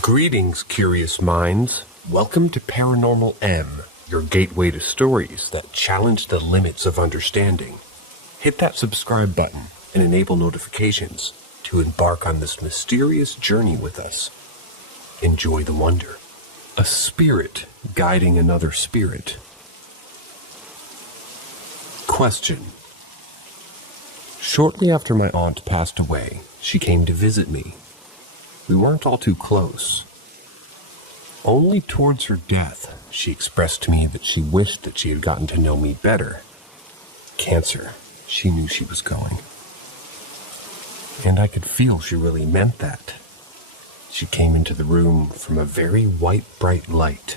Greetings, curious minds. Welcome to Paranormal M, your gateway to stories that challenge the limits of understanding. Hit that subscribe button and enable notifications to embark on this mysterious journey with us. Enjoy the wonder. A spirit guiding another spirit. Question. Shortly after my aunt passed away, she came to visit me. We weren't all too close. Only towards her death, she expressed to me that she wished that she had gotten to know me better. Cancer, she knew she was going. And I could feel she really meant that. She came into the room from a very white, bright light.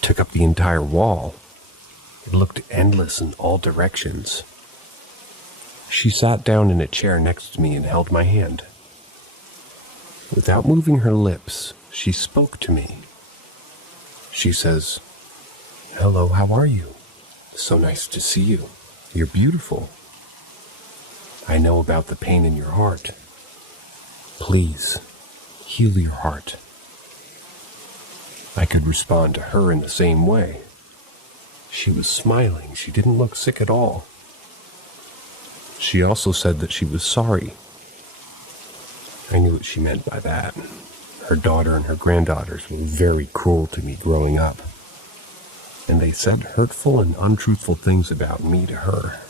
Took up the entire wall. It looked endless in all directions. She sat down in a chair next to me and held my hand. Without moving her lips, she spoke to me. She says, "Hello, how are you? So nice to see you. You're beautiful. I know about the pain in your heart. Please, heal your heart." I could respond to her in the same way. She was smiling. She didn't look sick at all. She also said that she was sorry. I knew what she meant by that. Her daughter and her granddaughters were very cruel to me growing up, and they said hurtful and untruthful things about me to her.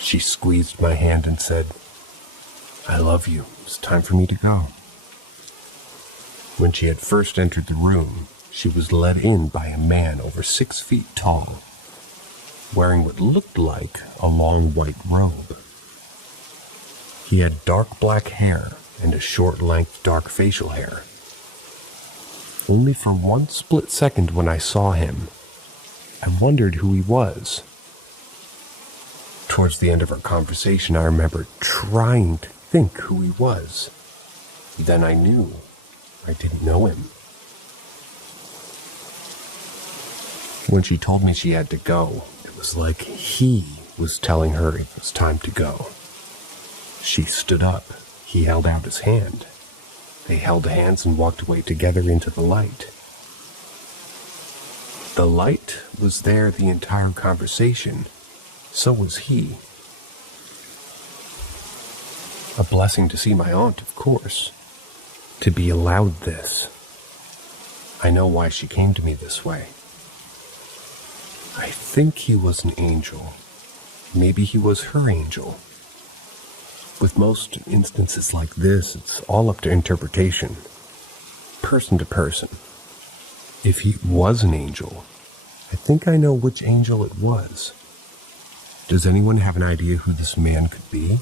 She squeezed my hand and said, "I love you. It's time for me to go." When she had first entered the room, she was led in by a man over 6 feet tall, wearing what looked like a long white robe. He had dark black hair and a short-length dark facial hair. Only for one split second when I saw him, I wondered who he was. Towards the end of our conversation, I remember trying to think who he was. Then I knew I didn't know him. When she told me she had to go, it was like he was telling her it was time to go. She stood up. He held out his hand. They held hands and walked away together into the light. The light was there the entire conversation. So was he. A blessing to see my aunt, of course. To be allowed this. I know why she came to me this way. I think he was an angel. Maybe he was her angel. With most instances like this, it's all up to interpretation, person to person. If he was an angel, I think I know which angel it was. Does anyone have an idea who this man could be?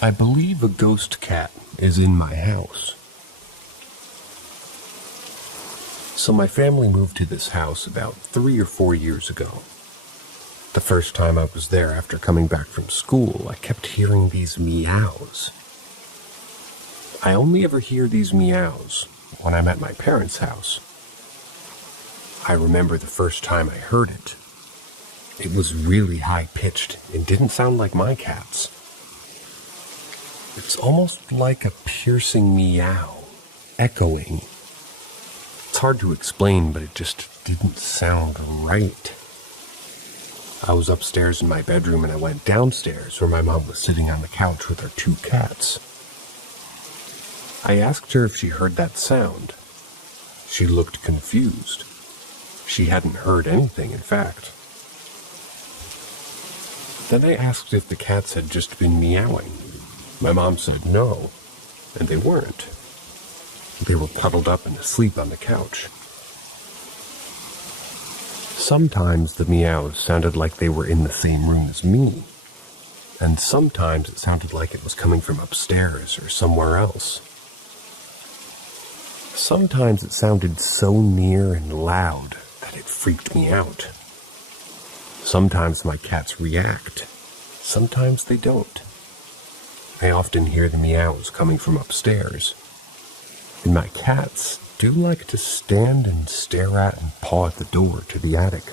I believe a ghost cat is in my house. So my family moved to this house about 3 or 4 years ago. The first time I was there after coming back from school, I kept hearing these meows. I only ever hear these meows when I'm at my parents' house. I remember the first time I heard it. It was really high-pitched and didn't sound like my cat's. It's almost like a piercing meow, echoing. It's hard to explain, but it just didn't sound right. I was upstairs in my bedroom and I went downstairs where my mom was sitting on the couch with her 2 cats. I asked her if she heard that sound. She looked confused. She hadn't heard anything, in fact. Then I asked if the cats had just been meowing. My mom said no, and they weren't. They were puddled up and asleep on the couch. Sometimes the meows sounded like they were in the same room as me, and sometimes it sounded like it was coming from upstairs or somewhere else. Sometimes it sounded so near and loud that it freaked me out. Sometimes my cats react, sometimes they don't. I often hear the meows coming from upstairs. And my cats do like to stand and stare at and paw at the door to the attic.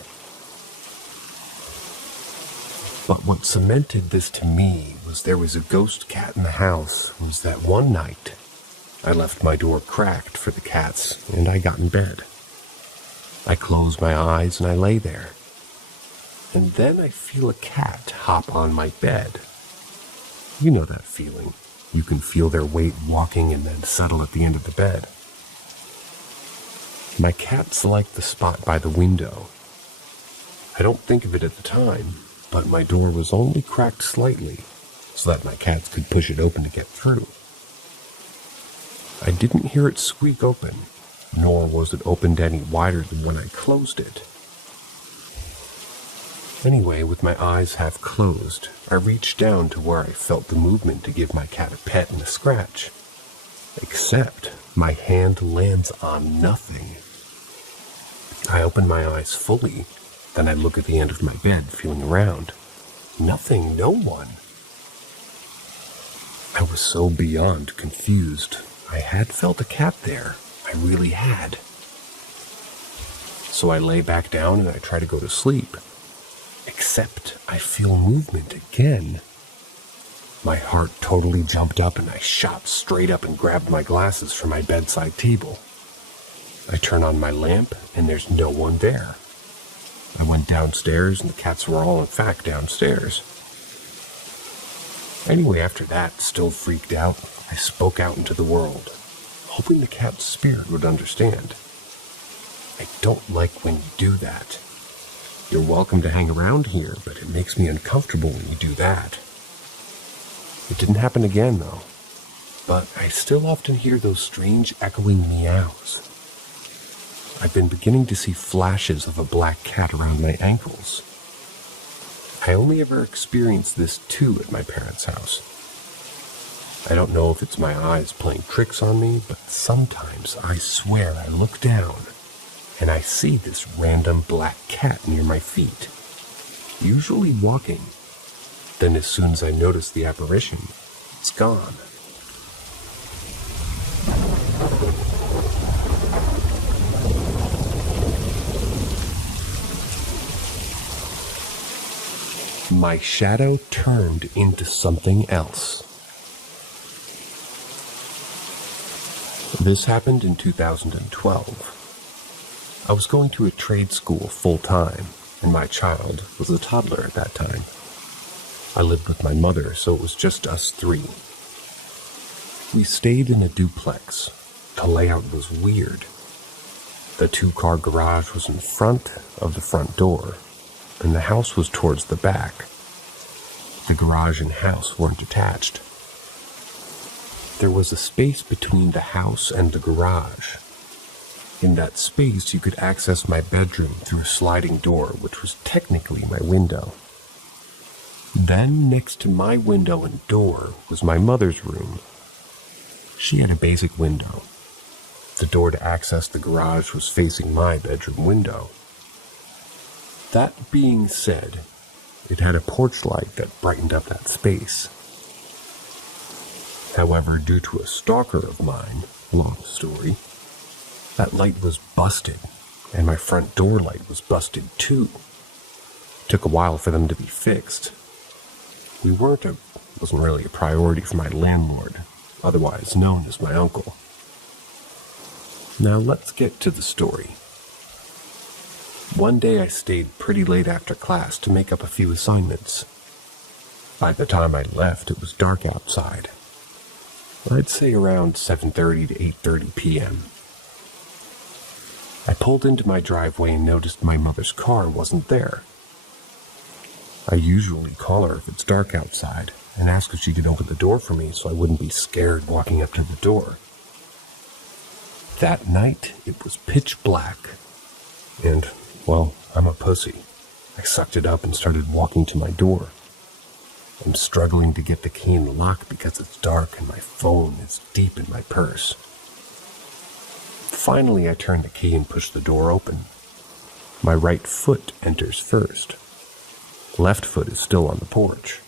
But what cemented this to me was there was a ghost cat in the house was that one night I left my door cracked for the cats and I got in bed. I closed my eyes and I lay there. And then I feel a cat hop on my bed. You know that feeling. You can feel their weight walking and then settle at the end of the bed. My cats liked the spot by the window. I don't think of it at the time, but my door was only cracked slightly so that my cats could push it open to get through. I didn't hear it squeak open, nor was it opened any wider than when I closed it. Anyway, with my eyes half closed, I reached down to where I felt the movement to give my cat a pet and a scratch. Except my hand lands on nothing. I open my eyes fully, then I look at the end of my bed, feeling around. Nothing, no one. I was so beyond confused. I had felt a cat there. I really had. So I lay back down and I try to go to sleep. Except I feel movement again. My heart totally jumped up and I shot straight up and grabbed my glasses from my bedside table. I turn on my lamp and there's no one there. I went downstairs and the cats were all in fact downstairs. Anyway, after that, still freaked out, I spoke out into the world, hoping the cat's spirit would understand. I don't like when you do that. You're welcome to hang around here, but it makes me uncomfortable when you do that. It didn't happen again, though. But I still often hear those strange echoing meows. I've been beginning to see flashes of a black cat around my ankles. I only ever experienced this too at my parents' house. I don't know if it's my eyes playing tricks on me, but sometimes I swear I look down and I see this random black cat near my feet, usually walking. Then as soon as I notice the apparition, it's gone. My shadow turned into something else. This happened in 2012. I was going to a trade school full-time, and my child was a toddler at that time. I lived with my mother, so it was just us three. We stayed in a duplex. The layout was weird. The two-car garage was in front of the front door, and the house was towards the back. The garage and house weren't attached. There was a space between the house and the garage. In that space, you could access my bedroom through a sliding door, which was technically my window. Then, next to my window and door, was my mother's room. She had a basic window. The door to access the garage was facing my bedroom window. That being said, it had a porch light that brightened up that space. However, due to a stalker of mine, long story, that light was busted, and my front door light was busted too. It took a while for them to be fixed. Wasn't really a priority for my landlord, otherwise known as my uncle. Now let's get to the story. One day I stayed pretty late after class to make up a few assignments. By the time I left, it was dark outside. I'd say around 7:30 to 8:30 p.m. I pulled into my driveway and noticed my mother's car wasn't there. I usually call her if it's dark outside and ask if she could open the door for me so I wouldn't be scared walking up to the door. That night, it was pitch black, and, well, I'm a pussy. I sucked it up and started walking to my door. I'm struggling to get the key in the lock because it's dark and my phone is deep in my purse. Finally, I turn the key and push the door open. My right foot enters first. Left foot is still on the porch.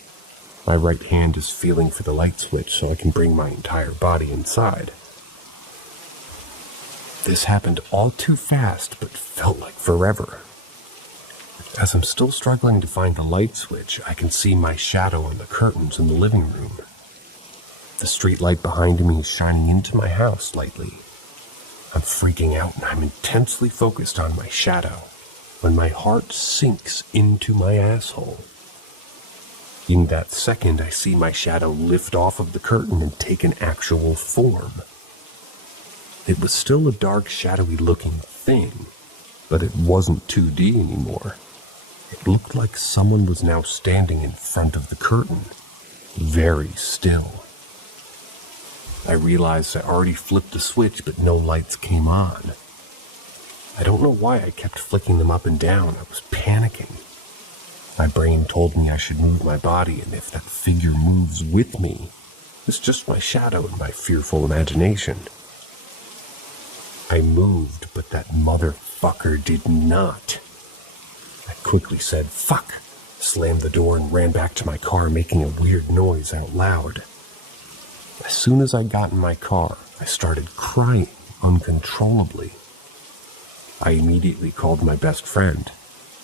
My right hand is feeling for the light switch so I can bring my entire body inside. This happened all too fast, but felt like forever. As I'm still struggling to find the light switch, I can see my shadow on the curtains in the living room. The street light behind me is shining into my house slightly. I'm freaking out and I'm intensely focused on my shadow when my heart sinks into my asshole. In that second, I see my shadow lift off of the curtain and take an actual form. It was still a dark, shadowy looking thing, but it wasn't 2D anymore. It looked like someone was now standing in front of the curtain, very still. I realized I already flipped the switch, but no lights came on. I don't know why I kept flicking them up and down. I was panicking. My brain told me I should move my body, and if that figure moves with me, it's just my shadow and my fearful imagination. I moved, but that motherfucker did not. I quickly said, "Fuck," slammed the door and ran back to my car, making a weird noise out loud. As soon as I got in my car, I started crying uncontrollably. I immediately called my best friend,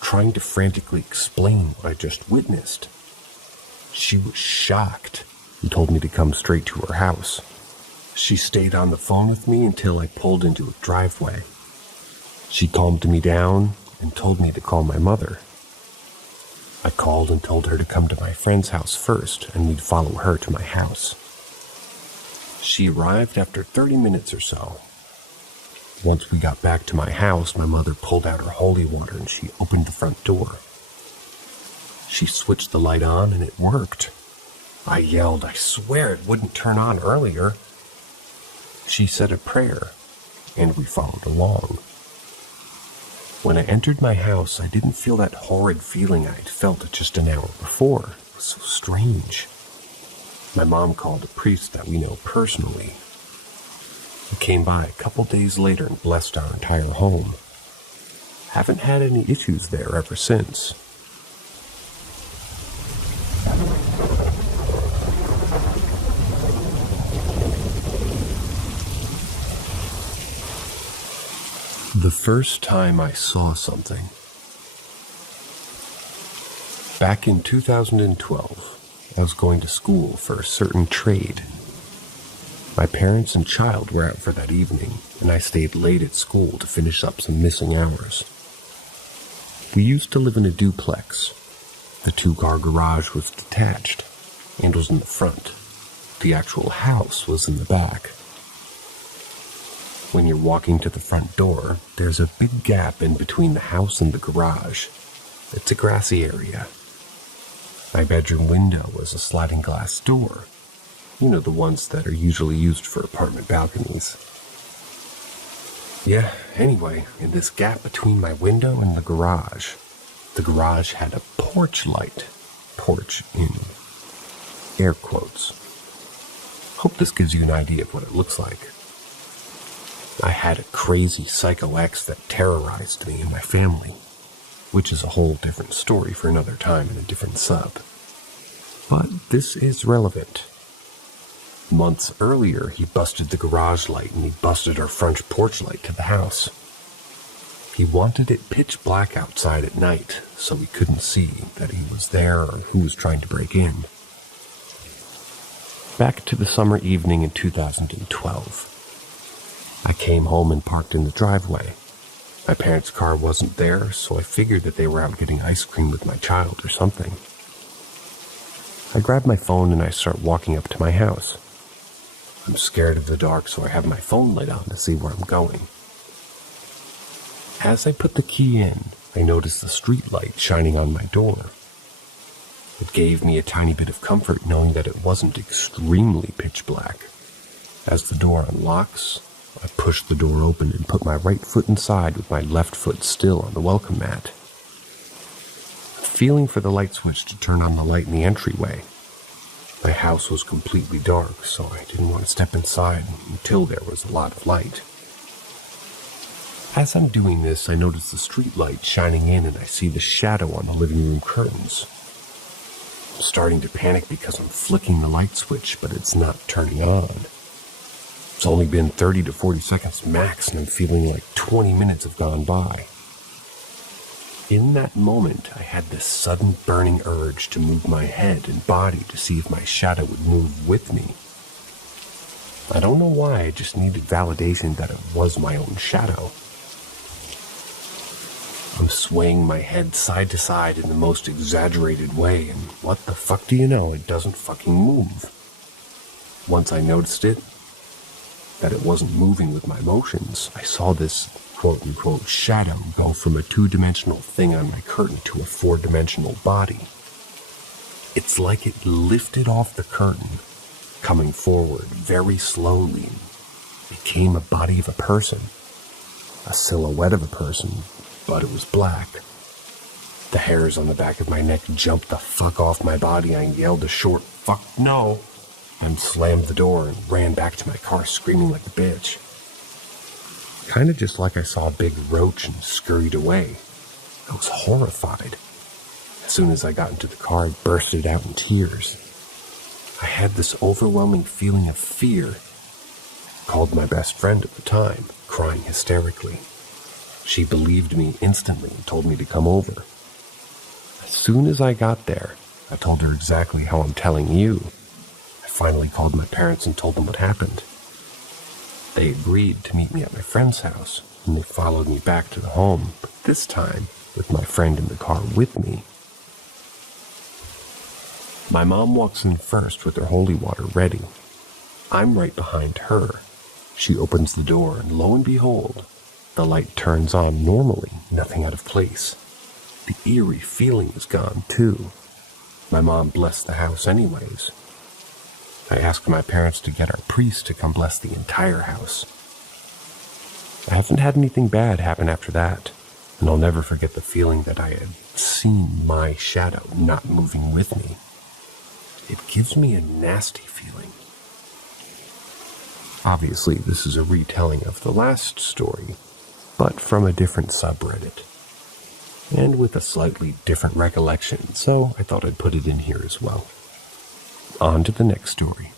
trying to frantically explain what I just witnessed. She was shocked and told me to come straight to her house. She stayed on the phone with me until I pulled into a driveway. She calmed me down and told me to call my mother. I called and told her to come to my friend's house first, and we'd follow her to my house. She arrived after 30 minutes or so. Once we got back to my house, my mother pulled out her holy water and she opened the front door. She switched the light on and it worked. I yelled, "I swear it wouldn't turn on earlier." She said a prayer, and we followed along. When I entered my house, I didn't feel that horrid feeling I had felt just an hour before. It was so strange. My mom called a priest that we know personally. He came by a couple days later and blessed our entire home. Haven't had any issues there ever since. The first time I saw something. Back in 2012, I was going to school for a certain trade. My parents and child were out for that evening, and I stayed late at school to finish up some missing hours. We used to live in a duplex. The two-car garage was detached and was in the front. The actual house was in the back. When you're walking to the front door, there's a big gap in between the house and the garage. It's a grassy area. My bedroom window was a sliding glass door. You know, the ones that are usually used for apartment balconies. Yeah, anyway, in this gap between my window and the garage had a porch light. Porch in air quotes. Hope this gives you an idea of what it looks like. I had a crazy psycho ex that terrorized me and my family, which is a whole different story for another time in a different sub. But this is relevant. Months earlier, he busted the garage light and he busted our front porch light to the house. He wanted it pitch black outside at night, so we couldn't see that he was there or who was trying to break in. Back to the summer evening in 2012. I came home and parked in the driveway. My parents' car wasn't there, so I figured that they were out getting ice cream with my child or something. I grabbed my phone and I start walking up to my house. I'm scared of the dark, so I have my phone light on to see where I'm going. As I put the key in, I noticed the street light shining on my door. It gave me a tiny bit of comfort knowing that it wasn't extremely pitch black. As the door unlocks, I push the door open and put my right foot inside with my left foot still on the welcome mat. Feeling for the light switch to turn on the light in the entryway. My house was completely dark, so I didn't want to step inside until there was a lot of light. As I'm doing this, I notice the street light shining in and I see the shadow on the living room curtains. I'm starting to panic because I'm flicking the light switch, but it's not turning on. It's only been 30 to 40 seconds max, and I'm feeling like 20 minutes have gone by. In that moment, I had this sudden burning urge to move my head and body to see if my shadow would move with me. I don't know why, I just needed validation that it was my own shadow. I'm swaying my head side to side in the most exaggerated way, and what the fuck do you know, it doesn't fucking move. Once I noticed it, that it wasn't moving with my motions, I saw this quote-unquote shadow go from a two-dimensional thing on my curtain to a four-dimensional body. It's like it lifted off the curtain, coming forward very slowly, and became a body of a person, a silhouette of a person, but it was black. The hairs on the back of my neck jumped the fuck off my body. I yelled a short, "Fuck no," and slammed the door and ran back to my car screaming like a bitch. Kinda just like I saw a big roach and scurried away. I was horrified. As soon as I got into the car, I bursted out in tears. I had this overwhelming feeling of fear. I called my best friend at the time, crying hysterically. She believed me instantly and told me to come over. As soon as I got there, I told her exactly how I'm telling you. I finally called my parents and told them what happened. They agreed to meet me at my friend's house, and they followed me back to the home, but this time with my friend in the car with me. My mom walks in first with her holy water ready. I'm right behind her. She opens the door, and lo and behold, the light turns on normally, nothing out of place. The eerie feeling is gone, too. My mom blessed the house anyways. I asked my parents to get our priest to come bless the entire house. I haven't had anything bad happen after that, and I'll never forget the feeling that I had seen my shadow not moving with me. It gives me a nasty feeling. Obviously, this is a retelling of the last story, but from a different subreddit, and with a slightly different recollection, so I thought I'd put it in here as well. On to the next story.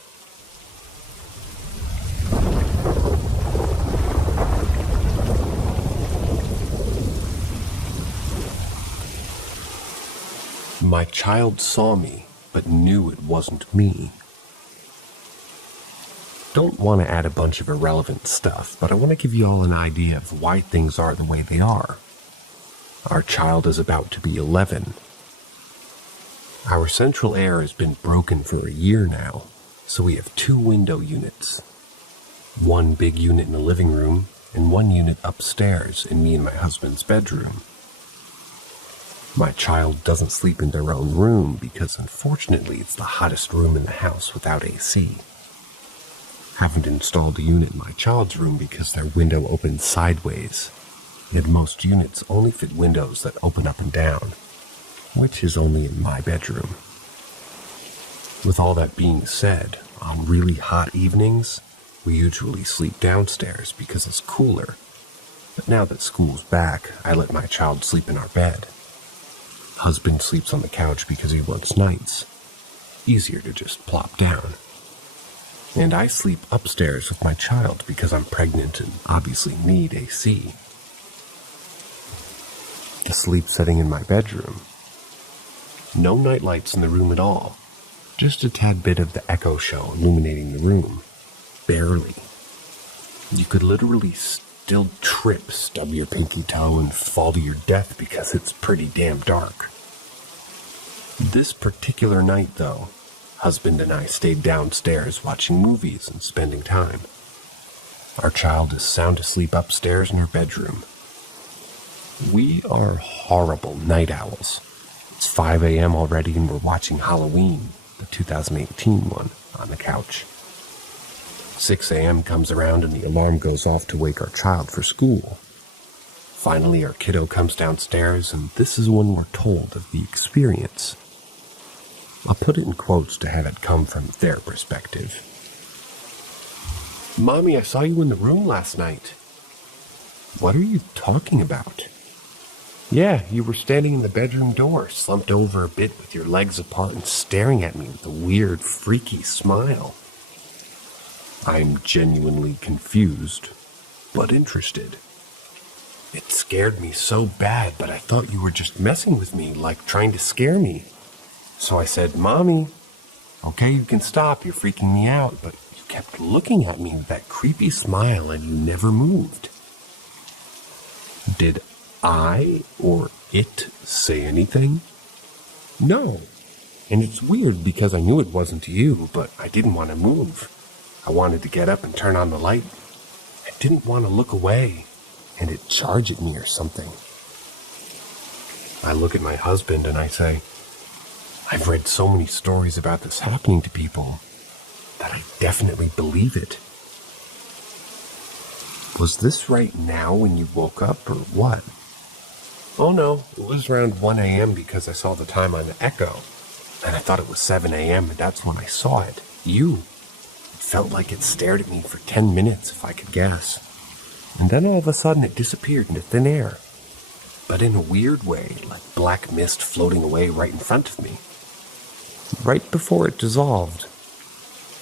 My child saw me, but knew it wasn't me. Don't want to add a bunch of irrelevant stuff, but I want to give you all an idea of why things are the way they are. Our child is about to be 11. Our central air has been broken for a year now, so we have 2 window units. One big unit in the living room, and 1 unit upstairs in me and my husband's bedroom. My child doesn't sleep in their own room because unfortunately it's the hottest room in the house without AC. Haven't installed a unit in my child's room because their window opens sideways, and most units only fit windows that open up and down, which is only in my bedroom. With all that being said, on really hot evenings, we usually sleep downstairs because it's cooler. But now that school's back, I let my child sleep in our bed. Husband sleeps on the couch because he works nights. Easier to just plop down. And I sleep upstairs with my child because I'm pregnant and obviously need AC. The sleep setting in my bedroom. No night lights in the room at all. Just a tad bit of the echo show illuminating the room. Barely. You could literally still trip, stub your pinky toe, and fall to your death because it's pretty damn dark. This particular night, though, husband and I stayed downstairs watching movies and spending time. Our child is sound asleep upstairs in her bedroom. We are horrible night owls. It's 5 a.m. already and we're watching Halloween, the 2018 one, on the couch. 6 a.m. comes around and the alarm goes off to wake our child for school. Finally, our kiddo comes downstairs, and this is when we're told of the experience. I'll put it in quotes to have it come from their perspective. "Mommy, I saw you in the room last night." "What are you talking about?" Yeah, you were standing in the bedroom door, slumped over a bit with your legs apart and staring at me with a weird, freaky smile. I'm genuinely confused, but interested. It scared me so bad, but I thought you were just messing with me, like trying to scare me. So I said, Mommy, okay, you can stop, you're freaking me out, but you kept looking at me with that creepy smile and you never moved. Did I or it say anything? No. And it's weird because I knew it wasn't you, but I didn't want to move. I wanted to get up and turn on the light. I didn't want to look away, and it charge at me or something. I look at my husband and I say, I've read so many stories about this happening to people that I definitely believe it. Was this right now when you woke up or what? Oh no, it was around 1 a.m. because I saw the time on the Echo, and I thought it was 7 a.m. and that's when I saw it. You. It felt like it stared at me for 10 minutes if I could guess. And then all of a sudden it disappeared into thin air. But in a weird way, like black mist floating away right in front of me. Right before it dissolved,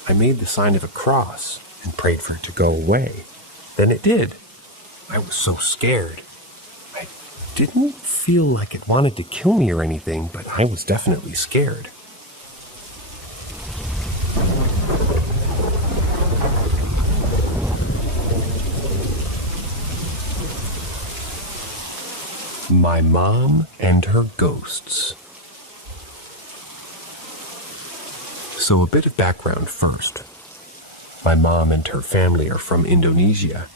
I made the sign of a cross and prayed for it to go away. Then it did. I was so scared. I didn't feel like it wanted to kill me or anything, but I was definitely scared. My mom and her ghosts. So a bit of background first. My mom and her family are from Indonesia,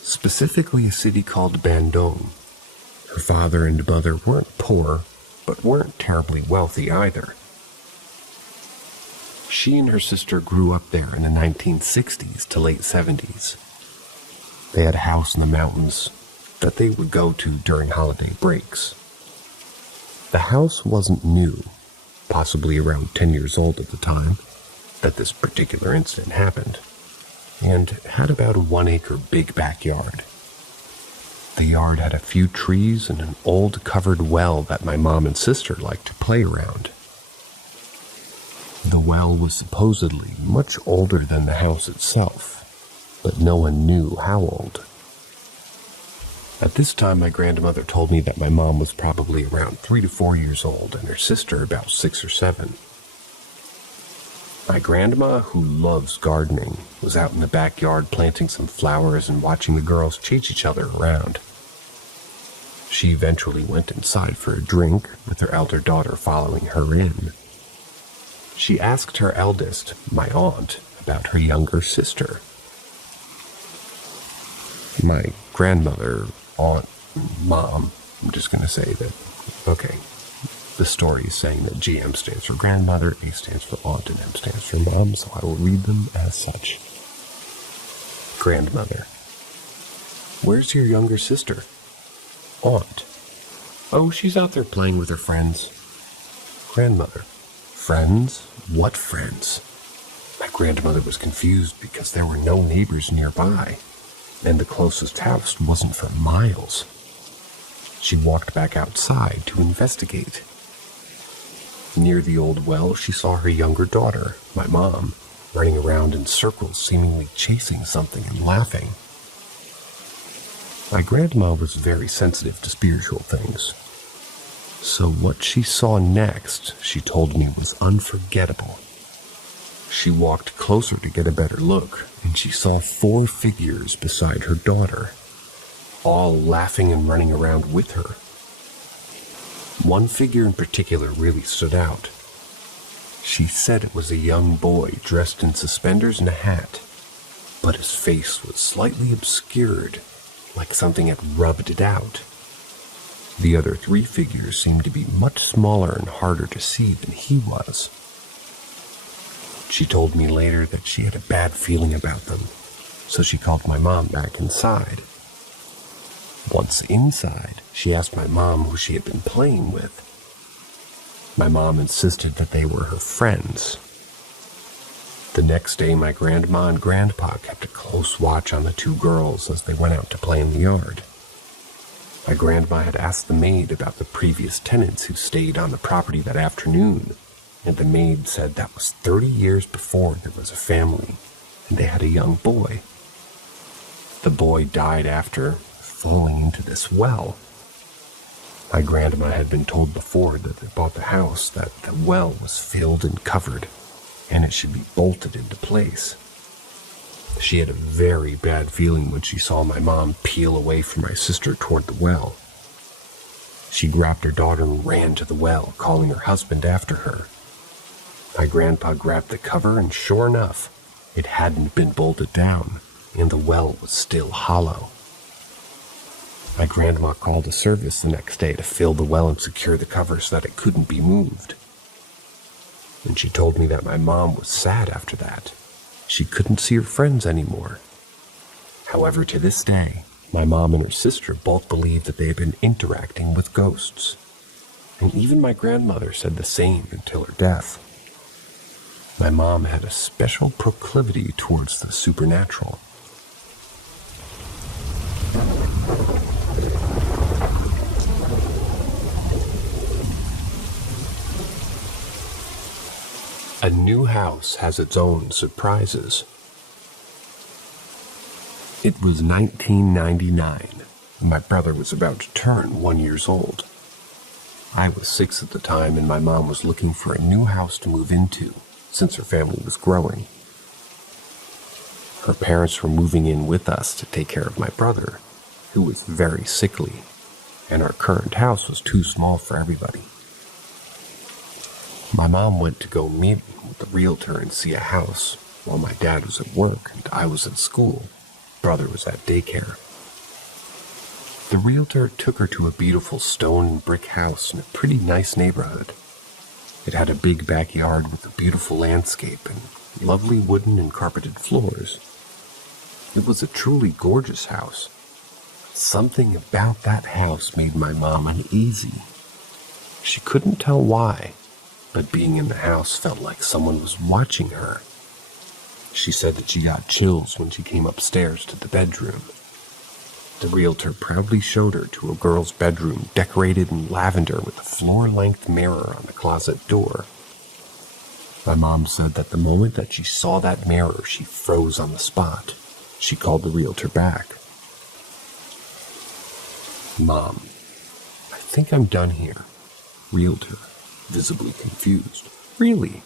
specifically a city called Bandung. Her father and mother weren't poor, but weren't terribly wealthy either. She and her sister grew up there in the 1960s to late 70s. They had a house in the mountains that they would go to during holiday breaks. The house wasn't new, possibly around 10 years old at the time that this particular incident happened, and had about a 1-acre big backyard. The yard had a few trees and an old covered well that my mom and sister liked to play around. The well was supposedly much older than the house itself, but no one knew how old. At this time, my grandmother told me that my mom was probably around 3 to 4 years old and her sister about 6 or 7. My grandma, who loves gardening, was out in the backyard planting some flowers and watching the girls chase each other around. She eventually went inside for a drink, with her elder daughter following her in. She asked her eldest, my aunt, about her younger sister. My grandmother, aunt, mom, I'm just going to say that, okay, the story is saying that GM stands for grandmother, A stands for aunt, and M stands for mom, so I will read them as such. Grandmother. Where's your younger sister? Aunt. Oh, she's out there playing with her friends. Grandmother. Friends? What friends? My grandmother was confused because there were no neighbors nearby, and the closest house wasn't for miles. She walked back outside to investigate. Near the old well, she saw her younger daughter, my mom, running around in circles, seemingly chasing something and laughing. My grandma was very sensitive to spiritual things, so what she saw next, she told me, was unforgettable. She walked closer to get a better look, and she saw 4 figures beside her daughter, all laughing and running around with her. One figure in particular really stood out. She said it was a young boy dressed in suspenders and a hat, but his face was slightly obscured, like something had rubbed it out. The other 3 figures seemed to be much smaller and harder to see than he was. She told me later that she had a bad feeling about them, so she called my mom back inside. Once inside, she asked my mom who she had been playing with. My mom insisted that they were her friends. The next day, my grandma and grandpa kept a close watch on the 2 girls as they went out to play in the yard. My grandma had asked the maid about the previous tenants who stayed on the property that afternoon, and the maid said that was 30 years before there was a family, and they had a young boy. The boy died after falling into this well. My grandma had been told before that they bought the house that the well was filled and covered, and it should be bolted into place. She had a very bad feeling when she saw my mom peel away from my sister toward the well. She grabbed her daughter and ran to the well, calling her husband after her. My grandpa grabbed the cover, and sure enough, it hadn't been bolted down, and the well was still hollow. My grandma called a service the next day to fill the well and secure the cover so that it couldn't be moved. And she told me that my mom was sad after that. She couldn't see her friends anymore. However, to this day, my mom and her sister both believe that they had been interacting with ghosts. And even my grandmother said the same until her death. My mom had a special proclivity towards the supernatural. A new house has its own surprises. It was 1999, and my brother was about to turn 1 year old. I was 6 at the time, and my mom was looking for a new house to move into, since her family was growing. Her parents were moving in with us to take care of my brother, who was very sickly, and our current house was too small for everybody. My mom went to go meet with the realtor and see a house, while my dad was at work and I was at school. Brother was at daycare. The realtor took her to a beautiful stone and brick house in a pretty nice neighborhood. It had a big backyard with a beautiful landscape and lovely wooden and carpeted floors. It was a truly gorgeous house. Something about that house made my mom uneasy. She couldn't tell why, but being in the house felt like someone was watching her. She said that she got chills when she came upstairs to the bedroom. The realtor proudly showed her to a girl's bedroom decorated in lavender with a floor-length mirror on the closet door. My mom said that the moment that she saw that mirror, she froze on the spot. She called the realtor back. "Mom, I think I'm done here." Realtor, visibly confused. "Really?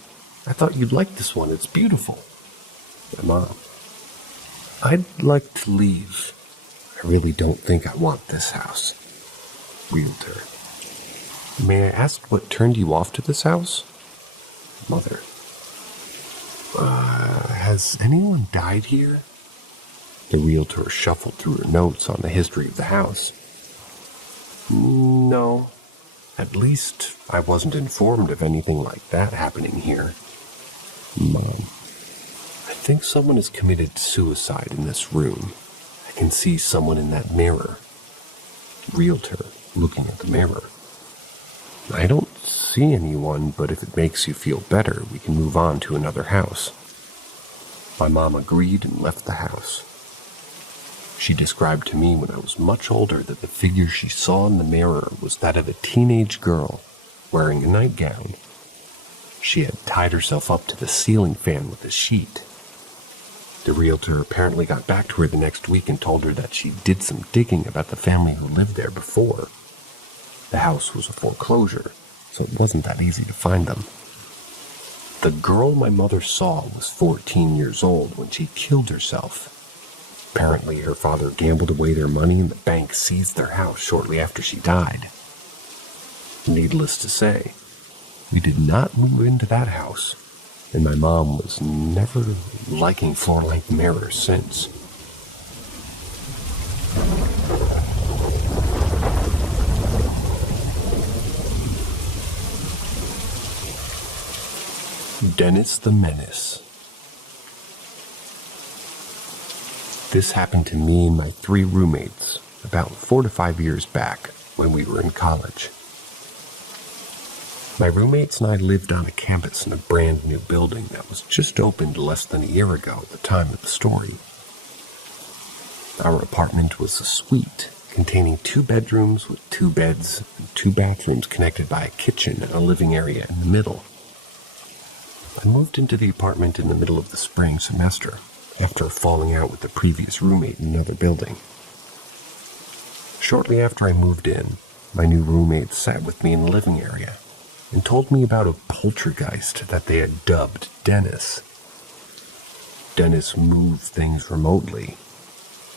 I thought you'd like this one. It's beautiful." My mom, "I'd like to leave. I really don't think I want this house." Realtor, "May I ask what turned you off to this house?" Mother, Has anyone died here?" The realtor shuffled through her notes on the history of the house. "No. At least I wasn't informed of anything like that happening here." Mom, "I think someone has committed suicide in this room. I can see someone in that mirror." Realtor, looking at the mirror, "I don't see anyone, but if it makes you feel better, we can move on to another house." My mom agreed and left the house. She described to me when I was much older that the figure she saw in the mirror was that of a teenage girl wearing a nightgown. She had tied herself up to the ceiling fan with a sheet. The realtor apparently got back to her the next week and told her that she did some digging about the family who lived there before. The house was a foreclosure, so it wasn't that easy to find them. The girl my mother saw was 14 years old when she killed herself. Apparently, her father gambled away their money and the bank seized their house shortly after she died. Needless to say, we did not move into that house, and my mom was never liking floor-length mirrors since. Dennis the Menace. This happened to me and my 3 roommates about 4 to 5 years back when we were in college. My roommates and I lived on a campus in a brand new building that was just opened less than a year ago at the time of the story. Our apartment was a suite containing 2 bedrooms with 2 beds and 2 bathrooms connected by a kitchen and a living area in the middle. I moved into the apartment in the middle of the spring semester, after falling out with the previous roommate in another building. Shortly after I moved in, my new roommate sat with me in the living area and told me about a poltergeist that they had dubbed Dennis. Dennis moved things remotely,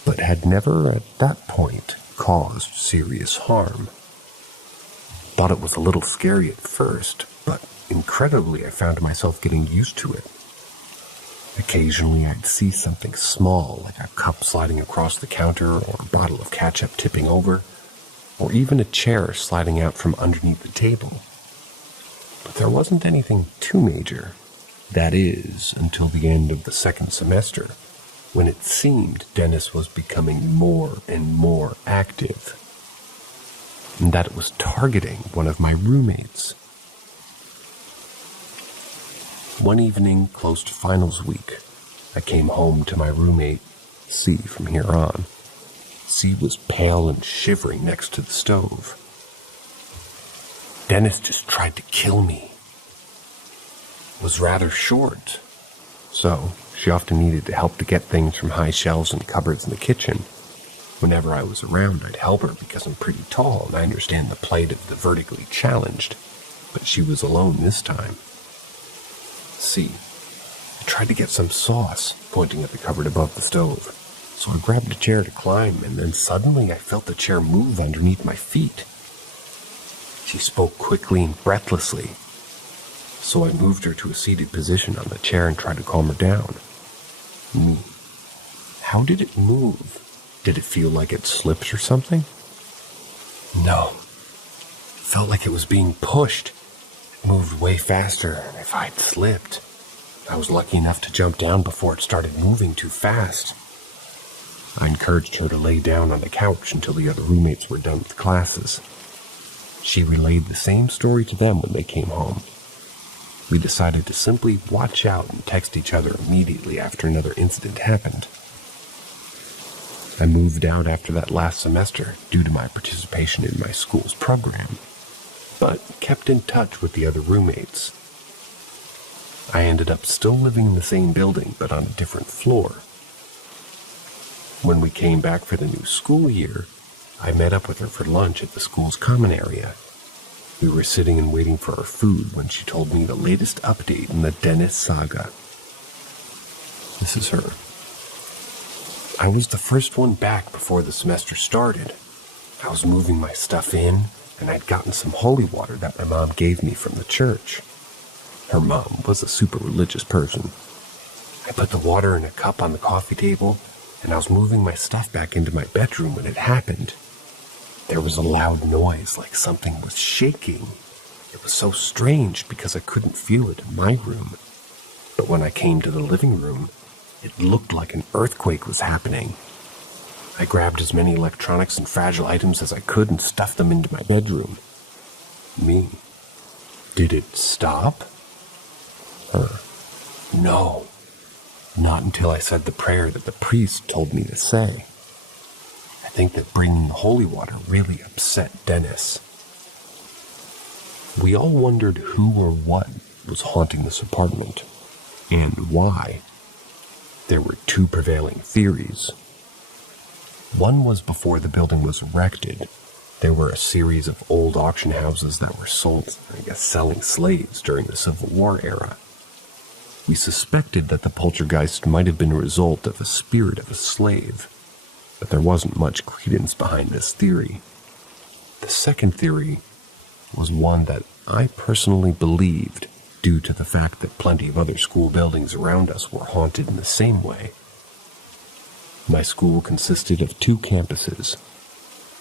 but had never at that point caused serious harm. Thought it was a little scary at first, but incredibly I found myself getting used to it. Occasionally I'd see something small, like a cup sliding across the counter or a bottle of ketchup tipping over, or even a chair sliding out from underneath the table. But there wasn't anything too major. That is, until the end of the second semester, when it seemed Dennis was becoming more and more active, and that it was targeting one of my roommates. One evening, close to finals week, I came home to my roommate, C, from here on. C was pale and shivering next to the stove. Dennis just tried to kill me. Was rather short, so she often needed help to get things from high shelves and cupboards in the kitchen. Whenever I was around, I'd help her because I'm pretty tall and I understand the plight of the vertically challenged, but she was alone this time. See, I tried to get some sauce, pointing at the cupboard above the stove, so I grabbed a chair to climb, and then suddenly I felt the chair move underneath my feet. She spoke quickly and breathlessly, so I moved her to a seated position on the chair and tried to calm her down. Me. How did it move? Did it feel like it slipped or something? No. Felt like it was being pushed. It moved way faster, and if I'd slipped, I was lucky enough to jump down before it started moving too fast. I encouraged her to lay down on the couch until the other roommates were done with classes. She relayed the same story to them when they came home. We decided to simply watch out and text each other immediately after another incident happened. I moved out after that last semester due to my participation in my school's program, but kept in touch with the other roommates. I ended up still living in the same building, but on a different floor. When we came back for the new school year, I met up with her for lunch at the school's common area. We were sitting and waiting for our food when she told me the latest update in the Dennis saga. This is her. I was the first one back before the semester started. I was moving my stuff in, and I'd gotten some holy water that my mom gave me from the church. Her mom was a super religious person. I put the water in a cup on the coffee table, and I was moving my stuff back into my bedroom when it happened. There was a loud noise like something was shaking. It was so strange because I couldn't feel it in my room. But when I came to the living room, it looked like an earthquake was happening. I grabbed as many electronics and fragile items as I could and stuffed them into my bedroom. Me. Did it stop? Her. No. Not until I said the prayer that the priest told me to say. I think that bringing the holy water really upset Dennis. We all wondered who or what was haunting this apartment, and why. There were 2 prevailing theories. One was before the building was erected, there were a series of old auction houses that were selling slaves during the Civil War era. We suspected that the poltergeist might have been a result of a spirit of a slave, but there wasn't much credence behind this theory. The second theory was one that I personally believed due to the fact that plenty of other school buildings around us were haunted in the same way. My school consisted of 2 campuses,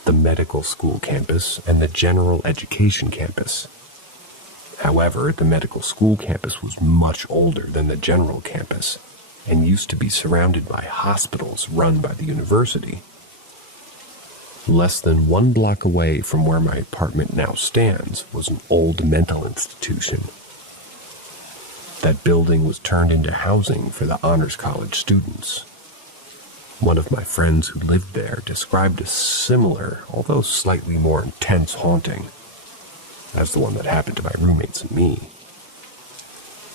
the medical school campus and the general education campus. However, the medical school campus was much older than the general campus and used to be surrounded by hospitals run by the university. Less than 1 block away from where my apartment now stands was an old mental institution. That building was turned into housing for the honors college students. One of my friends who lived there described a similar, although slightly more intense haunting as the one that happened to my roommates and me.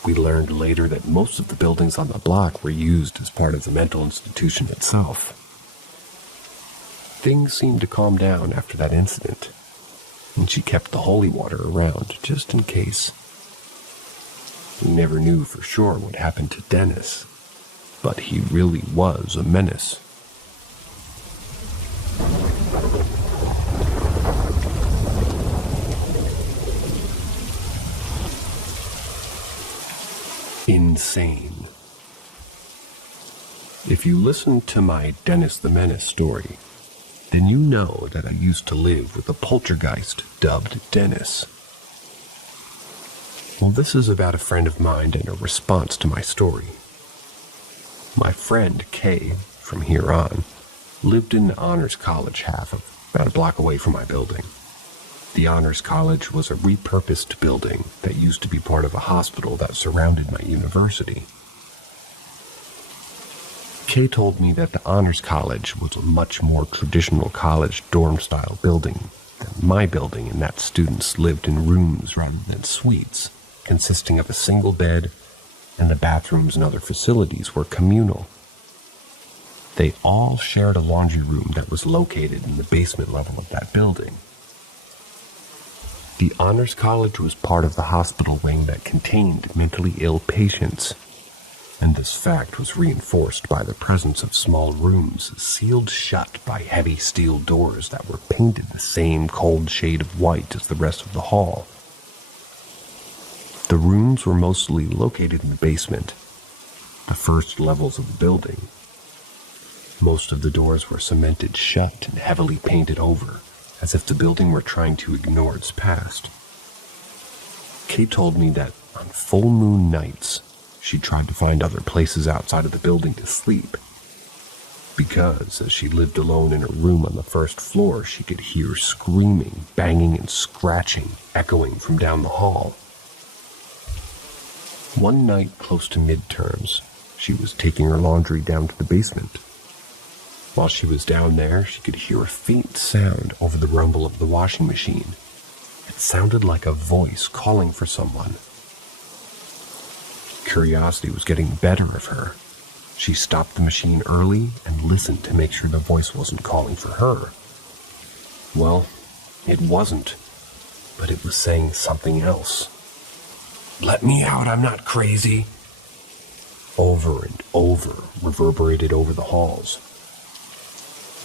We learned later that most of the buildings on the block were used as part of the mental institution itself. Things seemed to calm down after that incident, and she kept the holy water around just in case. We never knew for sure what happened to Dennis, but he really was a menace. Insane. If you listen to my Dennis the Menace story, then you know that I used to live with a poltergeist dubbed Dennis. Well, this is about a friend of mine and a response to my story. My friend, Kay, from here on, lived in the Honors College half of about a block away from my building. The Honors College was a repurposed building that used to be part of a hospital that surrounded my university. Kay told me that the Honors College was a much more traditional college dorm-style building than my building, and that students lived in rooms rather than suites, consisting of a single bed, and the bathrooms and other facilities were communal. They all shared a laundry room that was located in the basement level of that building. The Honors College was part of the hospital wing that contained mentally ill patients, and this fact was reinforced by the presence of small rooms sealed shut by heavy steel doors that were painted the same cold shade of white as the rest of the hall. The rooms were mostly located in the basement, the first levels of the building. Most of the doors were cemented shut and heavily painted over, as if the building were trying to ignore its past. Kate told me that on full moon nights, she tried to find other places outside of the building to sleep, because as she lived alone in her room on the first floor, she could hear screaming, banging, and scratching echoing from down the hall. One night close to midterms, she was taking her laundry down to the basement. While she was down there, she could hear a faint sound over the rumble of the washing machine. It sounded like a voice calling for someone. Curiosity was getting the better of her. She stopped the machine early and listened to make sure the voice wasn't calling for her. Well, it wasn't, but it was saying something else. "Let me out, I'm not crazy." Over and over, reverberated over the halls.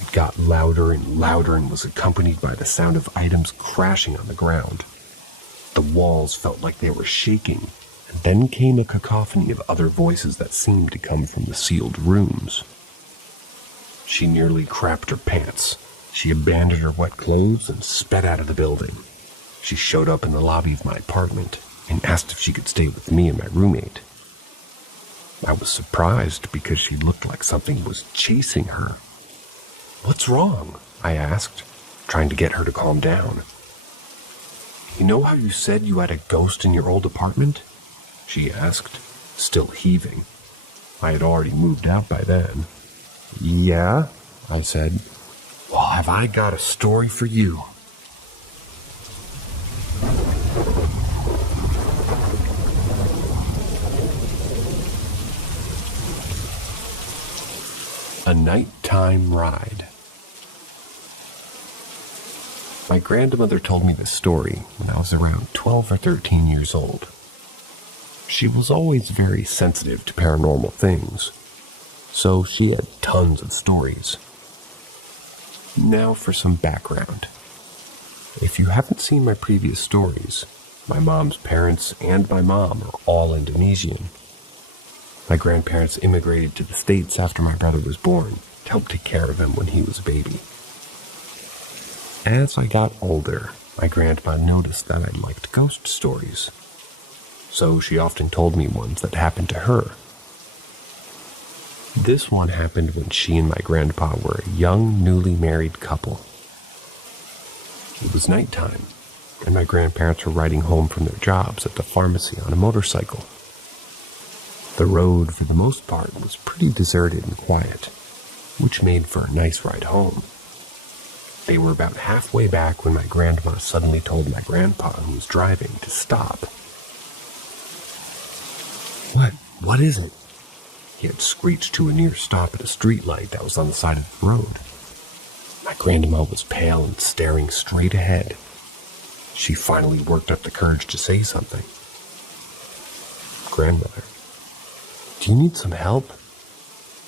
It got louder and louder and was accompanied by the sound of items crashing on the ground. The walls felt like they were shaking, and then came a cacophony of other voices that seemed to come from the sealed rooms. She nearly crapped her pants. She abandoned her wet clothes and sped out of the building. She showed up in the lobby of my apartment and asked if she could stay with me and my roommate. I was surprised because she looked like something was chasing her. "What's wrong?" I asked, trying to get her to calm down. "You know how you said you had a ghost in your old apartment?" she asked, still heaving. I had already moved out by then. "Yeah," I said. "Well, have I got a story for you." A nighttime ride. My grandmother told me this story when I was around 12 or 13 years old. She was always very sensitive to paranormal things, so she had tons of stories. Now for some background. If you haven't seen my previous stories, my mom's parents and my mom are all Indonesian. My grandparents immigrated to the States after my brother was born to help take care of him when he was a baby. As I got older, my grandma noticed that I liked ghost stories, so she often told me ones that happened to her. This one happened when she and my grandpa were a young, newly married couple. It was nighttime, and my grandparents were riding home from their jobs at the pharmacy on a motorcycle. The road, for the most part, was pretty deserted and quiet. which made for a nice ride home. They were about halfway back when my grandma suddenly told my grandpa, who was driving, to stop. What is it?" He had screeched to a near stop at a streetlight that was on the side of the road. My grandma was pale and staring straight ahead. She finally worked up the courage to say something. "Grandmother, do you need some help?"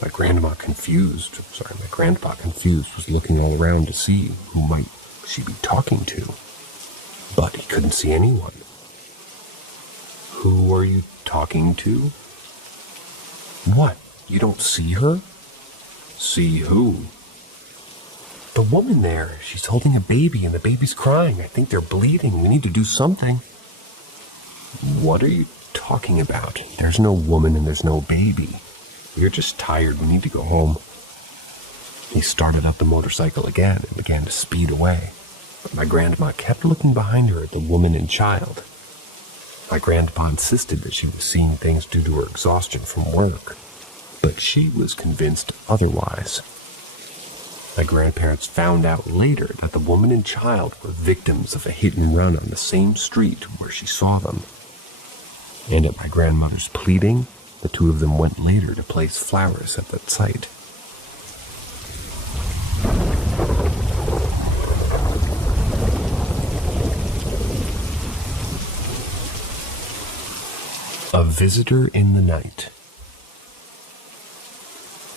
My grandpa confused, was looking all around to see who might she be talking to, but he couldn't see anyone. "Who are you talking to?" "What? You don't see her?" "See who?" "The woman there. She's holding a baby and the baby's crying. I think they're bleeding. We need to do something." "What are you talking about? There's no woman and there's no baby. We're just tired. We need to go home." He started up the motorcycle again and began to speed away, but my grandma kept looking behind her at the woman and child. My grandpa insisted that she was seeing things due to her exhaustion from work, but she was convinced otherwise. My grandparents found out later that the woman and child were victims of a hit and run on the same street where she saw them. And at my grandmother's pleading, the two of them went later to place flowers at that site. A visitor in the night.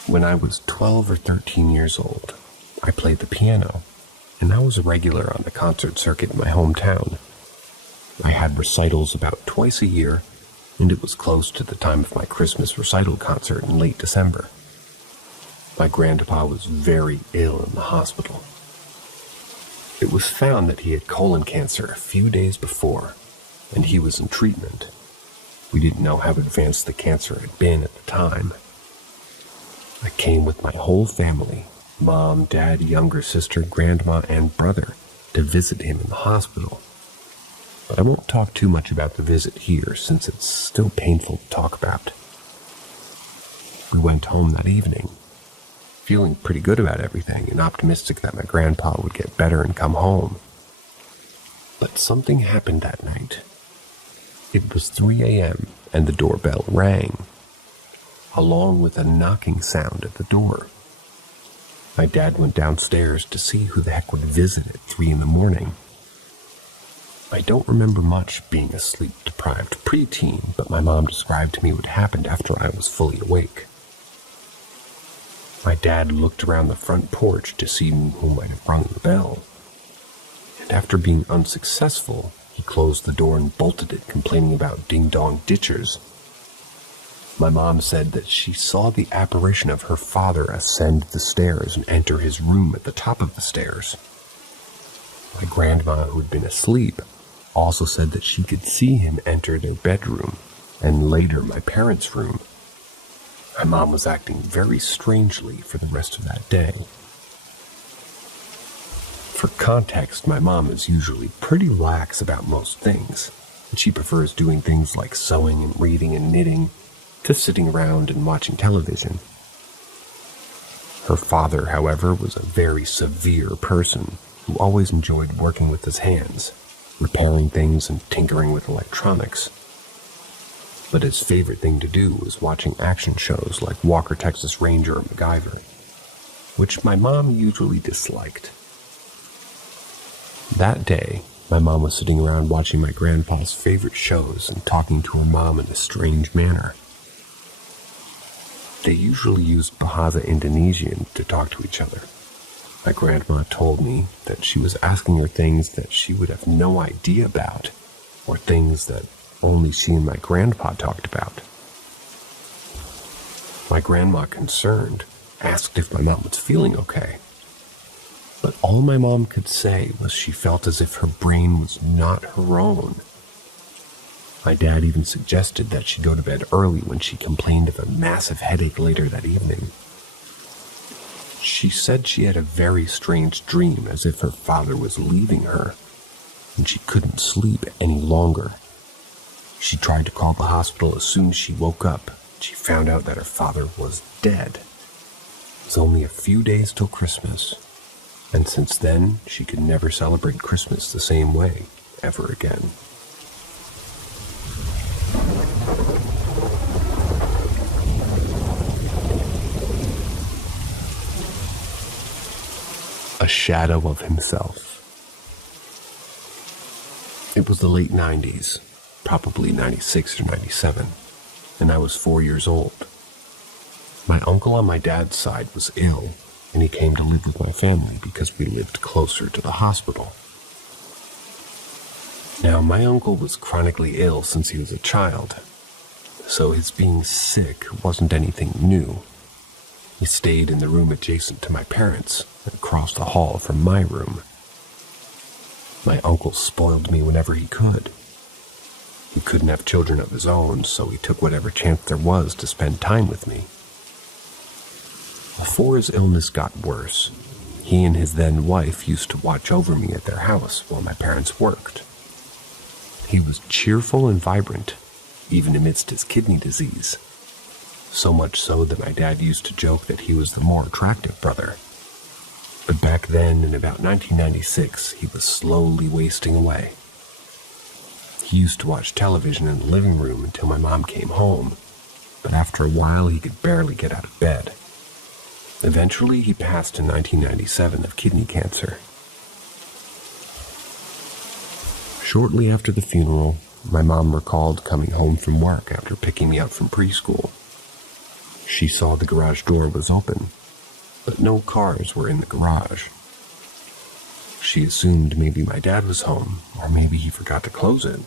When I was 12 or 13 years old, I played the piano, and I was a regular on the concert circuit in my hometown. I had recitals about twice a year, and it was close to the time of my Christmas recital concert in late December. My grandpa was very ill in the hospital. It was found that he had colon cancer a few days before, and he was in treatment. We didn't know how advanced the cancer had been at the time. I came with my whole family, mom, dad, younger sister, grandma, and brother, to visit him in the hospital. But I won't talk too much about the visit here, since it's still painful to talk about. We went home that evening, feeling pretty good about everything and optimistic that my grandpa would get better and come home. But something happened that night. It was 3 a.m. and the doorbell rang, along with a knocking sound at the door. My dad went downstairs to see who the heck would visit at 3 in the morning. I don't remember much being a sleep-deprived preteen, but my mom described to me what happened after I was fully awake. My dad looked around the front porch to see who might have rung the bell, and after being unsuccessful, he closed the door and bolted it, complaining about ding-dong ditchers. My mom said that she saw the apparition of her father ascend the stairs and enter his room at the top of the stairs. My grandma, who had been asleep, also said that she could see him enter their bedroom, and later my parents' room. My mom was acting very strangely for the rest of that day. For context, my mom is usually pretty lax about most things, and she prefers doing things like sewing and reading and knitting to sitting around and watching television. Her father, however, was a very severe person who always enjoyed working with his hands, repairing things and tinkering with electronics. But his favorite thing to do was watching action shows like Walker, Texas Ranger, or MacGyver, which my mom usually disliked. That day, my mom was sitting around watching my grandpa's favorite shows and talking to her mom in a strange manner. They usually used Bahasa Indonesian to talk to each other. My grandma told me that she was asking her things that she would have no idea about, or things that only she and my grandpa talked about. My grandma, concerned, asked if my mom was feeling okay. But all my mom could say was she felt as if her brain was not her own. My dad even suggested that she go to bed early when she complained of a massive headache later that evening. She said she had a very strange dream, as if her father was leaving her, and she couldn't sleep any longer. She tried to call the hospital as soon as she woke up. She found out that her father was dead. was only a few days till Christmas, and since then, she could never celebrate Christmas the same way ever again. A shadow of himself. It was the late 90s, probably 96 or 97, and I was 4 years old. My uncle on my dad's side was ill, and he came to live with my family because we lived closer to the hospital. Now, my uncle was chronically ill since he was a child, so his being sick wasn't anything new. He stayed in the room adjacent to my parents, and across the hall from my room. My uncle spoiled me whenever he could. He couldn't have children of his own, so he took whatever chance there was to spend time with me. Before his illness got worse, he and his then wife used to watch over me at their house while my parents worked. He was cheerful and vibrant, even amidst his kidney disease. So much so that my dad used to joke that he was the more attractive brother. But back then, in about 1996, he was slowly wasting away. He used to watch television in the living room until my mom came home, but after a while he could barely get out of bed. Eventually, he passed in 1997 of kidney cancer. Shortly after the funeral, my mom recalled coming home from work after picking me up from preschool. She saw the garage door was open, but no cars were in the garage. She assumed maybe my dad was home, or maybe he forgot to close it.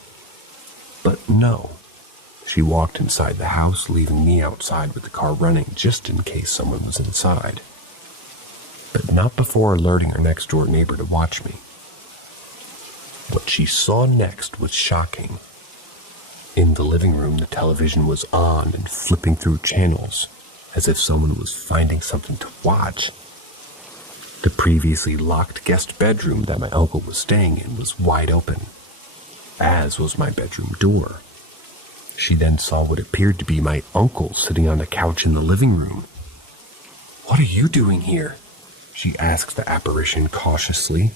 But no. She walked inside the house, leaving me outside with the car running just in case someone was inside. But not before alerting her next-door neighbor to watch me. What she saw next was shocking. In the living room, the television was on and flipping through channels, as if someone was finding something to watch. The previously locked guest bedroom that my uncle was staying in was wide open, as was my bedroom door. She then saw what appeared to be my uncle sitting on a couch in the living room. "What are you doing here?" she asked the apparition cautiously.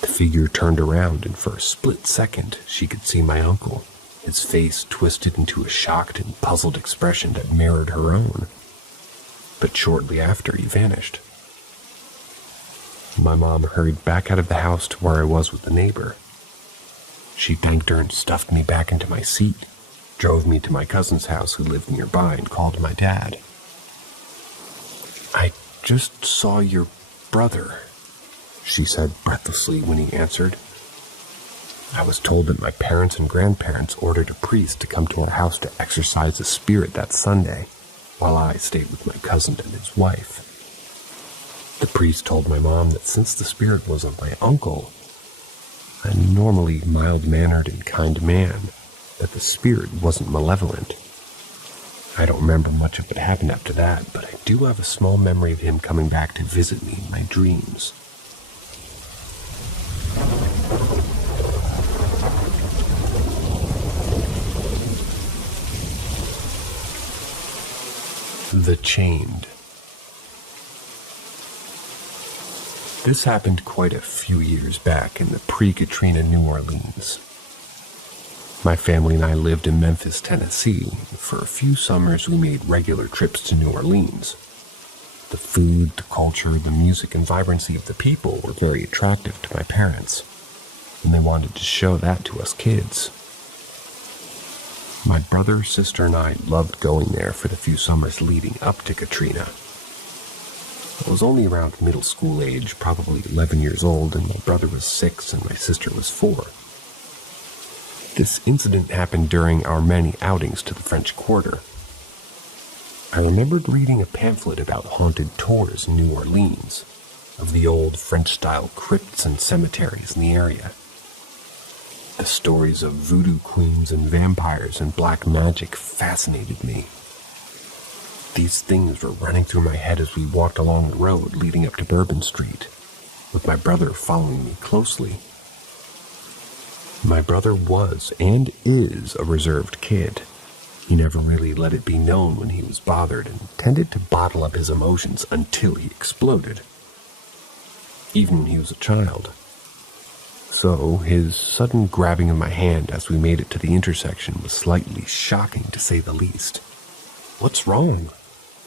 The figure turned around, and for a split second, she could see my uncle, his face twisted into a shocked and puzzled expression that mirrored her own. But shortly after, he vanished. My mom hurried back out of the house to where I was with the neighbor. She thanked her and stuffed me back into my seat, drove me to my cousin's house who lived nearby, and called my dad. "I just saw your brother," she said breathlessly when he answered. "I was told that my parents and grandparents ordered a priest to come to our house to exorcise a spirit that Sunday, while I stayed with my cousin and his wife. The priest told my mom that since the spirit was of my uncle, a normally mild-mannered and kind man, that the spirit wasn't malevolent. I don't remember much of what happened after that, but I do have a small memory of him coming back to visit me in my dreams." The Chained. This happened quite a few years back in the pre-Katrina New Orleans. My family and I lived in Memphis, Tennessee. For a few summers, we made regular trips to New Orleans. The food, the culture, the music, and vibrancy of the people were very attractive to my parents, and they wanted to show that to us kids. My brother, sister, and I loved going there for the few summers leading up to Katrina. I was only around middle school age, probably 11 years old, and my brother was 6 and my sister was 4. This incident happened during our many outings to the French Quarter. I remembered reading a pamphlet about haunted tours in New Orleans, of the old French-style crypts and cemeteries in the area. The stories of voodoo queens and vampires and black magic fascinated me. These things were running through my head as we walked along the road leading up to Bourbon Street, with my brother following me closely. My brother was and is a reserved kid. He never really let it be known when he was bothered and tended to bottle up his emotions until he exploded, even when he was a child. So his sudden grabbing of my hand as we made it to the intersection was slightly shocking, to say the least. "What's wrong?"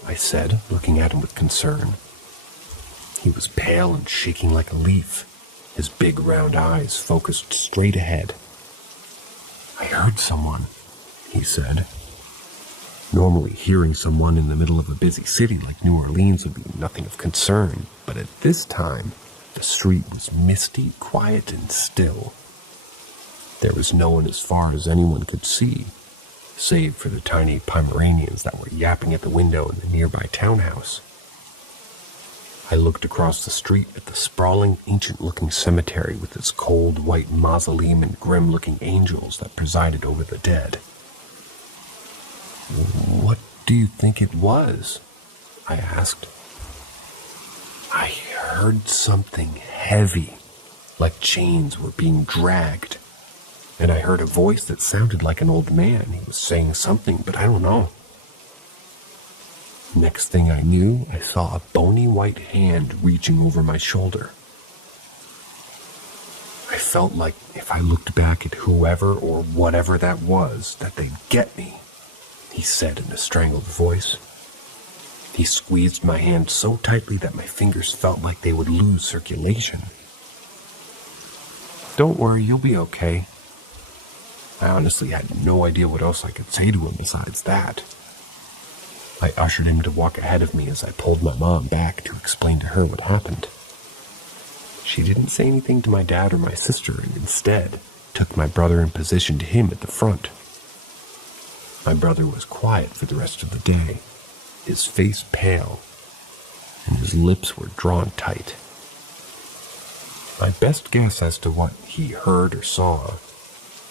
I said, looking at him with concern. He was pale and shaking like a leaf, his big round eyes focused straight ahead. "I heard someone," he said. Normally, hearing someone in the middle of a busy city like New Orleans would be nothing of concern, but at this time, the street was misty, quiet, and still. There was no one as far as anyone could see, save for the tiny Pomeranians that were yapping at the window in the nearby townhouse. I looked across the street at the sprawling, ancient-looking cemetery with its cold, white mausoleum and grim-looking angels that presided over the dead. "What do you think it was?" I asked. "I heard something heavy, like chains were being dragged, and I heard a voice that sounded like an old man. He was saying something, but I don't know." Next thing I knew, I saw a bony white hand reaching over my shoulder. I felt like if I looked back at whoever or whatever that was, that they'd get me, he said in a strangled voice. He squeezed my hand so tightly that my fingers felt like they would lose circulation. "Don't worry, you'll be okay." I honestly had no idea what else I could say to him besides that. I ushered him to walk ahead of me as I pulled my mom back to explain to her what happened. She didn't say anything to my dad or my sister, and instead took my brother and positioned him at the front. My brother was quiet for the rest of the day, his face pale, and his lips were drawn tight. My best guess as to what he heard or saw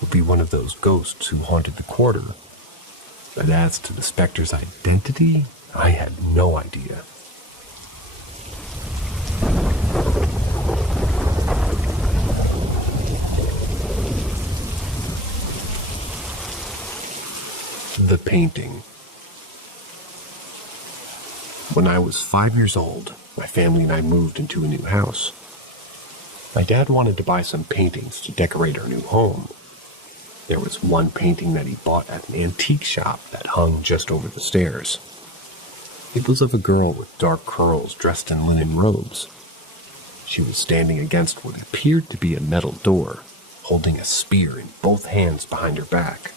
would be one of those ghosts who haunted the quarter. But as to the specter's identity, I had no idea. The painting. When I was 5 years old, my family and I moved into a new house. My dad wanted to buy some paintings to decorate our new home. There was one painting that he bought at an antique shop that hung just over the stairs. It was of a girl with dark curls dressed in linen robes. She was standing against what appeared to be a metal door, holding a spear in both hands behind her back.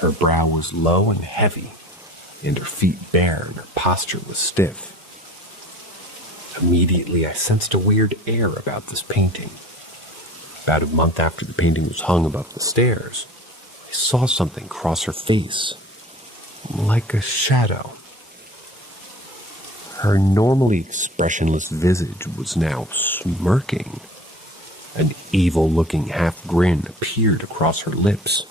Her brow was low and heavy, and her feet bare, and her posture was stiff. Immediately, I sensed a weird air about this painting. About a month after the painting was hung above the stairs, I saw something cross her face, like a shadow. Her normally expressionless visage was now smirking. An evil-looking half-grin appeared across her lips.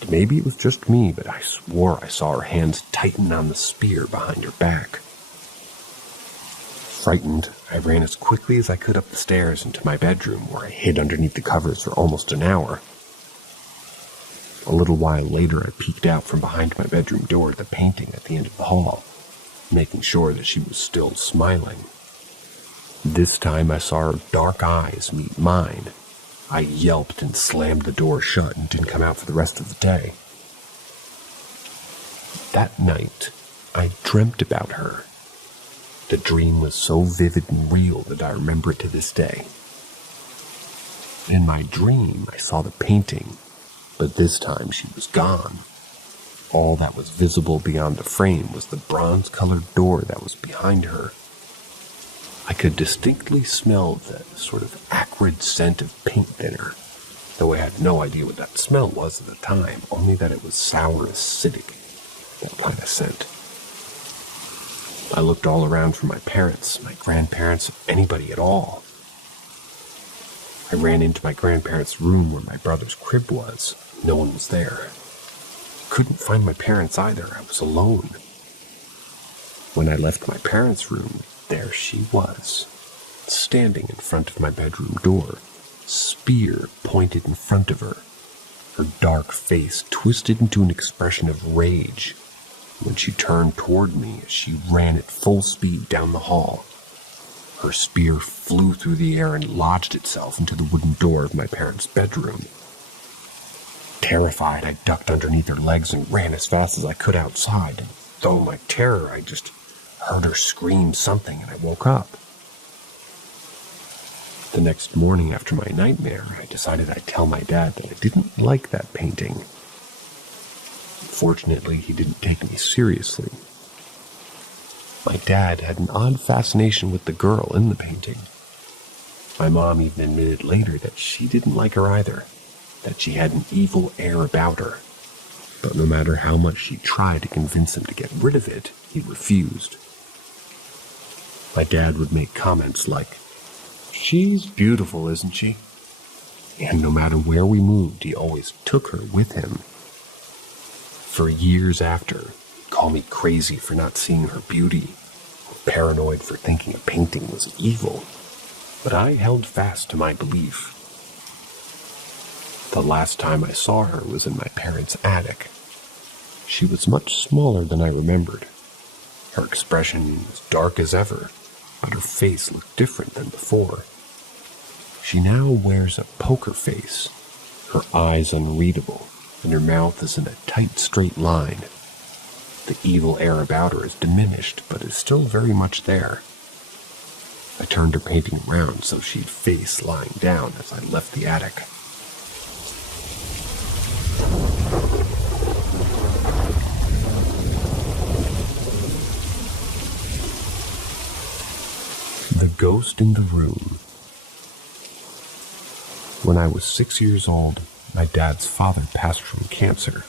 And maybe it was just me, but I swore I saw her hands tighten on the spear behind her back. Frightened, I ran as quickly as I could up the stairs into my bedroom, where I hid underneath the covers for almost an hour. A little while later, I peeked out from behind my bedroom door at the painting at the end of the hall, making sure that she was still smiling. This time I saw her dark eyes meet mine. I yelped and slammed the door shut and didn't come out for the rest of the day. That night, I dreamt about her. The dream was so vivid and real that I remember it to this day. In my dream, I saw the painting, but this time she was gone. All that was visible beyond the frame was the bronze-colored door that was behind her. I could distinctly smell the sort of acrid scent of paint thinner, though I had no idea what that smell was at the time, only that it was sour acidic, that kind of scent. I looked all around for my parents, my grandparents, anybody at all. I ran into my grandparents' room where my brother's crib was. No one was there. Couldn't find my parents either. I was alone. When I left my parents' room, there she was, standing in front of my bedroom door, spear pointed in front of her. her dark face twisted into an expression of rage when she turned toward me as she ran at full speed down the hall. Her spear flew through the air and lodged itself into the wooden door of my parents' bedroom. Terrified, I ducked underneath her legs and ran as fast as I could outside. And though my terror, I just heard her scream something and I woke up. The next morning after my nightmare, I decided I'd tell my dad that I didn't like that painting. Fortunately, he didn't take me seriously. My dad had an odd fascination with the girl in the painting. My mom even admitted later that she didn't like her either, that she had an evil air about her. But no matter how much she tried to convince him to get rid of it, he refused. My dad would make comments like, "She's beautiful, isn't she?" And no matter where we moved, he always took her with him. For years after, he'd call me crazy for not seeing her beauty, or paranoid for thinking a painting was evil. But I held fast to my belief. The last time I saw her was in my parents' attic. She was much smaller than I remembered. Her expression was dark as ever, but her face looked different than before. She now wears a poker face, her eyes unreadable, and her mouth is in a tight, straight line. The evil air about her is diminished, but is still very much there. I turned her painting around so she'd face lying down as I left the attic. The Ghost in the Room. When I was 6 years old, my dad's father passed from cancer.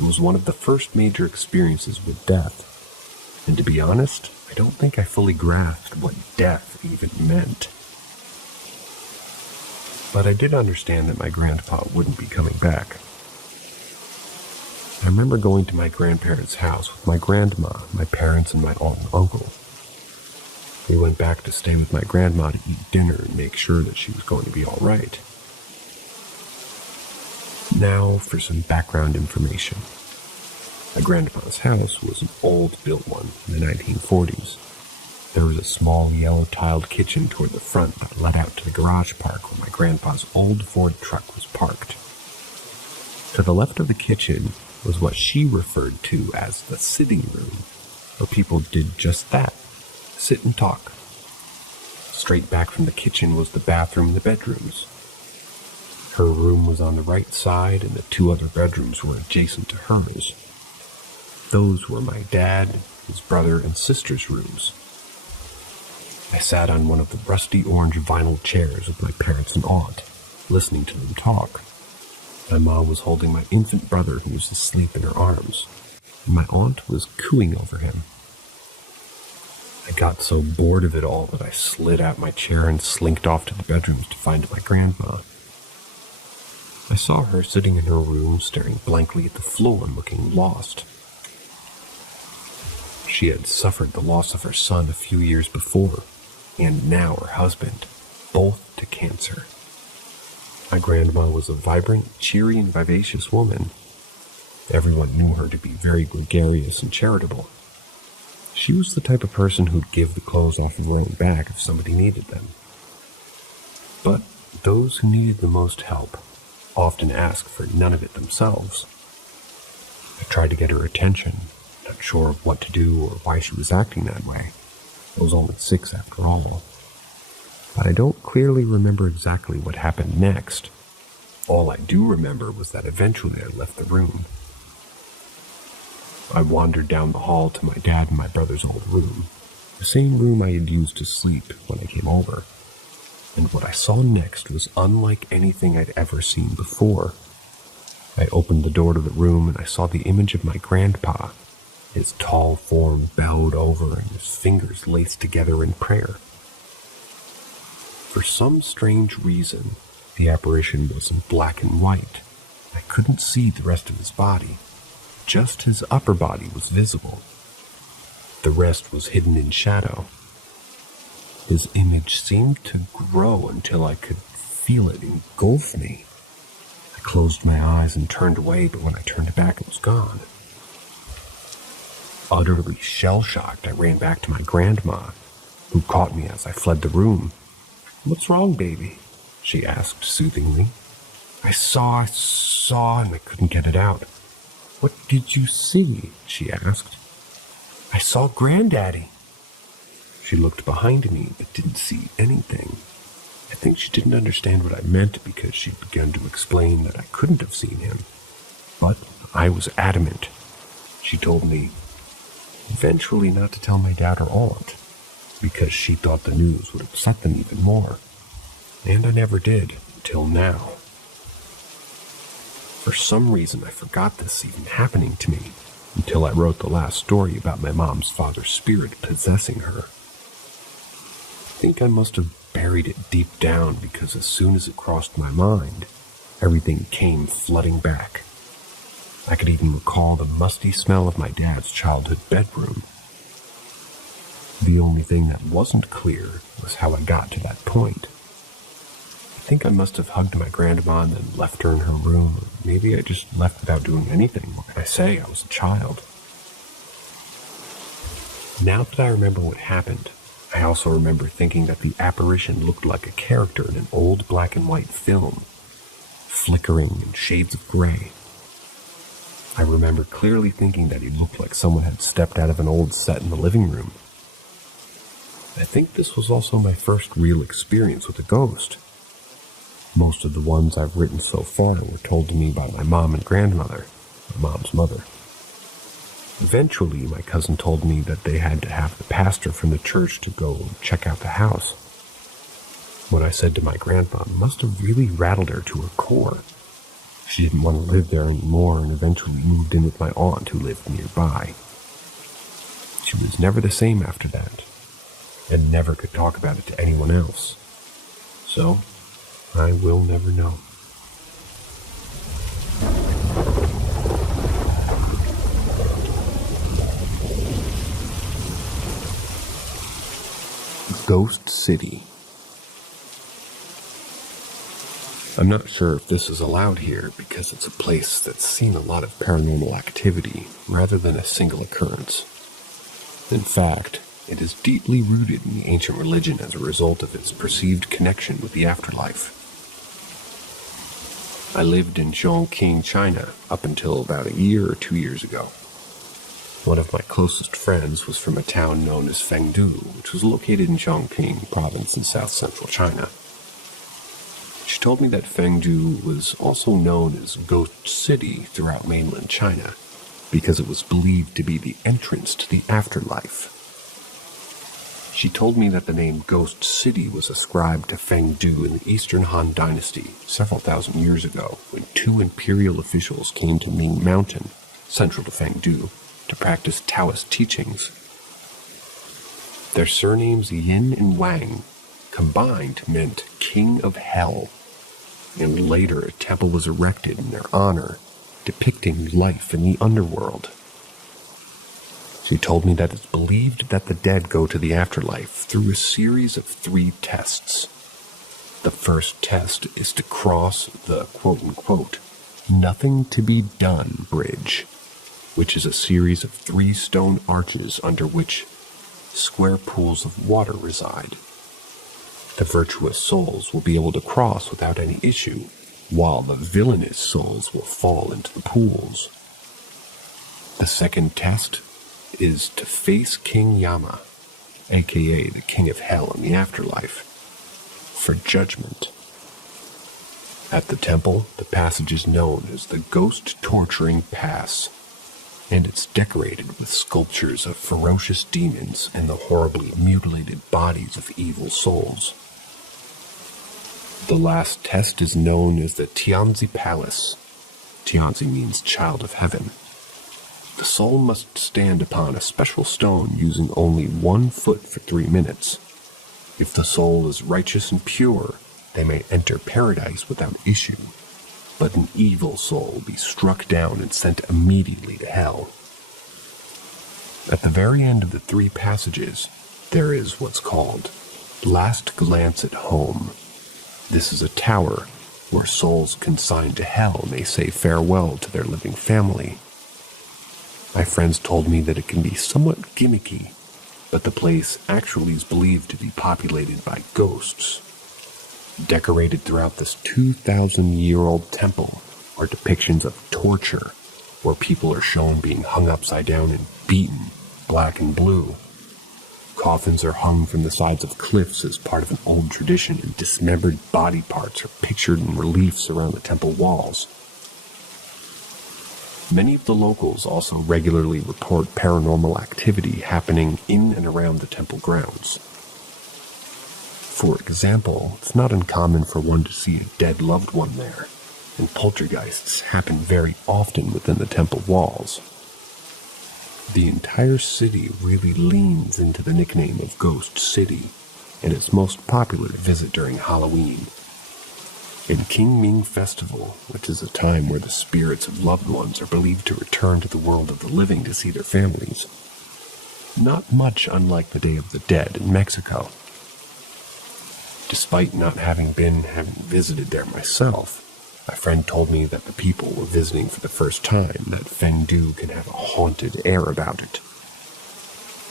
It was one of the first major experiences with death, and to be honest, I don't think I fully grasped what death even meant. But I did understand that my grandpa wouldn't be coming back. I remember going to my grandparents' house with my grandma, my parents, and my aunt and uncle. We went back to stay with my grandma to eat dinner and make sure that she was going to be all right. Now for some background information. My grandpa's house was an old-built one in the 1940s. There was a small yellow-tiled kitchen toward the front that led out to the garage park where my grandpa's old Ford truck was parked. To the left of the kitchen was what she referred to as the sitting room, where people did just that, sit and talk. Straight back from the kitchen was the bathroom and the bedrooms. Her room was on the right side, and the two other bedrooms were adjacent to hers. Those were my dad, his brother, and sister's rooms. I sat on one of the rusty orange vinyl chairs with my parents and aunt, listening to them talk. My mom was holding my infant brother who was asleep in her arms, and my aunt was cooing over him. I got so bored of it all that I slid out my chair and slinked off to the bedrooms to find my grandma. I saw her sitting in her room, staring blankly at the floor and looking lost. She had suffered the loss of her son a few years before, and now her husband, both to cancer. My grandma was a vibrant, cheery, and vivacious woman. Everyone knew her to be very gregarious and charitable. She was the type of person who'd give the clothes off of her own back if somebody needed them. But those who needed the most help often asked for none of it themselves. I tried to get her attention, not sure of what to do or why she was acting that way. I was only 6 after all. But I don't clearly remember exactly what happened next. All I do remember was that eventually I left the room. I wandered down the hall to my dad and my brother's old room, the same room I had used to sleep when I came over. And what I saw next was unlike anything I'd ever seen before. I opened the door to the room and I saw the image of my grandpa, his tall form bowed over and his fingers laced together in prayer. For some strange reason, the apparition was in black and white. I couldn't see the rest of his body. Just his upper body was visible. The rest was hidden in shadow. His image seemed to grow until I could feel it engulf me. I I closed my eyes and turned away, but when I turned back, it was gone. Utterly shell-shocked, I ran back to my grandma, who caught me as I fled the room. "What's wrong, baby?" she asked soothingly. I saw, and I couldn't get it out. "What did you see?" she asked. "I saw Granddaddy." She looked behind me, but didn't see anything. I think she didn't understand what I meant because she'd begun to explain that I couldn't have seen him. But I was adamant. She told me eventually not to tell my dad or aunt, because she thought the news would upset them even more. And I never did, until now. For some reason, I forgot this even happening to me, until I wrote the last story about my mom's father's spirit possessing her. I think I must have buried it deep down because as soon as it crossed my mind, everything came flooding back. I could even recall the musty smell of my dad's childhood bedroom. The only thing that wasn't clear was how I got to that point. I think I must have hugged my grandma and then left her in her room, or maybe I just left without doing anything. What can I say? I was a child. Now that I remember what happened, I also remember thinking that the apparition looked like a character in an old black and white film, flickering in shades of gray. I remember clearly thinking that he looked like someone had stepped out of an old set in the living room. I think this was also my first real experience with a ghost. Most of the ones I've written so far were told to me by my mom and grandmother, my mom's mother. Eventually, my cousin told me that they had to have the pastor from the church to go and check out the house. What I said to my grandma must have really rattled her to her core. She didn't want to live there anymore and eventually moved in with my aunt who lived nearby. She was never the same after that, and never could talk about it to anyone else. So, I will never know. Ghost City. I'm not sure if this is allowed here because it's a place that's seen a lot of paranormal activity rather than a single occurrence. In fact, it is deeply rooted in the ancient religion as a result of its perceived connection with the afterlife. I lived in Chongqing, China, up until about a year or 2 years ago. One of my closest friends was from a town known as Fengdu, which was located in Chongqing province in south-central China. She told me that Fengdu was also known as Ghost City throughout mainland China, because it was believed to be the entrance to the afterlife. She told me that the name Ghost City was ascribed to Fengdu in the Eastern Han Dynasty several thousand years ago, when 2 imperial officials came to Ming Mountain, central to Fengdu, to practice Taoist teachings. Their surnames Yin and Wang combined meant King of Hell, and later a temple was erected in their honor, depicting life in the underworld. She told me that it's believed that the dead go to the afterlife through a series of 3 tests. The first test is to cross the quote-unquote nothing to be done bridge, which is a series of 3 stone arches under which square pools of water reside. The virtuous souls will be able to cross without any issue, while the villainous souls will fall into the pools. The second test is to face King Yama, aka the King of Hell in the afterlife, for judgment. At the temple, the passage is known as the Ghost Torturing Pass, and it's decorated with sculptures of ferocious demons and the horribly mutilated bodies of evil souls. The last test is known as the Tianzi Palace. Tianzi means child of heaven. The soul must stand upon a special stone using only 1 foot for 3 minutes. If the soul is righteous and pure, they may enter paradise without issue, but an evil soul will be struck down and sent immediately to hell. At the very end of the 3 passages, there is what's called Last Glance at Home. This is a tower where souls consigned to hell may say farewell to their living family. My friends told me that it can be somewhat gimmicky, but the place actually is believed to be populated by ghosts. Decorated throughout this 2,000-year-old temple are depictions of torture, where people are shown being hung upside down and beaten, black and blue. Coffins are hung from the sides of cliffs as part of an old tradition, and dismembered body parts are pictured in reliefs around the temple walls. Many of the locals also regularly report paranormal activity happening in and around the temple grounds. For example, it's not uncommon for one to see a dead loved one there, and poltergeists happen very often within the temple walls. The entire city really leans into the nickname of Ghost City, and its most popular visit during Halloween. In King Ming Festival, which is a time where the spirits of loved ones are believed to return to the world of the living to see their families. Not much unlike the Day of the Dead in Mexico. Despite not having visited there myself, my friend told me that the people were visiting for the first time that Fengdu can have a haunted air about it.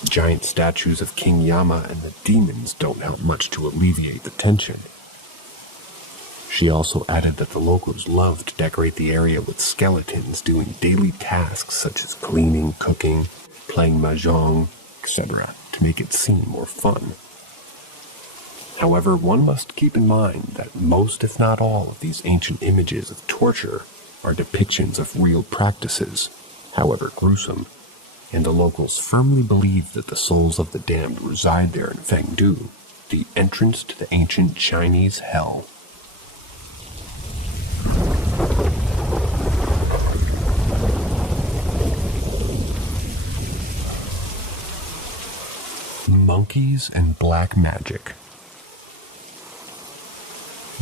Giant statues of King Yama and the demons don't help much to alleviate the tension. She also added that the locals love to decorate the area with skeletons doing daily tasks such as cleaning, cooking, playing mahjong, etc. to make it seem more fun. However, one must keep in mind that most, if not all, of these ancient images of torture are depictions of real practices, however gruesome, and the locals firmly believe that the souls of the damned reside there in Fengdu, the entrance to the ancient Chinese hell. Monkeys and black magic.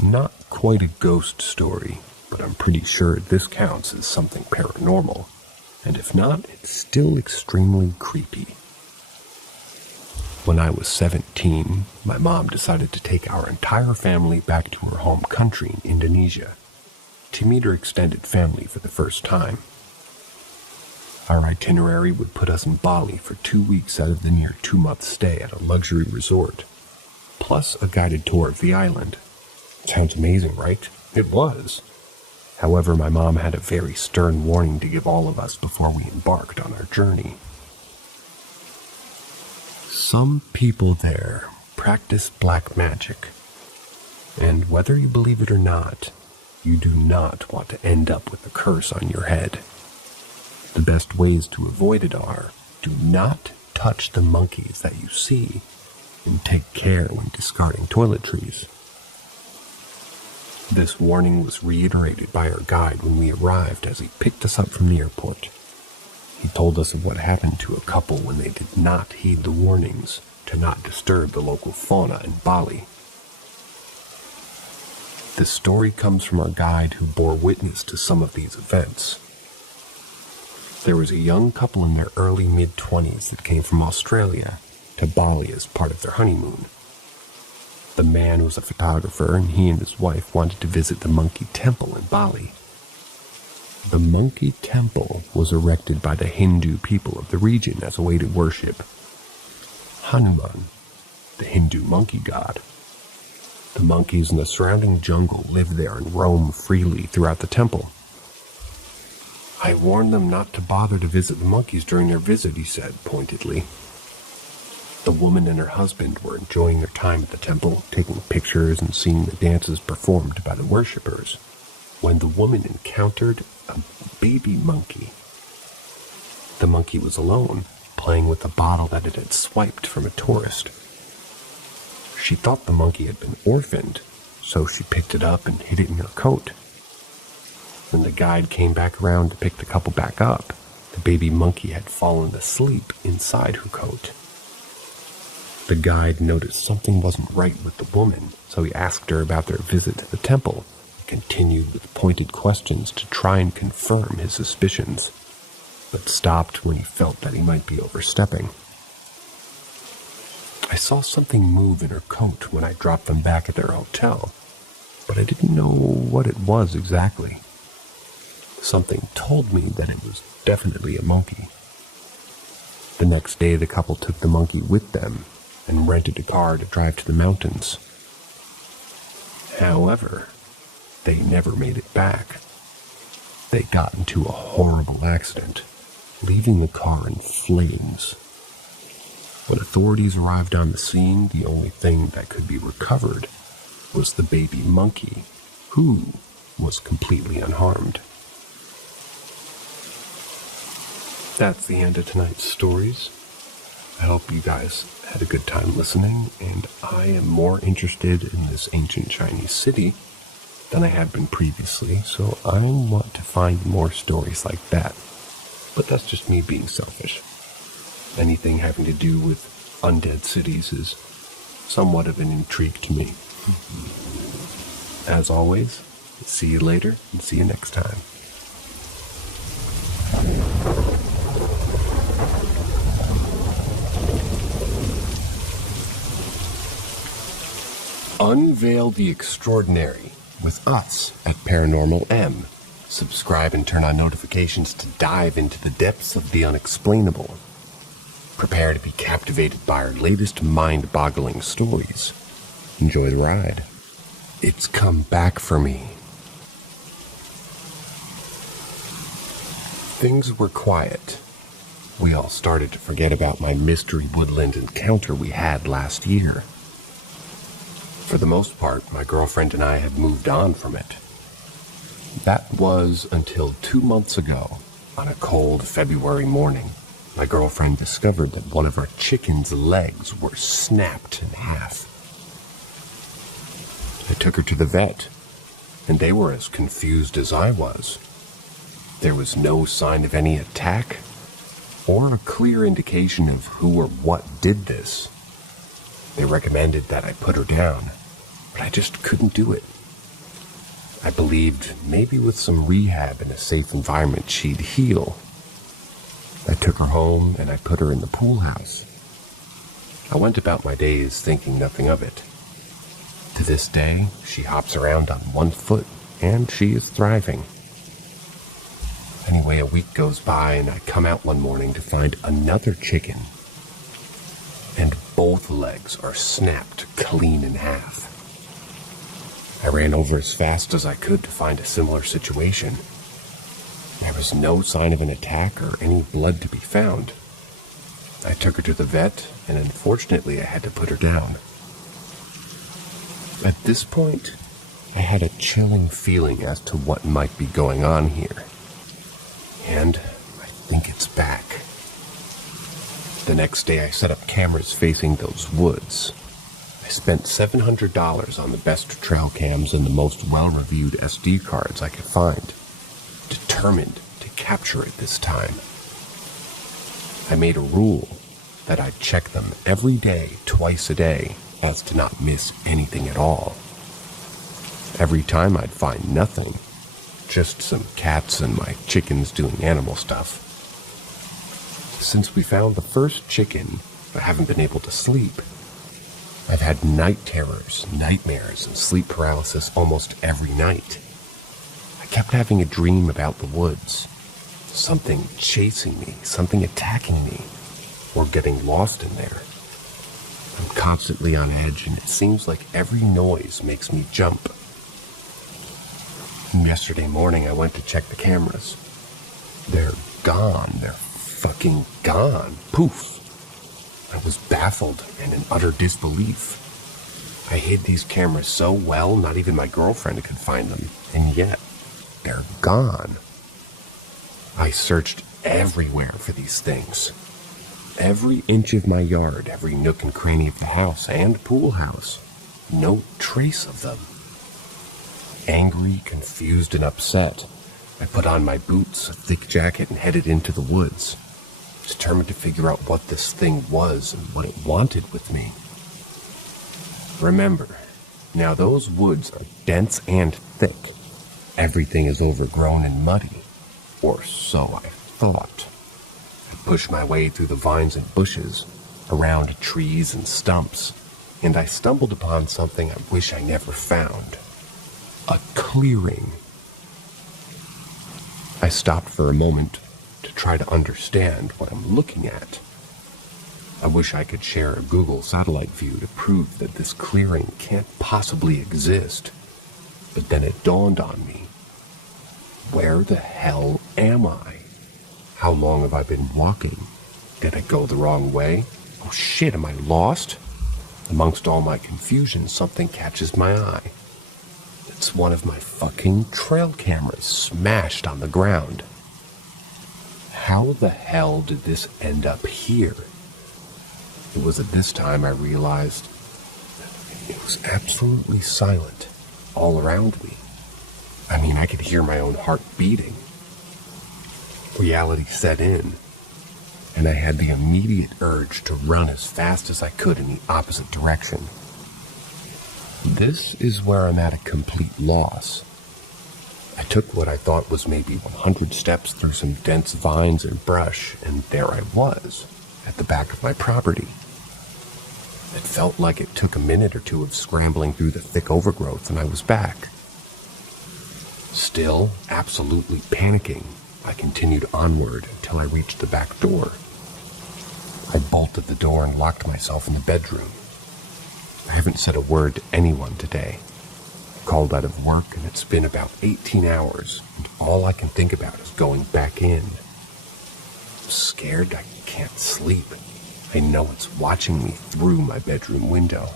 Not quite a ghost story, but I'm pretty sure this counts as something paranormal, and if not, it's still extremely creepy. When I was 17, my mom decided to take our entire family back to her home country in Indonesia to meet her extended family for the first time. Our itinerary would put us in Bali for 2 weeks out of the near 2-month stay at a luxury resort, plus a guided tour of the island. Sounds amazing, right? It was. However, my mom had a very stern warning to give all of us before we embarked on our journey. Some people there practice black magic, and whether you believe it or not, you do not want to end up with a curse on your head. The best ways to avoid it are, do not touch the monkeys that you see, and take care when discarding toiletries. This warning was reiterated by our guide when we arrived as he picked us up from the airport. He told us of what happened to a couple when they did not heed the warnings to not disturb the local fauna in Bali. This story comes from our guide who bore witness to some of these events. There was a young couple in their early mid-20s that came from Australia to Bali as part of their honeymoon. The man was a photographer, and he and his wife wanted to visit the monkey temple in Bali. The monkey temple was erected by the Hindu people of the region as a way to worship Hanuman, the Hindu monkey god. The monkeys in the surrounding jungle live there and roam freely throughout the temple. I warned them not to bother to visit the monkeys during their visit, he said pointedly. The woman and her husband were enjoying their time at the temple, taking pictures and seeing the dances performed by the worshippers, when the woman encountered a baby monkey. The monkey was alone, playing with a bottle that it had swiped from a tourist. She thought the monkey had been orphaned, so she picked it up and hid it in her coat. When the guide came back around to pick the couple back up, the baby monkey had fallen asleep inside her coat. The guide noticed something wasn't right with the woman, so he asked her about their visit to the temple and continued with pointed questions to try and confirm his suspicions, but stopped when he felt that he might be overstepping. I saw something move in her coat when I dropped them back at their hotel. but I didn't know what it was exactly. Something told me that it was definitely a monkey. The next day, the couple took the monkey with them and rented a car to drive to the mountains. However, they never made it back. They got into a horrible accident, leaving the car in flames. When authorities arrived on the scene, the only thing that could be recovered was the baby monkey, who was completely unharmed. That's the end of tonight's stories. I hope you guys had a good time listening, and I am more interested in this ancient Chinese city than I have been previously, so I want to find more stories like that. But that's just me being selfish. Anything having to do with undead cities is somewhat of an intrigue to me. As always, see you later and see you next time. Unveil the extraordinary with us at Paranormal M. Subscribe and turn on notifications to dive into the depths of the unexplainable. Prepare to be captivated by our latest mind-boggling stories. Enjoy the ride. It's come back for me. Things were quiet. We all started to forget about my mystery woodland encounter we had last year. For the most part, my girlfriend and I had moved on from it. That was until 2 months ago, on a cold February morning, my girlfriend discovered that one of our chicken's legs were snapped in half. I took her to the vet, and they were as confused as I was. There was no sign of any attack, or a clear indication of who or what did this. They recommended that I put her down, but I just couldn't do it. I believed maybe with some rehab in a safe environment she'd heal. I took her home and I put her in the pool house. I went about my days thinking nothing of it. To this day, she hops around on one foot and she is thriving. Anyway, a week goes by and I come out one morning to find another chicken. And both legs are snapped clean in half. I ran over as fast as I could to find a similar situation. There was no sign of an attack or any blood to be found. I took her to the vet, and unfortunately I had to put her down. At this point, I had a chilling feeling as to what might be going on here. And I think it's back. The next day I set up cameras facing those woods. I spent $700 on the best trail cams and the most well-reviewed SD cards I could find, determined to capture it this time. I made a rule that I'd check them every day, twice a day, as to not miss anything at all. Every time I'd find nothing, just some cats and my chickens doing animal stuff. Since we found the first chicken, I haven't been able to sleep. I've had night terrors, nightmares, and sleep paralysis almost every night. I kept having a dream about the woods. Something chasing me, something attacking me, or getting lost in there. I'm constantly on edge, and it seems like every noise makes me jump. Yesterday morning, I went to check the cameras. They're gone. They're fucking gone. Poof. I was baffled and in utter disbelief. I hid these cameras so well, not even my girlfriend could find them, and yet, they're gone. I searched everywhere for these things. Every inch of my yard, every nook and cranny of the house and pool house. No trace of them. Angry, confused, and upset, I put on my boots, a thick jacket, and headed into the woods, determined to figure out what this thing was and what it wanted with me. Remember, now those woods are dense and thick. Everything is overgrown and muddy, or so I thought. I pushed my way through the vines and bushes, around trees and stumps, and I stumbled upon something I wish I never found. A clearing. I stopped for a moment to try to understand what I'm looking at. I wish I could share a Google satellite view to prove that this clearing can't possibly exist. But then it dawned on me. Where the hell am I? How long have I been walking? Did I go the wrong way? Oh shit, am I lost? Amongst all my confusion, something catches my eye. It's one of my fucking trail cameras smashed on the ground. How the hell did this end up here? It was at this time I realized it was absolutely silent all around me. I mean, I could hear my own heart beating. Reality set in, and I had the immediate urge to run as fast as I could in the opposite direction. This is where I'm at a complete loss. I took what I thought was maybe 100 steps through some dense vines and brush, and there I was, at the back of my property. It felt like it took a minute or two of scrambling through the thick overgrowth, and I was back. Still, absolutely panicking, I continued onward until I reached the back door. I bolted the door and locked myself in the bedroom. I haven't said a word to anyone today. I called out of work, and it's been about 18 hours, and all I can think about is going back in. I'm scared I can't sleep. I know it's watching me through my bedroom window.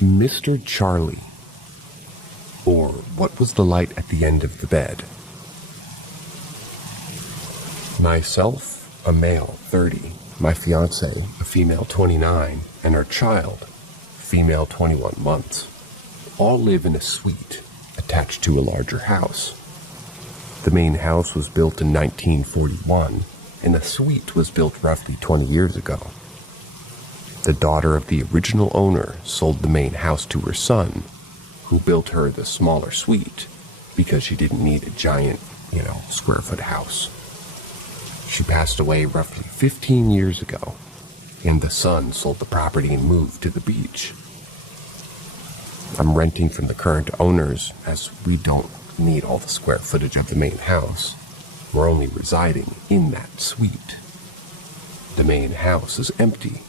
Mr. Charlie. Or what was the light at the end of the bed? Myself, a male, 30, my fiancée, a female, 29, and our child, female, 21 months, all live in a suite attached to a larger house. The main house was built in 1941, and the suite was built roughly 20 years ago. The daughter of the original owner sold the main house to her son, who built her the smaller suite because she didn't need a giant, square foot house. She passed away roughly 15 years ago, and the son sold the property and moved to the beach. I'm renting from the current owners as we don't need all the square footage of the main house. We're only residing in that suite. The main house is empty.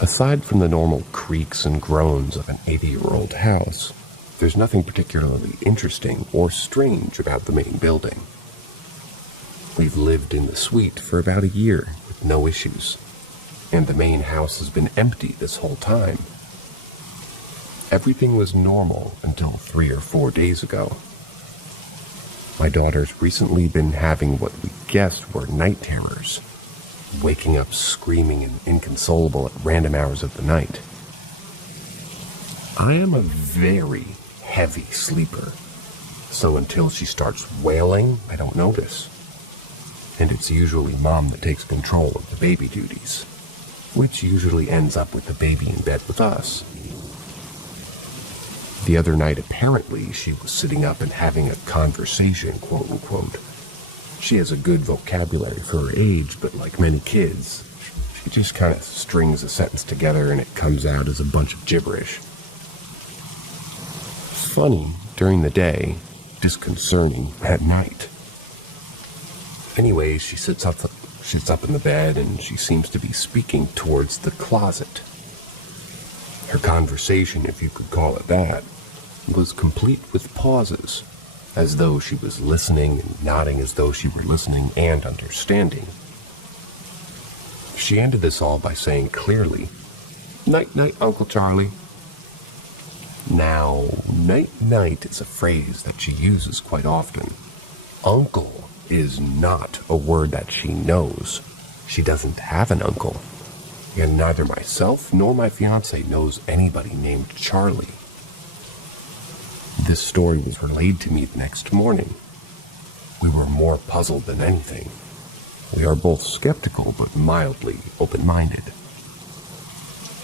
Aside from the normal creaks and groans of an 80-year-old house, there's nothing particularly interesting or strange about the main building. We've lived in the suite for about a year with no issues, and the main house has been empty this whole time. Everything was normal until 3 or 4 days ago. My daughter's recently been having what we guessed were night terrors, waking up screaming and inconsolable at random hours of the night. I am a very heavy sleeper, so until she starts wailing, I don't notice. And it's usually Mom that takes control of the baby duties, which usually ends up with the baby in bed with us. The other night, apparently, she was sitting up and having a conversation, quote unquote. She has a good vocabulary for her age, but like many kids, she just kind of strings a sentence together and it comes out as a bunch of gibberish. Funny during the day, disconcerting at night. Anyway, she sits up in the bed and she seems to be speaking towards the closet. Her conversation, if you could call it that, was complete with pauses, as though she was listening and nodding as though she were listening and understanding. She ended this all by saying clearly, "Night-night, Uncle Charlie." Now, night-night is a phrase that she uses quite often. Uncle is not a word that she knows. She doesn't have an uncle. And neither myself nor my fiancé knows anybody named Charlie. This story was relayed to me the next morning. We were more puzzled than anything. We are both skeptical but mildly open-minded.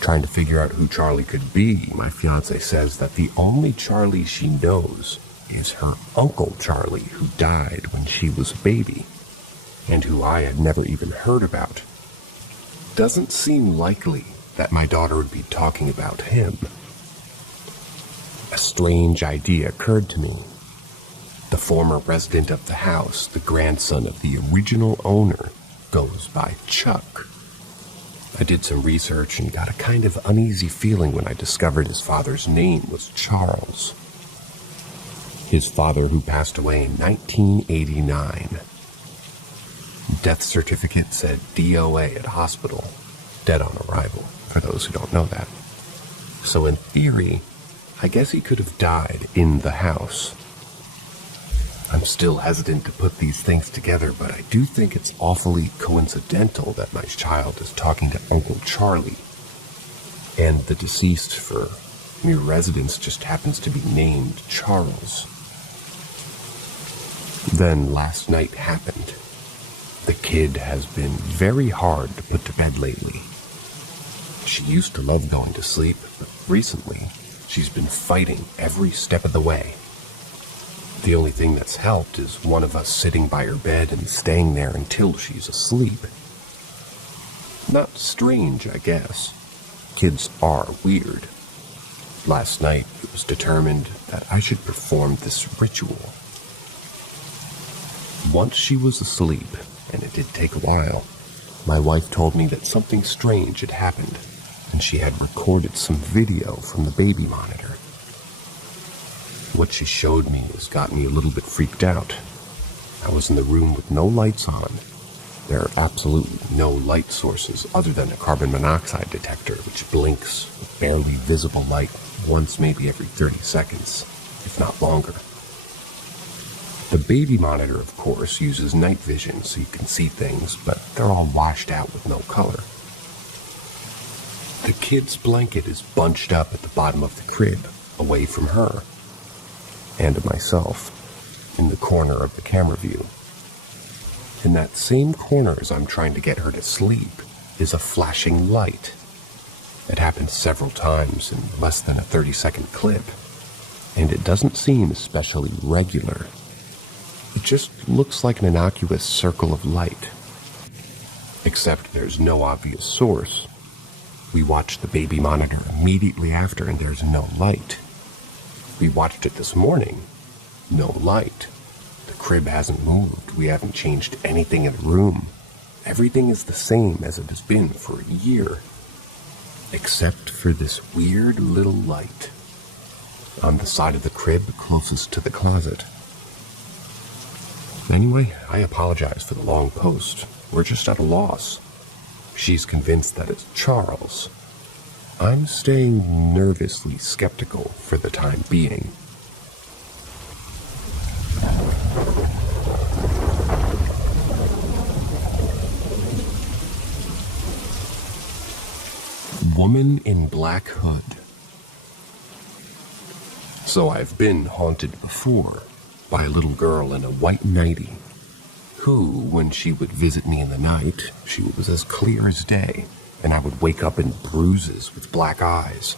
Trying to figure out who Charlie could be, my fiancé says that the only Charlie she knows is her Uncle Charlie, who died when she was a baby, and who I had never even heard about. Doesn't seem likely that my daughter would be talking about him. A strange idea occurred to me. The former resident of the house, the grandson of the original owner, goes by Chuck. I did some research and got a kind of uneasy feeling when I discovered his father's name was Charles. His father, who passed away in 1989. Death certificate said DOA at hospital, dead on arrival, for those who don't know that. So in theory, I guess he could have died in the house. I'm still hesitant to put these things together, but I do think it's awfully coincidental that my child is talking to Uncle Charlie, and the deceased for mere residence just happens to be named Charles. Then last night happened. The kid has been very hard to put to bed lately. She used to love going to sleep, but recently she's been fighting every step of the way. The only thing that's helped is one of us sitting by her bed and staying there until she's asleep. Not strange, I guess. Kids are weird. Last night it was determined that I should perform this ritual. Once she was asleep, and it did take a while, my wife told me that something strange had happened, and she had recorded some video from the baby monitor. What she showed me has got me a little bit freaked out. I was in the room with no lights on. There are absolutely no light sources other than a carbon monoxide detector, which blinks with barely visible light once maybe every 30 seconds, if not longer. The baby monitor, of course, uses night vision so you can see things, but they're all washed out with no color. The kid's blanket is bunched up at the bottom of the crib, away from her, and myself, in the corner of the camera view. In that same corner as I'm trying to get her to sleep is a flashing light. It happens several times in less than a 30-second clip, and it doesn't seem especially regular. It just looks like an innocuous circle of light. Except there's no obvious source. We watched the baby monitor immediately after, and there's no light. We watched it this morning. No light. The crib hasn't moved. We haven't changed anything in the room. Everything is the same as it has been for a year. Except for this weird little light on the side of the crib closest to the closet. Anyway, I apologize for the long post. We're just at a loss. She's convinced that it's Charles. I'm staying nervously skeptical for the time being. Woman in black hood. So I've been haunted before by a little girl in a white nightie, who, when she would visit me in the night, she was as clear as day, and I would wake up in bruises with black eyes.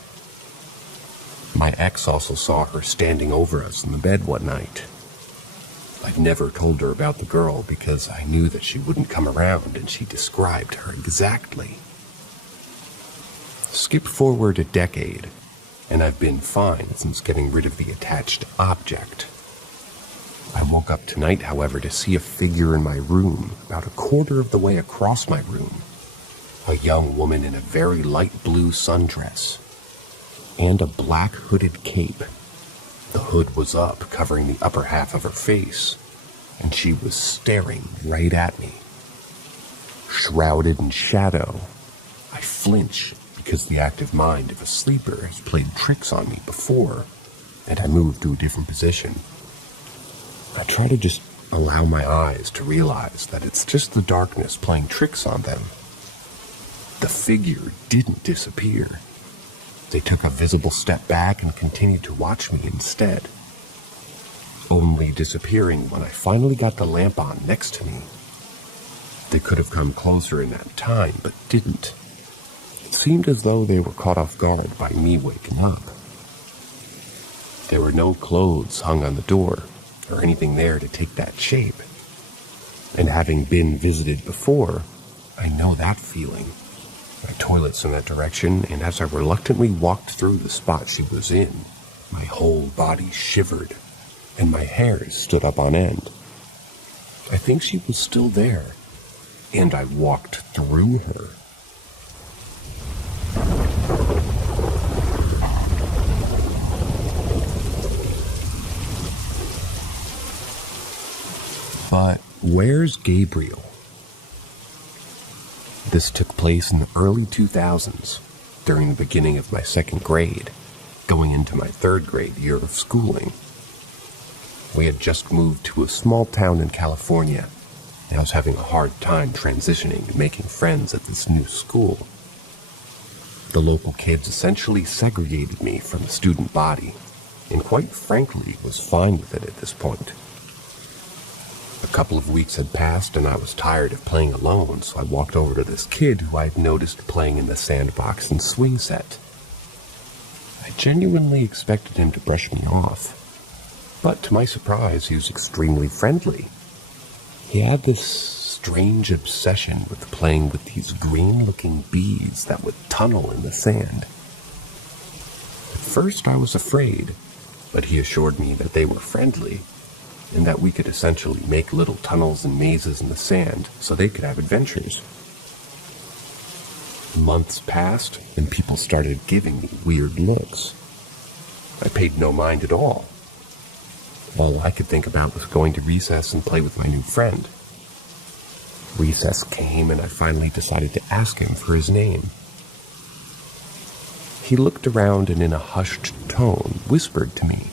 My ex also saw her standing over us in the bed one night. I'd never told her about the girl because I knew that she wouldn't come around, and she described her exactly. Skip forward a decade, and I've been fine since getting rid of the attached object. I woke up tonight, however, to see a figure in my room, about a quarter of the way across my room. A young woman in a very light blue sundress, and a black hooded cape. The hood was up, covering the upper half of her face, and she was staring right at me. Shrouded in shadow, I flinch because the active mind of a sleeper has played tricks on me before, and I move to a different position. I try to just allow my eyes to realize that it's just the darkness playing tricks on them. The figure didn't disappear. They took a visible step back and continued to watch me instead, only disappearing when I finally got the lamp on next to me. They could have come closer in that time, but didn't. It seemed as though they were caught off guard by me waking up. There were no clothes hung on the door, or anything there to take that shape. And having been visited before, I know that feeling. My toilet's in that direction, and as I reluctantly walked through the spot she was in, my whole body shivered, and my hairs stood up on end. I think she was still there, and I walked through her. But where's Gabriel? This took place in the early 2000s, during the beginning of my second grade, going into my third grade year of schooling. We had just moved to a small town in California, and I was having a hard time transitioning to making friends at this new school. The local kids essentially segregated me from the student body, and quite frankly was fine with it at this point. A couple of weeks had passed and I was tired of playing alone, so I walked over to this kid who I had noticed playing in the sandbox and swing set. I genuinely expected him to brush me off, but to my surprise, he was extremely friendly. He had this strange obsession with playing with these green-looking bees that would tunnel in the sand. At first I was afraid, but he assured me that they were friendly, and that we could essentially make little tunnels and mazes in the sand so they could have adventures. Months passed, and people started giving me weird looks. I paid no mind at all. All I could think about was going to recess and play with my new friend. Recess came, and I finally decided to ask him for his name. He looked around and in a hushed tone whispered to me,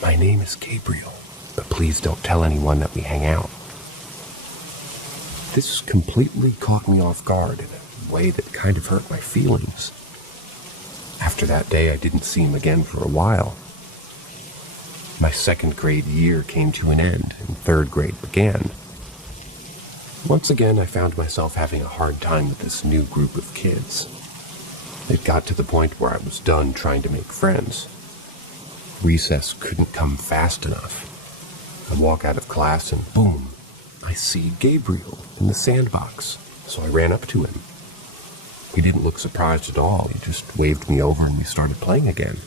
"My name is Gabriel, but please don't tell anyone that we hang out." This completely caught me off guard in a way that kind of hurt my feelings. After that day, I didn't see him again for a while. My second grade year came to an end, and third grade began. Once again, I found myself having a hard time with this new group of kids. It got to the point where I was done trying to make friends. Recess couldn't come fast enough. I walk out of class and boom, I see Gabriel in the sandbox, so I ran up to him. He didn't look surprised at all. He just waved me over and we started playing again.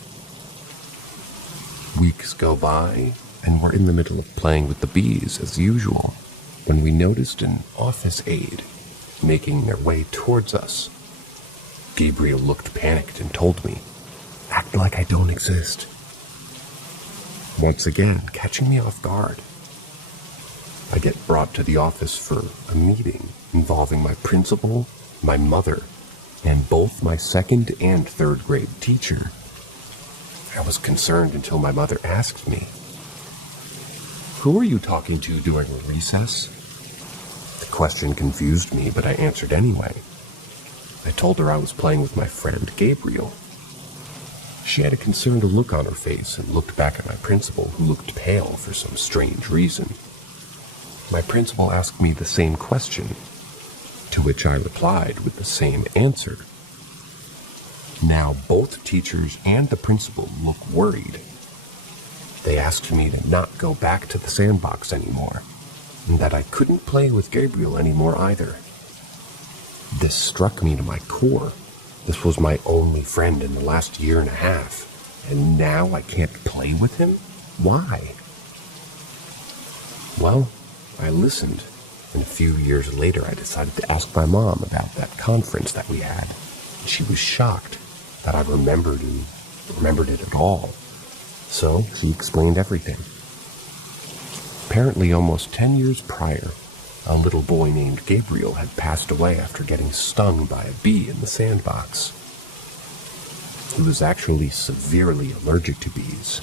Weeks go by, and we're in the middle of playing with the bees as usual, when we noticed an office aide making their way towards us. Gabriel looked panicked and told me, "Act like I don't exist." Once again, catching me off guard. I get brought to the office for a meeting involving my principal, my mother, and both my second and third grade teacher. I was concerned until my mother asked me, "Who are you talking to during recess?" The question confused me, but I answered anyway. I told her I was playing with my friend Gabriel. She had a concerned look on her face and looked back at my principal, who looked pale for some strange reason. My principal asked me the same question, to which I replied with the same answer. Now both teachers and the principal look worried. They asked me to not go back to the sandbox anymore, and that I couldn't play with Gabriel anymore either. This struck me to my core. This was my only friend in the last year and a half, and now I can't play with him? Why? Well, I listened, and a few years later I decided to ask my mom about that conference that we had. She was shocked that I remembered it at all. So she explained everything. Apparently almost 10 years prior, a little boy named Gabriel had passed away after getting stung by a bee in the sandbox. He was actually severely allergic to bees.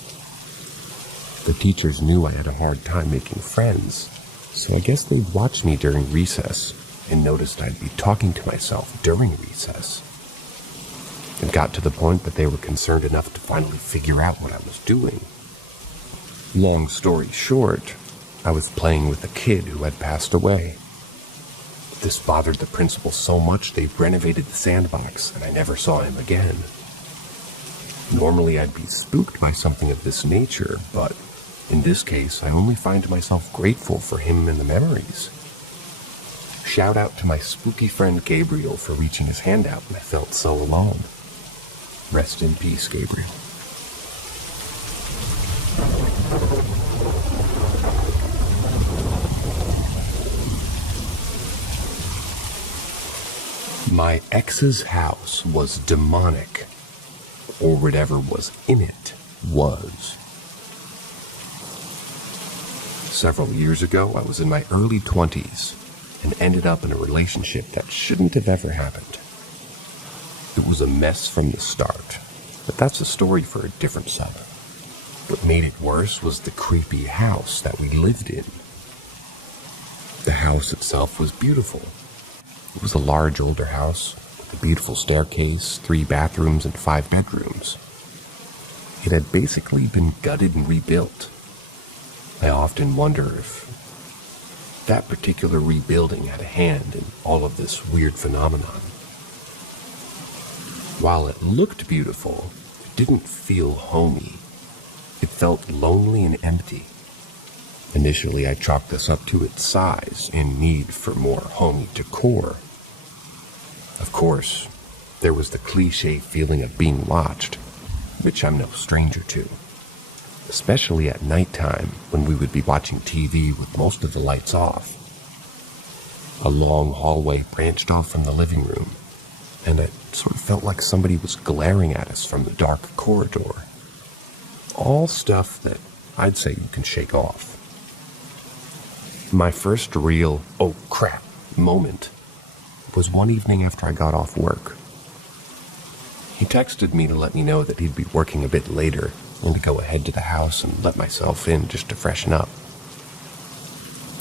The teachers knew I had a hard time making friends, so I guess they'd watch me during recess and noticed I'd be talking to myself during recess. It got to the point that they were concerned enough to finally figure out what I was doing. Long story short, I was playing with a kid who had passed away. This bothered the principal so much they renovated the sandbox and I never saw him again. Normally I'd be spooked by something of this nature, but in this case I only find myself grateful for him and the memories. Shout out to my spooky friend Gabriel for reaching his hand out when I felt so alone. Rest in peace, Gabriel. My ex's house was demonic, or whatever was in it was. Several years ago, I was in my early 20s and ended up in a relationship that shouldn't have ever happened. It was a mess from the start, but that's a story for a different sub. What made it worse was the creepy house that we lived in. The house itself was beautiful. It was a large older house with a beautiful staircase, 3 bathrooms, and 5 bedrooms. It had basically been gutted and rebuilt. I often wonder if that particular rebuilding had a hand in all of this weird phenomenon. While it looked beautiful, it didn't feel homey. It felt lonely and empty. Initially, I chalked this up to its size and need for more homey decor. Of course, there was the cliché feeling of being watched, which I'm no stranger to, especially at nighttime when we would be watching TV with most of the lights off. A long hallway branched off from the living room, and it sort of felt like somebody was glaring at us from the dark corridor. All stuff that I'd say you can shake off. My first real, oh crap, moment was one evening after I got off work. He texted me to let me know that he'd be working a bit later and to go ahead to the house and let myself in just to freshen up.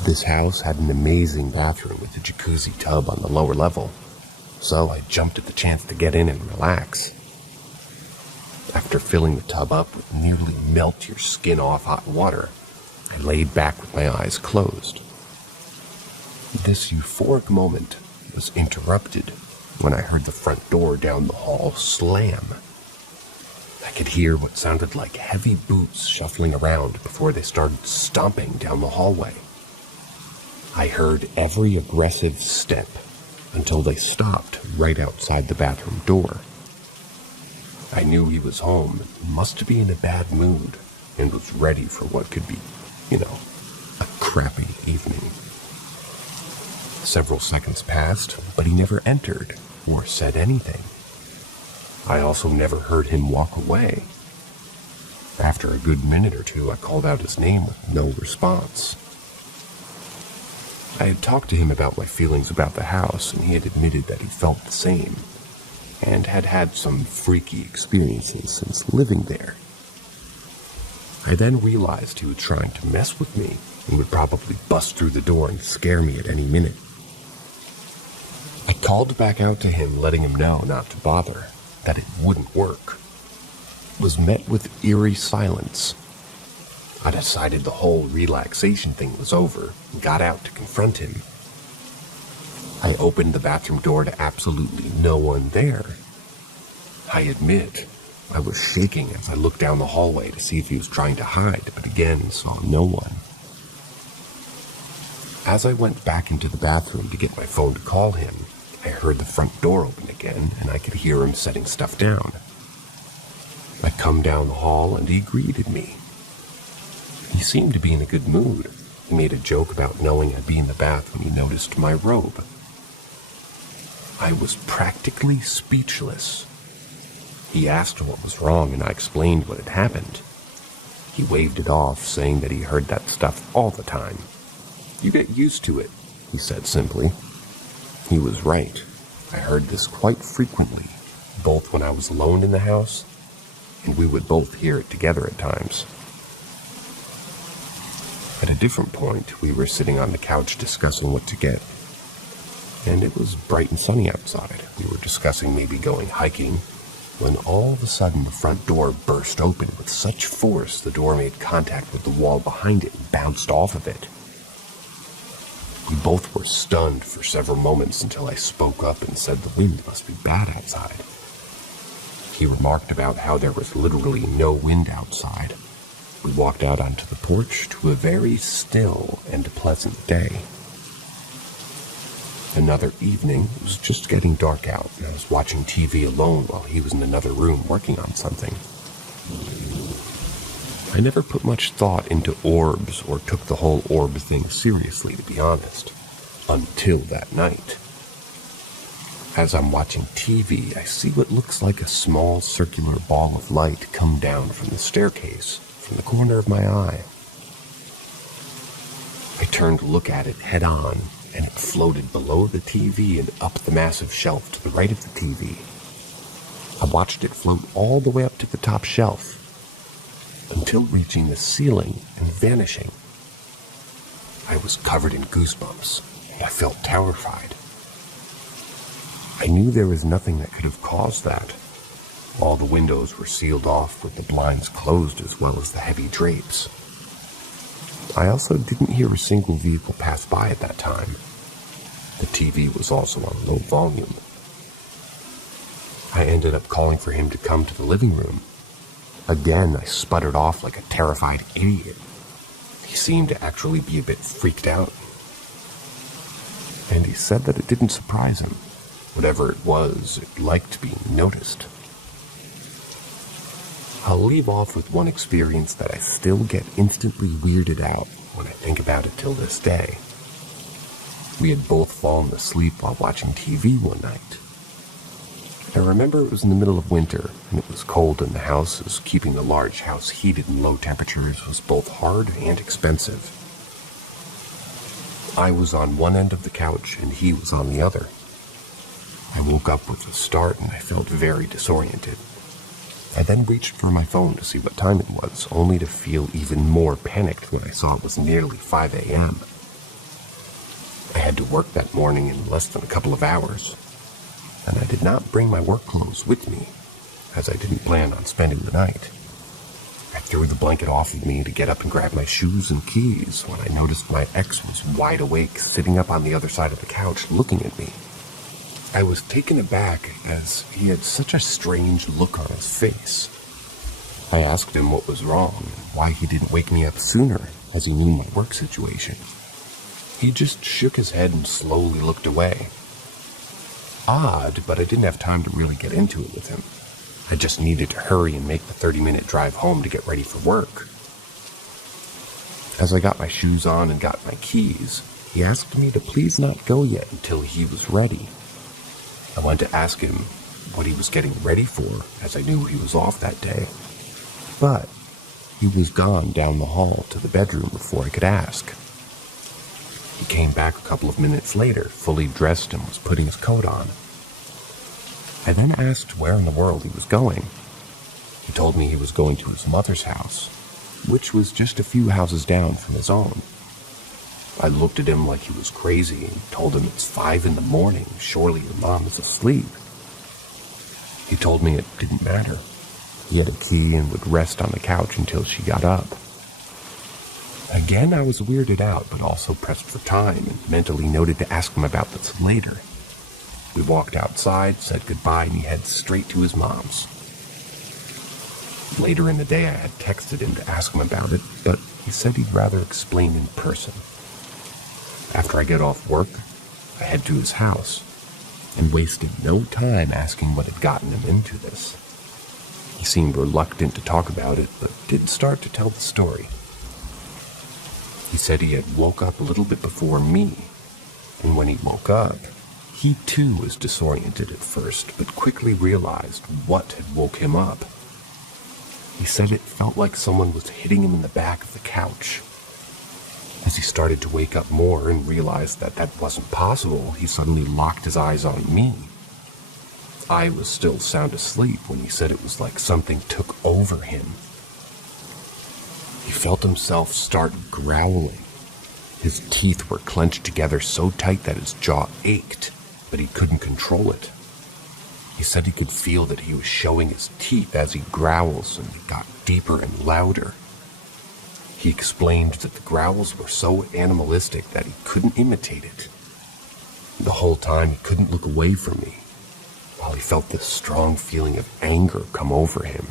This house had an amazing bathroom with a jacuzzi tub on the lower level, so I jumped at the chance to get in and relax. After filling the tub up with nearly melt your skin off hot water, I laid back with my eyes closed. This euphoric moment was interrupted when I heard the front door down the hall slam. I could hear what sounded like heavy boots shuffling around before they started stomping down the hallway. I heard every aggressive step until they stopped right outside the bathroom door. I knew he was home, must be in a bad mood, and was ready for what could be, a crappy evening. Several seconds passed, but he never entered or said anything. I also never heard him walk away. After a good minute or two, I called out his name with no response. I had talked to him about my feelings about the house, and he had admitted that he felt the same, and had had some freaky experiences since living there. I then realized he was trying to mess with me and would probably bust through the door and scare me at any minute. I called back out to him, letting him know not to bother, that it wouldn't work. Was met with eerie silence. I decided the whole relaxation thing was over and got out to confront him. I opened the bathroom door to absolutely no one there. I admit, I was shaking as I looked down the hallway to see if he was trying to hide, but again saw no one. As I went back into the bathroom to get my phone to call him, I heard the front door open again, and I could hear him setting stuff down. I come down the hall, and he greeted me. He seemed to be in a good mood. He made a joke about knowing I'd be in the bath when he noticed my robe. I was practically speechless. He asked what was wrong, and I explained what had happened. He waved it off, saying that he heard that stuff all the time. "You get used to it," he said simply. He was right. I heard this quite frequently, both when I was alone in the house, and we would both hear it together at times. At a different point, we were sitting on the couch discussing what to get, and it was bright and sunny outside. We were discussing maybe going hiking, when all of a sudden the front door burst open with such force the door made contact with the wall behind it and bounced off of it. We both were stunned for several moments until I spoke up and said the wind must be bad outside. He remarked about how there was literally no wind outside. We walked out onto the porch to a very still and pleasant day. Another evening, it was just getting dark out, and I was watching TV alone while he was in another room working on something. I never put much thought into orbs or took the whole orb thing seriously, to be honest, until that night. As I'm watching TV, I see what looks like a small circular ball of light come down from the staircase from the corner of my eye. I turned to look at it head on, and it floated below the TV and up the massive shelf to the right of the TV. I watched it float all the way up to the top shelf, until reaching the ceiling and vanishing. I was covered in goosebumps, and I felt terrified. I knew there was nothing that could have caused that. All the windows were sealed off with the blinds closed as well as the heavy drapes. I also didn't hear a single vehicle pass by at that time. The TV was also on low volume. I ended up calling for him to come to the living room. Again, I sputtered off like a terrified idiot. He seemed to actually be a bit freaked out. And he said that it didn't surprise him. Whatever it was, it liked being noticed. I'll leave off with one experience that I still get instantly weirded out when I think about it till this day. We had both fallen asleep while watching TV one night. I remember it was in the middle of winter, and it was cold in the house, as keeping the large house heated in low temperatures was both hard and expensive. I was on one end of the couch, and he was on the other. I woke up with a start, and I felt very disoriented. I then reached for my phone to see what time it was, only to feel even more panicked when I saw it was nearly 5 a.m. I had to work that morning in less than a couple of hours, and I did not bring my work clothes with me, as I didn't plan on spending the night. I threw the blanket off of me to get up and grab my shoes and keys when I noticed my ex was wide awake, sitting up on the other side of the couch, looking at me. I was taken aback as he had such a strange look on his face. I asked him what was wrong and why he didn't wake me up sooner, as he knew my work situation. He just shook his head and slowly looked away. Odd, but I didn't have time to really get into it with him. I just needed to hurry and make the 30-minute drive home to get ready for work. As I got my shoes on and got my keys, he asked me to please not go yet until he was ready. I went to ask him what he was getting ready for, as I knew he was off that day. But he was gone down the hall to the bedroom before I could ask. He came back a couple of minutes later, fully dressed, and was putting his coat on. I then asked where in the world he was going. He told me he was going to his mother's house, which was just a few houses down from his own. I looked at him like he was crazy and told him it's 5 a.m, surely your mom is asleep. He told me it didn't matter. He had a key and would rest on the couch until she got up. Again, I was weirded out, but also pressed for time and mentally noted to ask him about this later. We walked outside, said goodbye, and he headed straight to his mom's. Later in the day, I had texted him to ask him about it, but he said he'd rather explain in person. After I get off work, I head to his house, and wasted no time asking what had gotten him into this. He seemed reluctant to talk about it, but did start to tell the story. He said he had woke up a little bit before me, and when he woke up, he too was disoriented at first, but quickly realized what had woke him up. He said it felt like someone was hitting him in the back of the couch. As he started to wake up more and realized that that wasn't possible, he suddenly locked his eyes on me. I was still sound asleep when he said it was like something took over him. He felt himself start growling. His teeth were clenched together so tight that his jaw ached, but he couldn't control it. He said he could feel that he was showing his teeth as he growls, and it got deeper and louder. He explained that the growls were so animalistic that he couldn't imitate it. The whole time he couldn't look away from me. while he felt this strong feeling of anger come over him.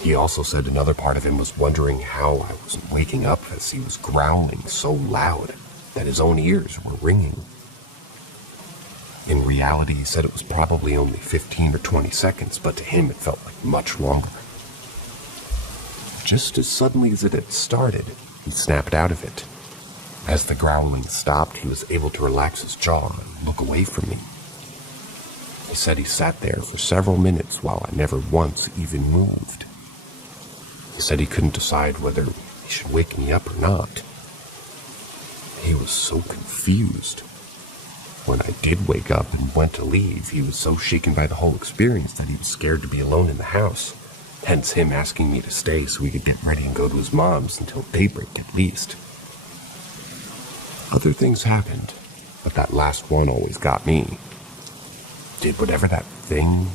He also said another part of him was wondering how I wasn't waking up as he was growling so loud that his own ears were ringing. In reality, he said it was probably only 15 or 20 seconds, but to him it felt like much longer. Just as suddenly as it had started, he snapped out of it. As the growling stopped, he was able to relax his jaw and look away from me. He said he sat there for several minutes while I never once even moved. He said he couldn't decide whether he should wake me up or not. He was so confused. When I did wake up and went to leave, he was so shaken by the whole experience that he was scared to be alone in the house. Hence him asking me to stay so he could get ready and go to his mom's until daybreak at least. Other things happened, but that last one always got me. Did whatever that thing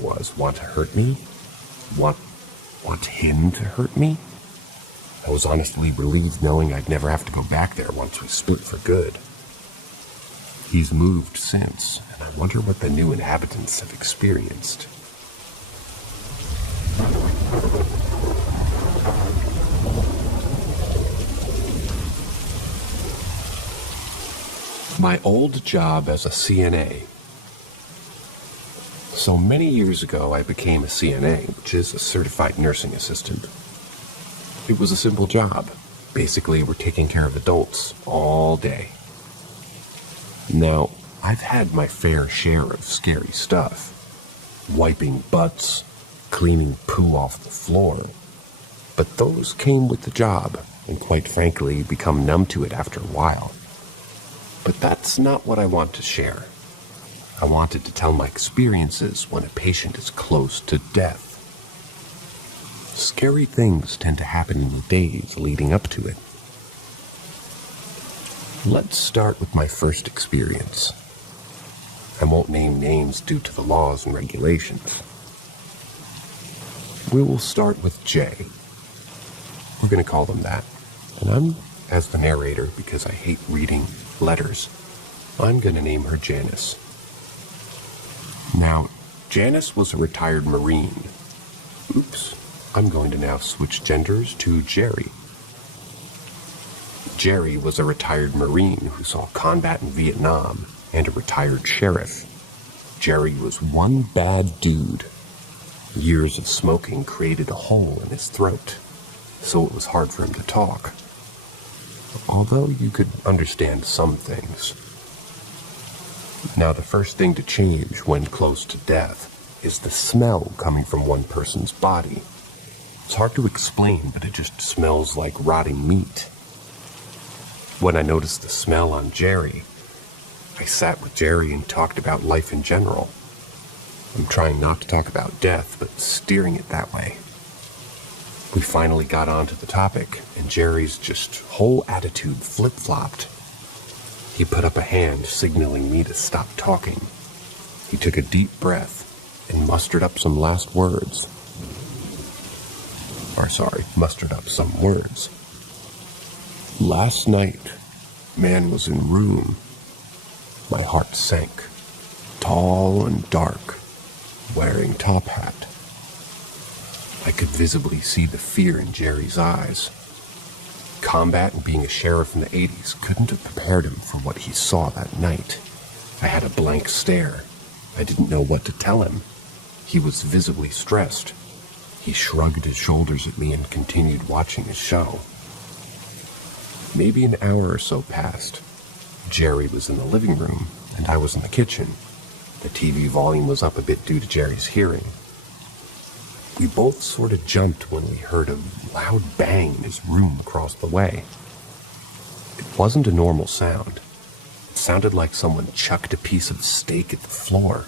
was, want to hurt me? Want him to hurt me? I was honestly relieved knowing I'd never have to go back there once we split for good. He's moved since, and I wonder what the new inhabitants have experienced. My old job as a CNA. So many years ago, I became a CNA, which is a certified nursing assistant. It was a simple job. Basically, we're taking care of adults all day. Now, I've had my fair share of scary stuff. Wiping butts, cleaning poo off the floor. But those came with the job, and quite frankly, become numb to it after a while. But that's not what I want to share. I wanted to tell my experiences when a patient is close to death. Scary things tend to happen in the days leading up to it. Let's start with my first experience. I won't name names due to the laws and regulations. We will start with Jay. We're going to call them that. And I'm, as the narrator, because I hate reading letters, I'm going to name her Janice. Now, Janice was a retired Marine. Oops. I'm going to now switch genders to Jerry. Jerry was a retired Marine who saw combat in Vietnam and a retired sheriff. Jerry was one bad dude. Years of smoking created a hole in his throat, so it was hard for him to talk. Although you could understand some things. Now, the first thing to change when close to death is the smell coming from one person's body. It's hard to explain, but it just smells like rotting meat. When I noticed the smell on Jerry, I sat with Jerry and talked about life in general. I'm trying not to talk about death, but steering it that way. We finally got onto the topic, and Jerry's just whole attitude flip-flopped. He put up a hand, signaling me to stop talking. He took a deep breath and mustered up some words. Last night, man was in room. My heart sank. Tall and dark, wearing top hat. I could visibly see the fear in Jerry's eyes. Combat and being a sheriff in the 80s couldn't have prepared him for what he saw that night. I had a blank stare. I didn't know what to tell him. He was visibly stressed. He shrugged his shoulders at me and continued watching his show. Maybe an hour or so passed. Jerry was in the living room, and I was in the kitchen. The TV volume was up a bit due to Jerry's hearing. We both sort of jumped when we heard a loud bang in his room across the way. It wasn't a normal sound. It sounded like someone chucked a piece of steak at the floor.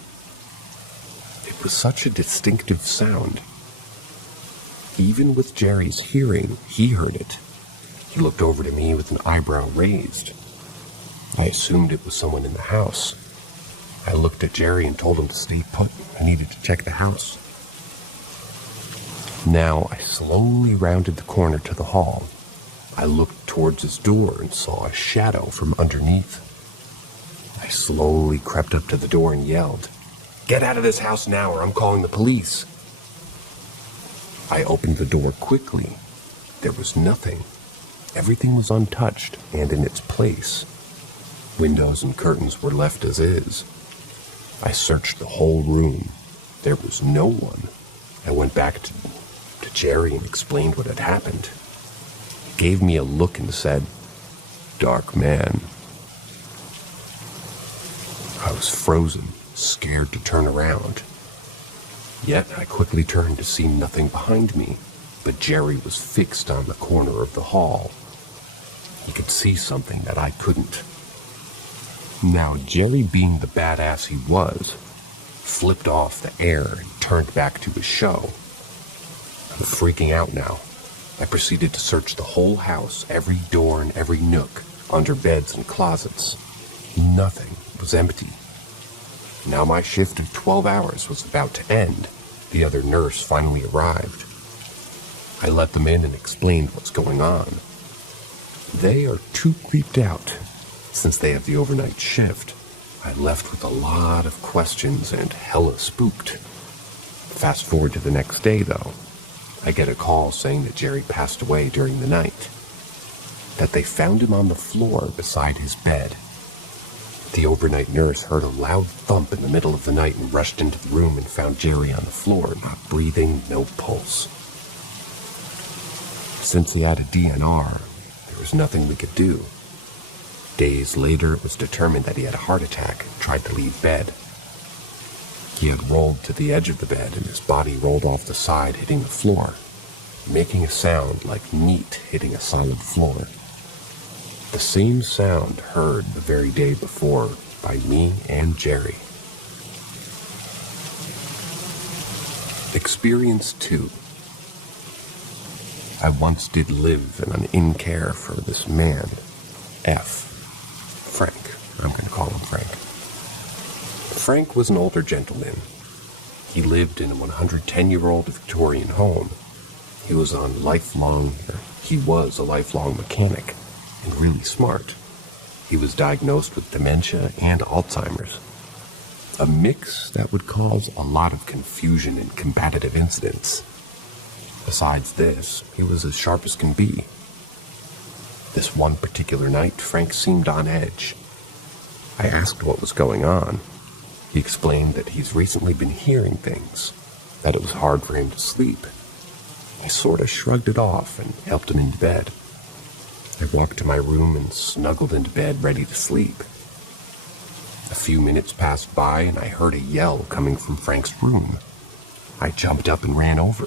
It was such a distinctive sound. Even with Jerry's hearing, he heard it. He looked over to me with an eyebrow raised. I assumed it was someone in the house. I looked at Jerry and told him to stay put. I needed to check the house. Now, I slowly rounded the corner to the hall. I looked towards his door and saw a shadow from underneath. I I slowly crept up to the door and yelled, "Get out of this house now or I'm calling the police." I opened the door quickly. There was nothing. Everything was untouched and in its place. Windows and curtains were left as is. I searched the whole room. There was no one. I went back to Jerry and explained what had happened. He gave me a look and said, "Dark man." I was frozen, scared to turn around. Yet I quickly turned to see nothing behind me, but Jerry was fixed on the corner of the hall. He could see something that I couldn't. Now, Jerry, being the badass he was, flipped off the air and turned back to his show. I'm freaking out now. I proceeded to search the whole house, every door and every nook, under beds and closets. Nothing was empty. Now my shift of 12 hours was about to end. The other nurse finally arrived. I let them in and explained what's going on. They are too creeped out. Since they have the overnight shift, I left with a lot of questions and hella spooked. Fast forward to the next day, though. I get a call saying that Jerry passed away during the night. That they found him on the floor beside his bed. The overnight nurse heard a loud thump in the middle of the night and rushed into the room and found Jerry on the floor, not breathing, no pulse. Since he had a DNR, there was nothing we could do. Days later, it was determined that he had a heart attack and tried to leave bed. He had rolled to the edge of the bed and his body rolled off the side, hitting the floor, making a sound like meat hitting a solid floor. The same sound heard the very day before by me and Jerry. Experience 2. I once did live in an in-care for this man, Frank. I'm going to call him Frank. Frank was an older gentleman. He lived in a 110-year-old Victorian home. He was a lifelong mechanic and really smart. He was diagnosed with dementia and Alzheimer's, a mix that would cause a lot of confusion and combative incidents. Besides this, he was as sharp as can be. This one particular night, Frank seemed on edge. I asked what was going on. He explained that he's recently been hearing things, that it was hard for him to sleep. I sort of shrugged it off and helped him into bed. I walked to my room and snuggled into bed ready to sleep. A few minutes passed by and I heard a yell coming from Frank's room. I jumped up and ran over.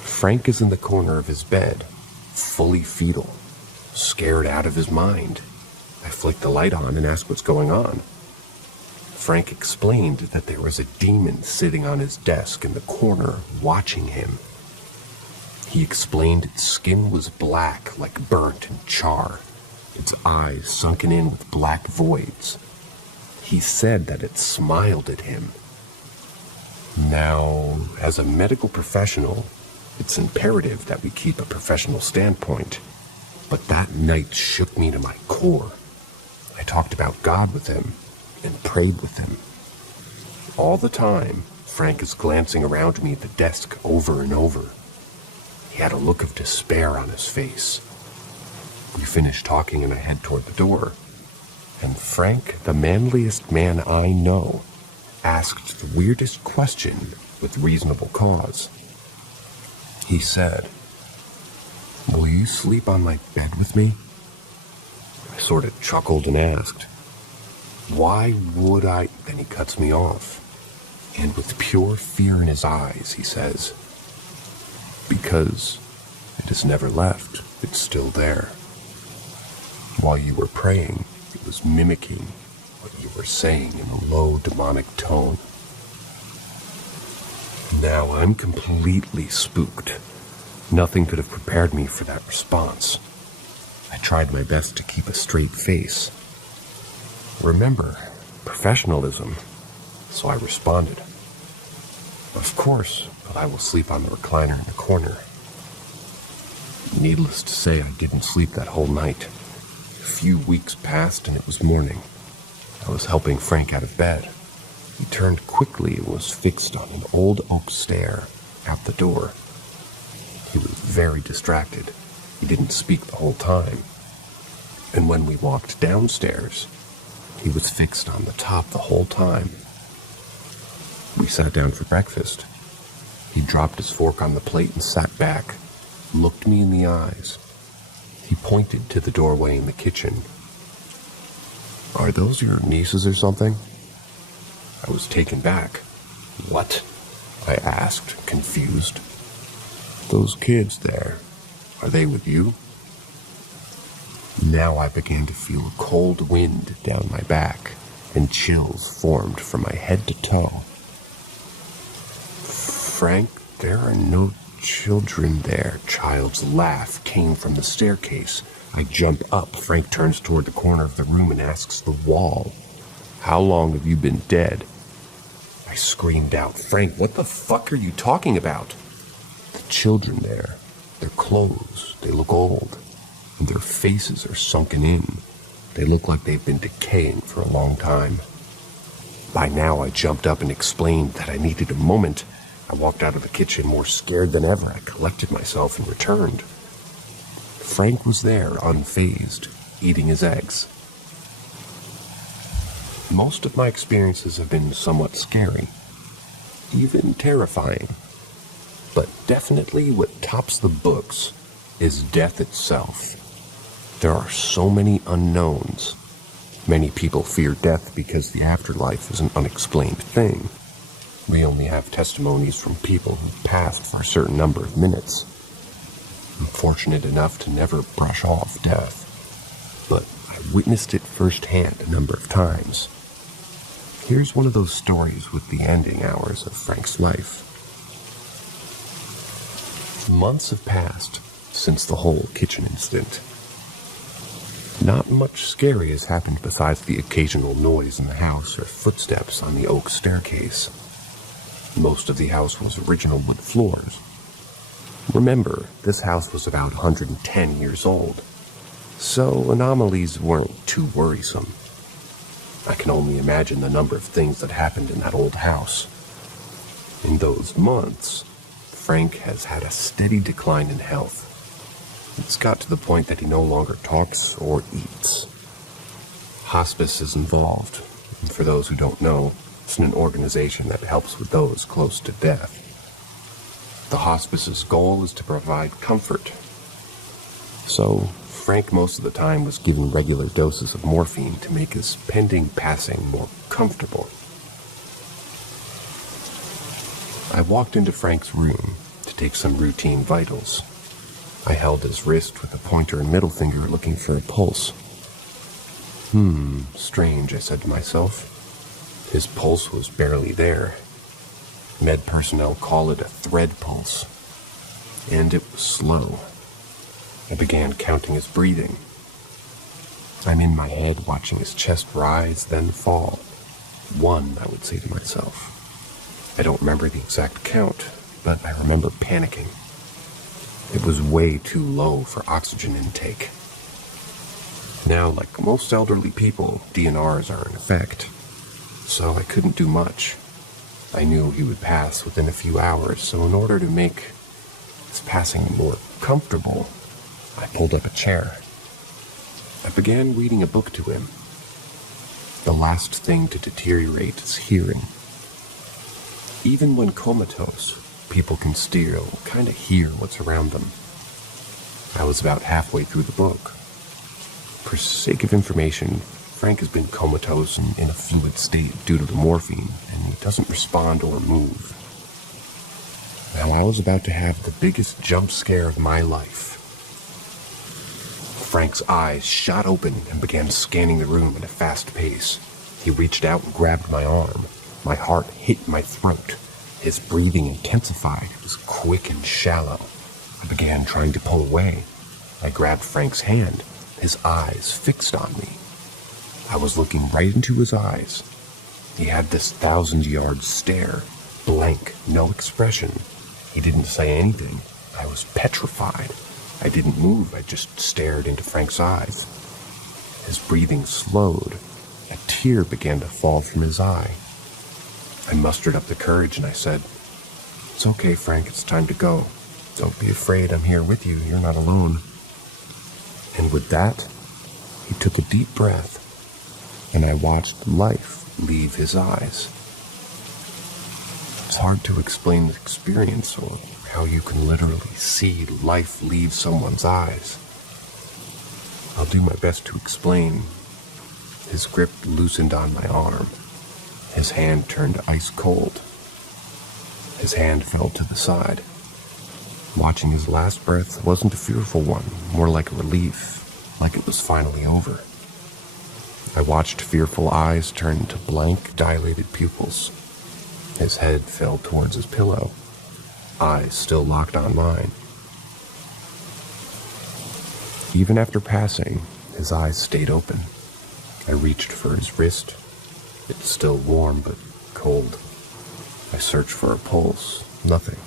Frank is in the corner of his bed, fully fetal, scared out of his mind. I flicked the light on and asked what's going on. Frank explained that there was a demon sitting on his desk in the corner watching him. He explained its skin was black like burnt and char, its eyes sunken in with black voids. He said that it smiled at him. Now, as a medical professional, it's imperative that we keep a professional standpoint, but that night shook me to my core. I talked about God with him and prayed with him. All the time, Frank is glancing around me at the desk over and over. He had a look of despair on his face. We finished talking and I head toward the door, and Frank, the manliest man I know, asked the weirdest question with reasonable cause. He said, "Will you sleep on my bed with me?" I sort of chuckled and asked, "Why would I?" Then he cuts me off, and with pure fear in his eyes, he says, "Because it has never left. It's still there. While you were praying, it was mimicking what you were saying in a low demonic tone." Now I'm completely spooked. Nothing could have prepared me for that response. I tried my best to keep a straight face. Remember, professionalism. So I responded, "Of course, but I will sleep on the recliner in the corner." Needless to say, I didn't sleep that whole night. A few weeks passed and it was morning. I was helping Frank out of bed. He turned quickly and was fixed on an old oak stair out the door. He was very distracted. He didn't speak the whole time. And when we walked downstairs, he was fixed on the top the whole time. We sat down for breakfast. He dropped his fork on the plate and sat back, looked me in the eyes. He pointed to the doorway in the kitchen. "Are those your nieces or something?" I was taken back. "What?" I asked, confused. "Those kids there, are they with you?" Now I began to feel a cold wind down my back, and chills formed from my head to toe. "Frank, there are no children there." Child's laugh came from the staircase. I jump up. Frank turns toward the corner of the room and asks the wall, "How long have you been dead?" I screamed out, "Frank, what the fuck are you talking about?" "The children there, their clothes, they look old, and their faces are sunken in. They look like they've been decaying for a long time." By now, I jumped up and explained that I needed a moment. I walked out of the kitchen more scared than ever. I collected myself and returned. Frank was there, unfazed, eating his eggs. Most of my experiences have been somewhat scary, even terrifying. But definitely what tops the books is death itself. There are so many unknowns. Many people fear death because the afterlife is an unexplained thing. We only have testimonies from people who passed for a certain number of minutes. I'm fortunate enough to never brush off death, but I witnessed it firsthand a number of times. Here's one of those stories with the ending hours of Frank's life. Months have passed since the whole kitchen incident. Not much scary has happened besides the occasional noise in the house or footsteps on the oak staircase. Most of the house was original wood floors. Remember, this house was about 110 years old, so anomalies weren't too worrisome. I can only imagine the number of things that happened in that old house. In those months, Frank has had a steady decline in health. It's got to the point that he no longer talks or eats. Hospice is involved, and for those who don't know, it's an organization that helps with those close to death. The hospice's goal is to provide comfort. So, Frank most of the time was given regular doses of morphine to make his pending passing more comfortable. I walked into Frank's room to take some routine vitals. I held his wrist with the pointer and middle finger looking for a pulse. Strange, I said to myself. His pulse was barely there. Med personnel call it a thread pulse. And it was slow. I began counting his breathing. I'm in my head watching his chest rise, then fall. 1, I would say to myself. I don't remember the exact count, but I remember panicking. It was way too low for oxygen intake. Now, like most elderly people, DNRs are in effect, so I couldn't do much. I knew he would pass within a few hours, so in order to make his passing more comfortable, I pulled up a chair. I began reading a book to him. The last thing to deteriorate is hearing. Even when comatose, people can still kind of hear what's around them. I was about halfway through the book. For sake of information, Frank has been comatose and in a fluid state due to the morphine, and he doesn't respond or move. Now, I was about to have the biggest jump scare of my life. Frank's eyes shot open and began scanning the room at a fast pace. He reached out and grabbed my arm. My heart hit my throat. His breathing intensified. It was quick and shallow. I began trying to pull away. I grabbed Frank's hand, his eyes fixed on me. I was looking right into his eyes. He had this 1,000-yard stare, blank, no expression. He didn't say anything. I was petrified. I didn't move. I just stared into Frank's eyes. His breathing slowed. A tear began to fall from his eye. I mustered up the courage and I said, "It's okay, Frank, it's time to go. Don't be afraid, I'm here with you, you're not alone." And with that, he took a deep breath, and I watched life leave his eyes. It's hard to explain the experience or how you can literally see life leave someone's eyes. I'll do my best to explain. His grip loosened on my arm. His hand turned ice cold. His hand fell to the side. Watching his last breath wasn't a fearful one, more like a relief, like it was finally over. I watched fearful eyes turn to blank, dilated pupils. His head fell towards his pillow, eyes still locked on mine. Even after passing, his eyes stayed open. I reached for his wrist. It's still warm, but cold. I searched for a pulse. Nothing.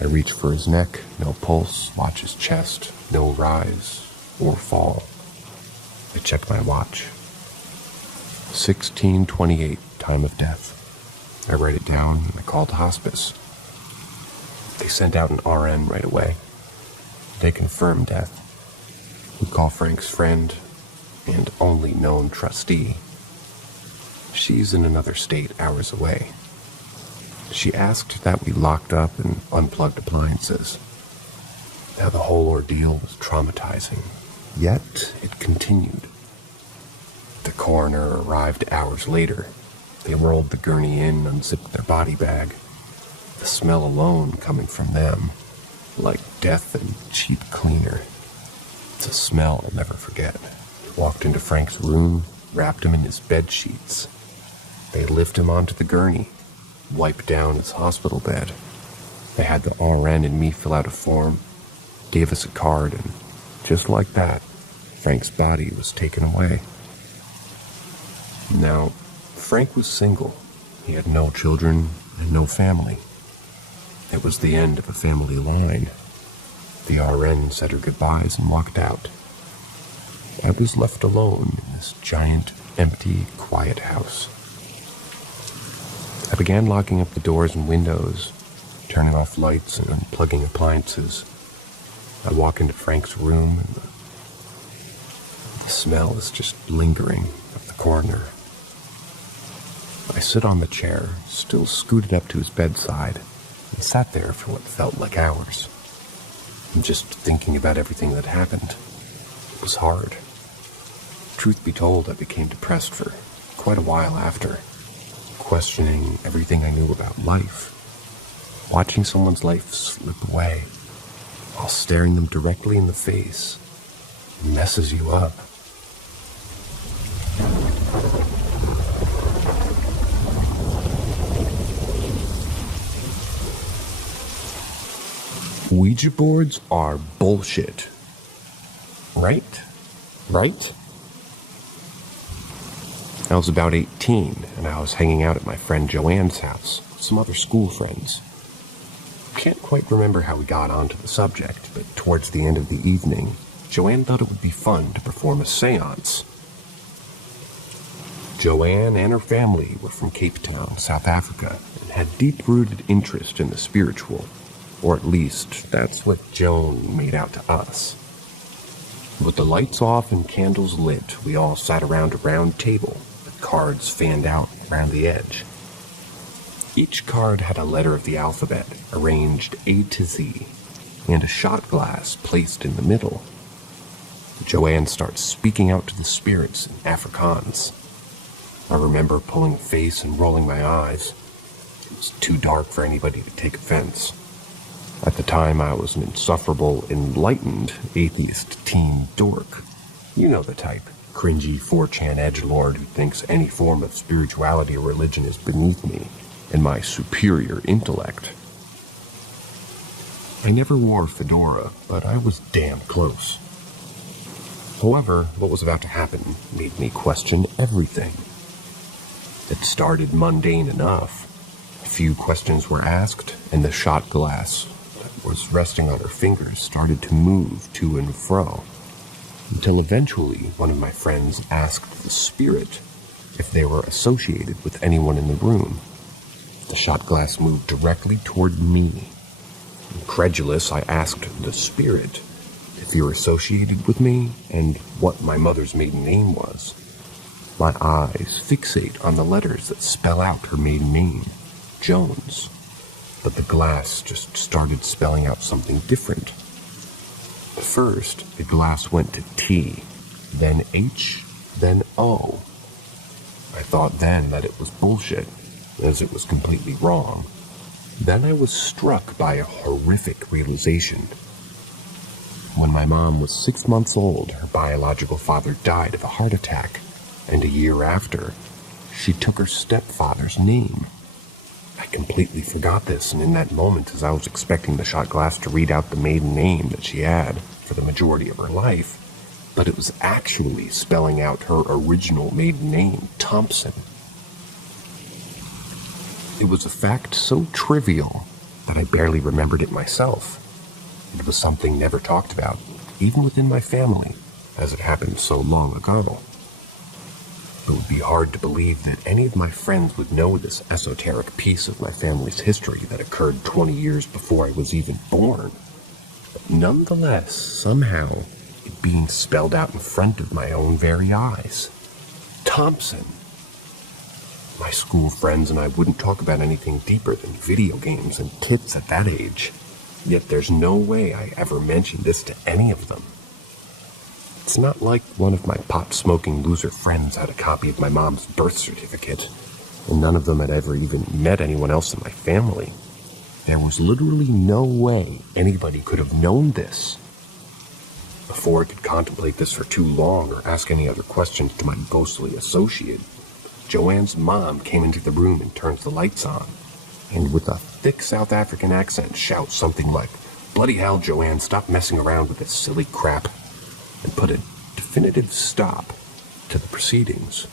I reached for his neck. No pulse. Watch his chest. No rise or fall. I checked my watch. 16:28, time of death. I write it down and I called hospice. They sent out an RN right away. They confirmed death. We call Frank's friend and only known trustee. She's in another state hours away. She asked that we locked up and unplugged appliances. Now the whole ordeal was traumatizing, yet it continued. The coroner arrived hours later. They rolled the gurney in, unzipped their body bag. The smell alone coming from them, like death and cheap cleaner. It's a smell I'll never forget. Walked into Frank's room, wrapped him in his bed sheets. They lift him onto the gurney, wiped down his hospital bed. They had the RN and me fill out a form, gave us a card, and just like that, Frank's body was taken away. Now, Frank was single. He had no children and no family. It was the end of a family line. The RN said her goodbyes and walked out. I was left alone in this giant, empty, quiet house. I began locking up the doors and windows, turning off lights and unplugging appliances. I walk into Frank's room and the smell is just lingering of the coroner. I sit on the chair, still scooted up to his bedside, and sat there for what felt like hours. And just thinking about everything that happened. It was hard. Truth be told, I became depressed for quite a while after, questioning everything I knew about life. Watching someone's life slip away while staring them directly in the face messes you up. Ouija boards are bullshit. Right? I was about 18, and I was hanging out at my friend Joanne's house with some other school friends. Can't quite remember how we got onto the subject, but towards the end of the evening, Joanne thought it would be fun to perform a seance. Joanne and her family were from Cape Town, South Africa, and had deep-rooted interest in the spiritual. Or at least, that's what Joan made out to us. With the lights off and candles lit, we all sat around a round table, with cards fanned out around the edge. Each card had a letter of the alphabet, arranged A to Z, and a shot glass placed in the middle. Joanne starts speaking out to the spirits in Afrikaans. I remember pulling a face and rolling my eyes. It was too dark for anybody to take offense. At the time, I was an insufferable, enlightened, atheist teen dork. You know the type. Cringy 4chan edgelord who thinks any form of spirituality or religion is beneath me and my superior intellect. I never wore a fedora, but I was damn close. However, what was about to happen made me question everything. It started mundane enough. A few questions were asked, and the shot glass was resting on her fingers started to move to and fro, until eventually one of my friends asked the spirit if they were associated with anyone in the room. The shot glass moved directly toward me. Incredulous, I asked the spirit if you were associated with me and what my mother's maiden name was. My eyes fixate on the letters that spell out her maiden name, Jones. But the glass just started spelling out something different. First, the glass went to T, then H, then O. I thought then that it was bullshit, as it was completely wrong. Then I was struck by a horrific realization. When my mom was 6 months old, her biological father died of a heart attack, and a year after, she took her stepfather's name. I completely forgot this, and in that moment, as I was expecting the shot glass to read out the maiden name that she had for the majority of her life, but it was actually spelling out her original maiden name, Thompson. It was a fact so trivial that I barely remembered it myself. It was something never talked about, even within my family, as it happened so long ago. It would be hard to believe that any of my friends would know this esoteric piece of my family's history that occurred 20 years before I was even born. But nonetheless, somehow, it being spelled out in front of my own very eyes. Thompson. My school friends and I wouldn't talk about anything deeper than video games and tits at that age. Yet there's no way I ever mentioned this to any of them. It's not like one of my pot-smoking loser friends had a copy of my mom's birth certificate, and none of them had ever even met anyone else in my family. There was literally no way anybody could have known this. Before I could contemplate this for too long or ask any other questions to my ghostly associate, Joanne's mom came into the room and turns the lights on, and with a thick South African accent shouts something like, "Bloody hell, Joanne, stop messing around with this silly crap," and put a definitive stop to the proceedings.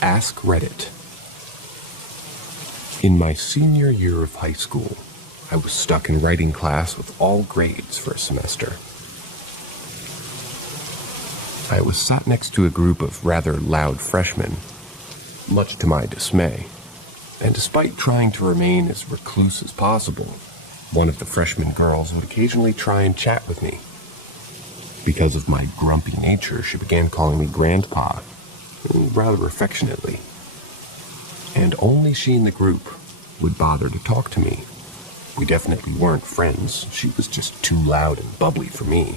Ask Reddit. In my senior year of high school, I was stuck in writing class with all grades for a semester. I was sat next to a group of rather loud freshmen, much to my dismay, and despite trying to remain as recluse as possible, one of the freshman girls would occasionally try and chat with me. Because of my grumpy nature, she began calling me Grandpa, rather affectionately, and only she in the group would bother to talk to me. We definitely weren't friends. She was just too loud and bubbly for me.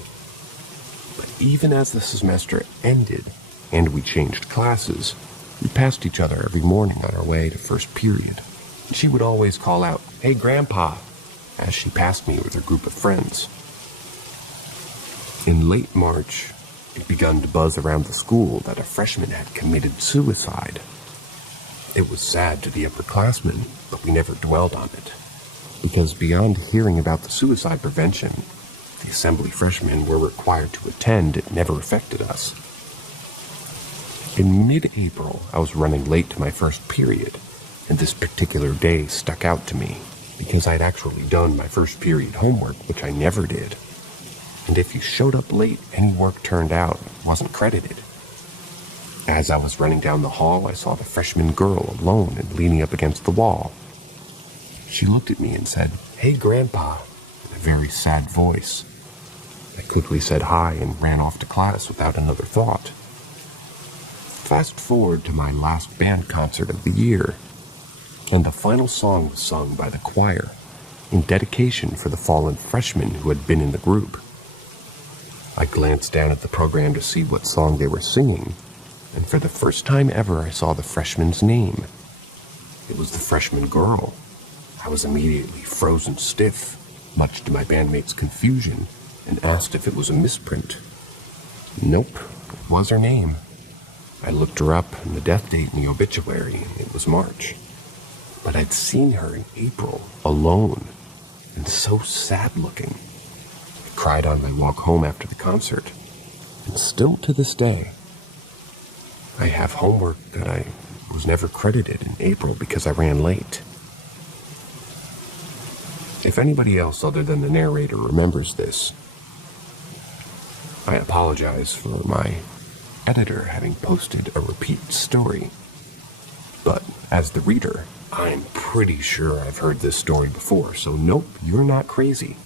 But even as the semester ended and we changed classes, we passed each other every morning on our way to first period. She would always call out, "Hey, Grandpa," as she passed me with her group of friends. In late March, it began to buzz around the school that a freshman had committed suicide. It was sad to the upperclassmen, but we never dwelled on it, because beyond hearing about the suicide prevention the assembly freshmen were required to attend, it never affected us. In mid-April, I was running late to my first period, and this particular day stuck out to me, because I'd actually done my first period homework, which I never did. And if you showed up late, any work turned out wasn't credited. As I was running down the hall, I saw the freshman girl alone and leaning up against the wall. She looked at me and said, "Hey, Grandpa," in a very sad voice. I quickly said hi and ran off to class without another thought. Fast forward to my last band concert of the year, and the final song was sung by the choir in dedication for the fallen freshmen who had been in the group. I glanced down at the program to see what song they were singing, and for the first time ever I saw the freshman's name. It was the freshman girl. I was immediately frozen stiff, much to my bandmates' confusion, and asked if it was a misprint. Nope, it was her name. I looked her up and the death date in the obituary, and it was March. But I'd seen her in April, alone, and so sad-looking. I cried on my walk home after the concert, and still to this day, I have homework that I was never credited in April because I ran late. If anybody else other than the narrator remembers this, I apologize for my editor having posted a repeat story. But as the reader, I'm pretty sure I've heard this story before, so nope, you're not crazy.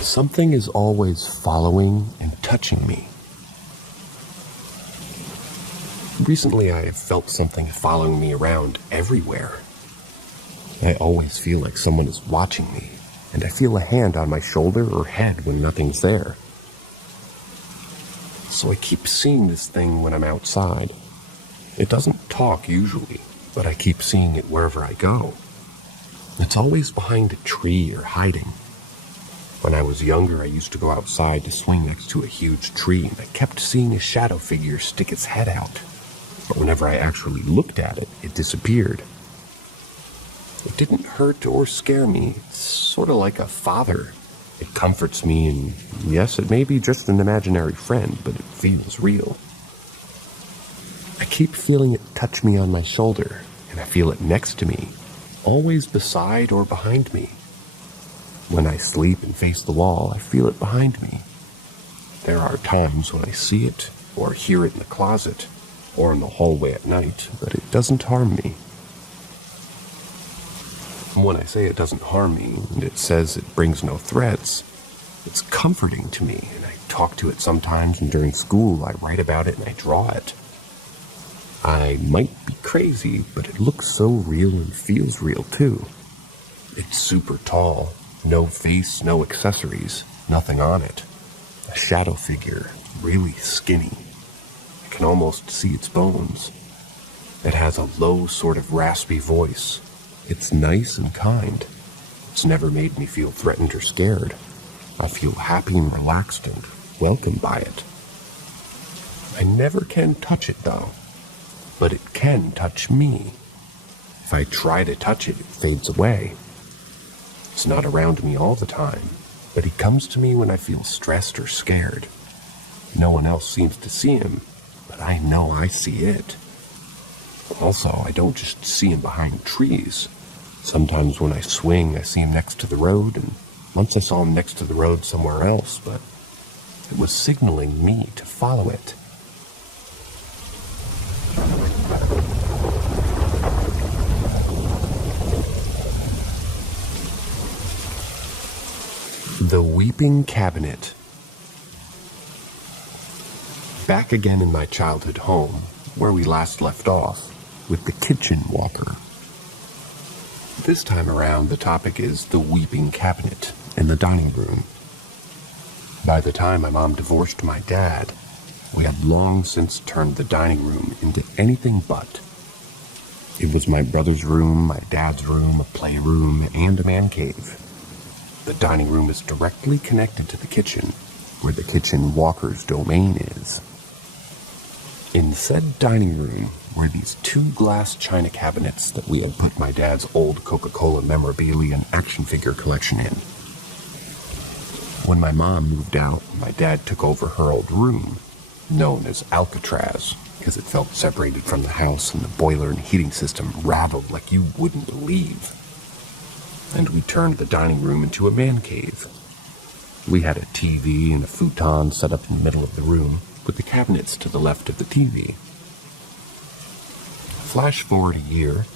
Something is always following and touching me. Recently, I have felt something following me around everywhere. I always feel like someone is watching me, and I feel a hand on my shoulder or head when nothing's there. So I keep seeing this thing when I'm outside. It doesn't talk usually, but I keep seeing it wherever I go. It's always behind a tree or hiding. When I was younger, I used to go outside to swing next to a huge tree, and I kept seeing a shadow figure stick its head out. But whenever I actually looked at it, it disappeared. It didn't hurt or scare me. It's sort of like a father. It comforts me, and yes, it may be just an imaginary friend, but it feels real. I keep feeling it touch me on my shoulder, and I feel it next to me, always beside or behind me. When I sleep and face the wall, I feel it behind me. There are times when I see it, or hear it in the closet, or in the hallway at night, but it doesn't harm me. When I say it doesn't harm me, and it says it brings no threats, it's comforting to me, and I talk to it sometimes, and during school I write about it and I draw it. I might be crazy, but it looks so real and feels real too. It's super tall, no face, no accessories, nothing on it. A shadow figure, really skinny. I can almost see its bones. It has a low, sort of raspy voice. It's nice and kind. It's never made me feel threatened or scared. I feel happy and relaxed and welcomed by it. I never can touch it though, but it can touch me. If I try to touch it, it fades away. It's not around me all the time, but he comes to me when I feel stressed or scared. No one else seems to see him, but I know I see it. Also, I don't just see him behind trees. Sometimes when I swing, I see him next to the road, and once I saw him next to the road somewhere else, but it was signaling me to follow it. The Weeping Cabinet. Back again in my childhood home, where we last left off, with the kitchen walker. This time around, the topic is the weeping cabinet in the dining room. By the time my mom divorced my dad, we had long since turned the dining room into anything but. It was my brother's room, my dad's room, a playroom, and a man cave. The dining room is directly connected to the kitchen, where the kitchen walker's domain is. In said dining room were these two glass china cabinets that we had put my dad's old Coca-Cola memorabilia and action figure collection in. When my mom moved out, my dad took over her old room, known as Alcatraz, because it felt separated from the house and the boiler and heating system rattled like you wouldn't believe. And we turned the dining room into a man cave. We had a TV and a futon set up in the middle of the room, with the cabinets to the left of the TV. Flash forward a year,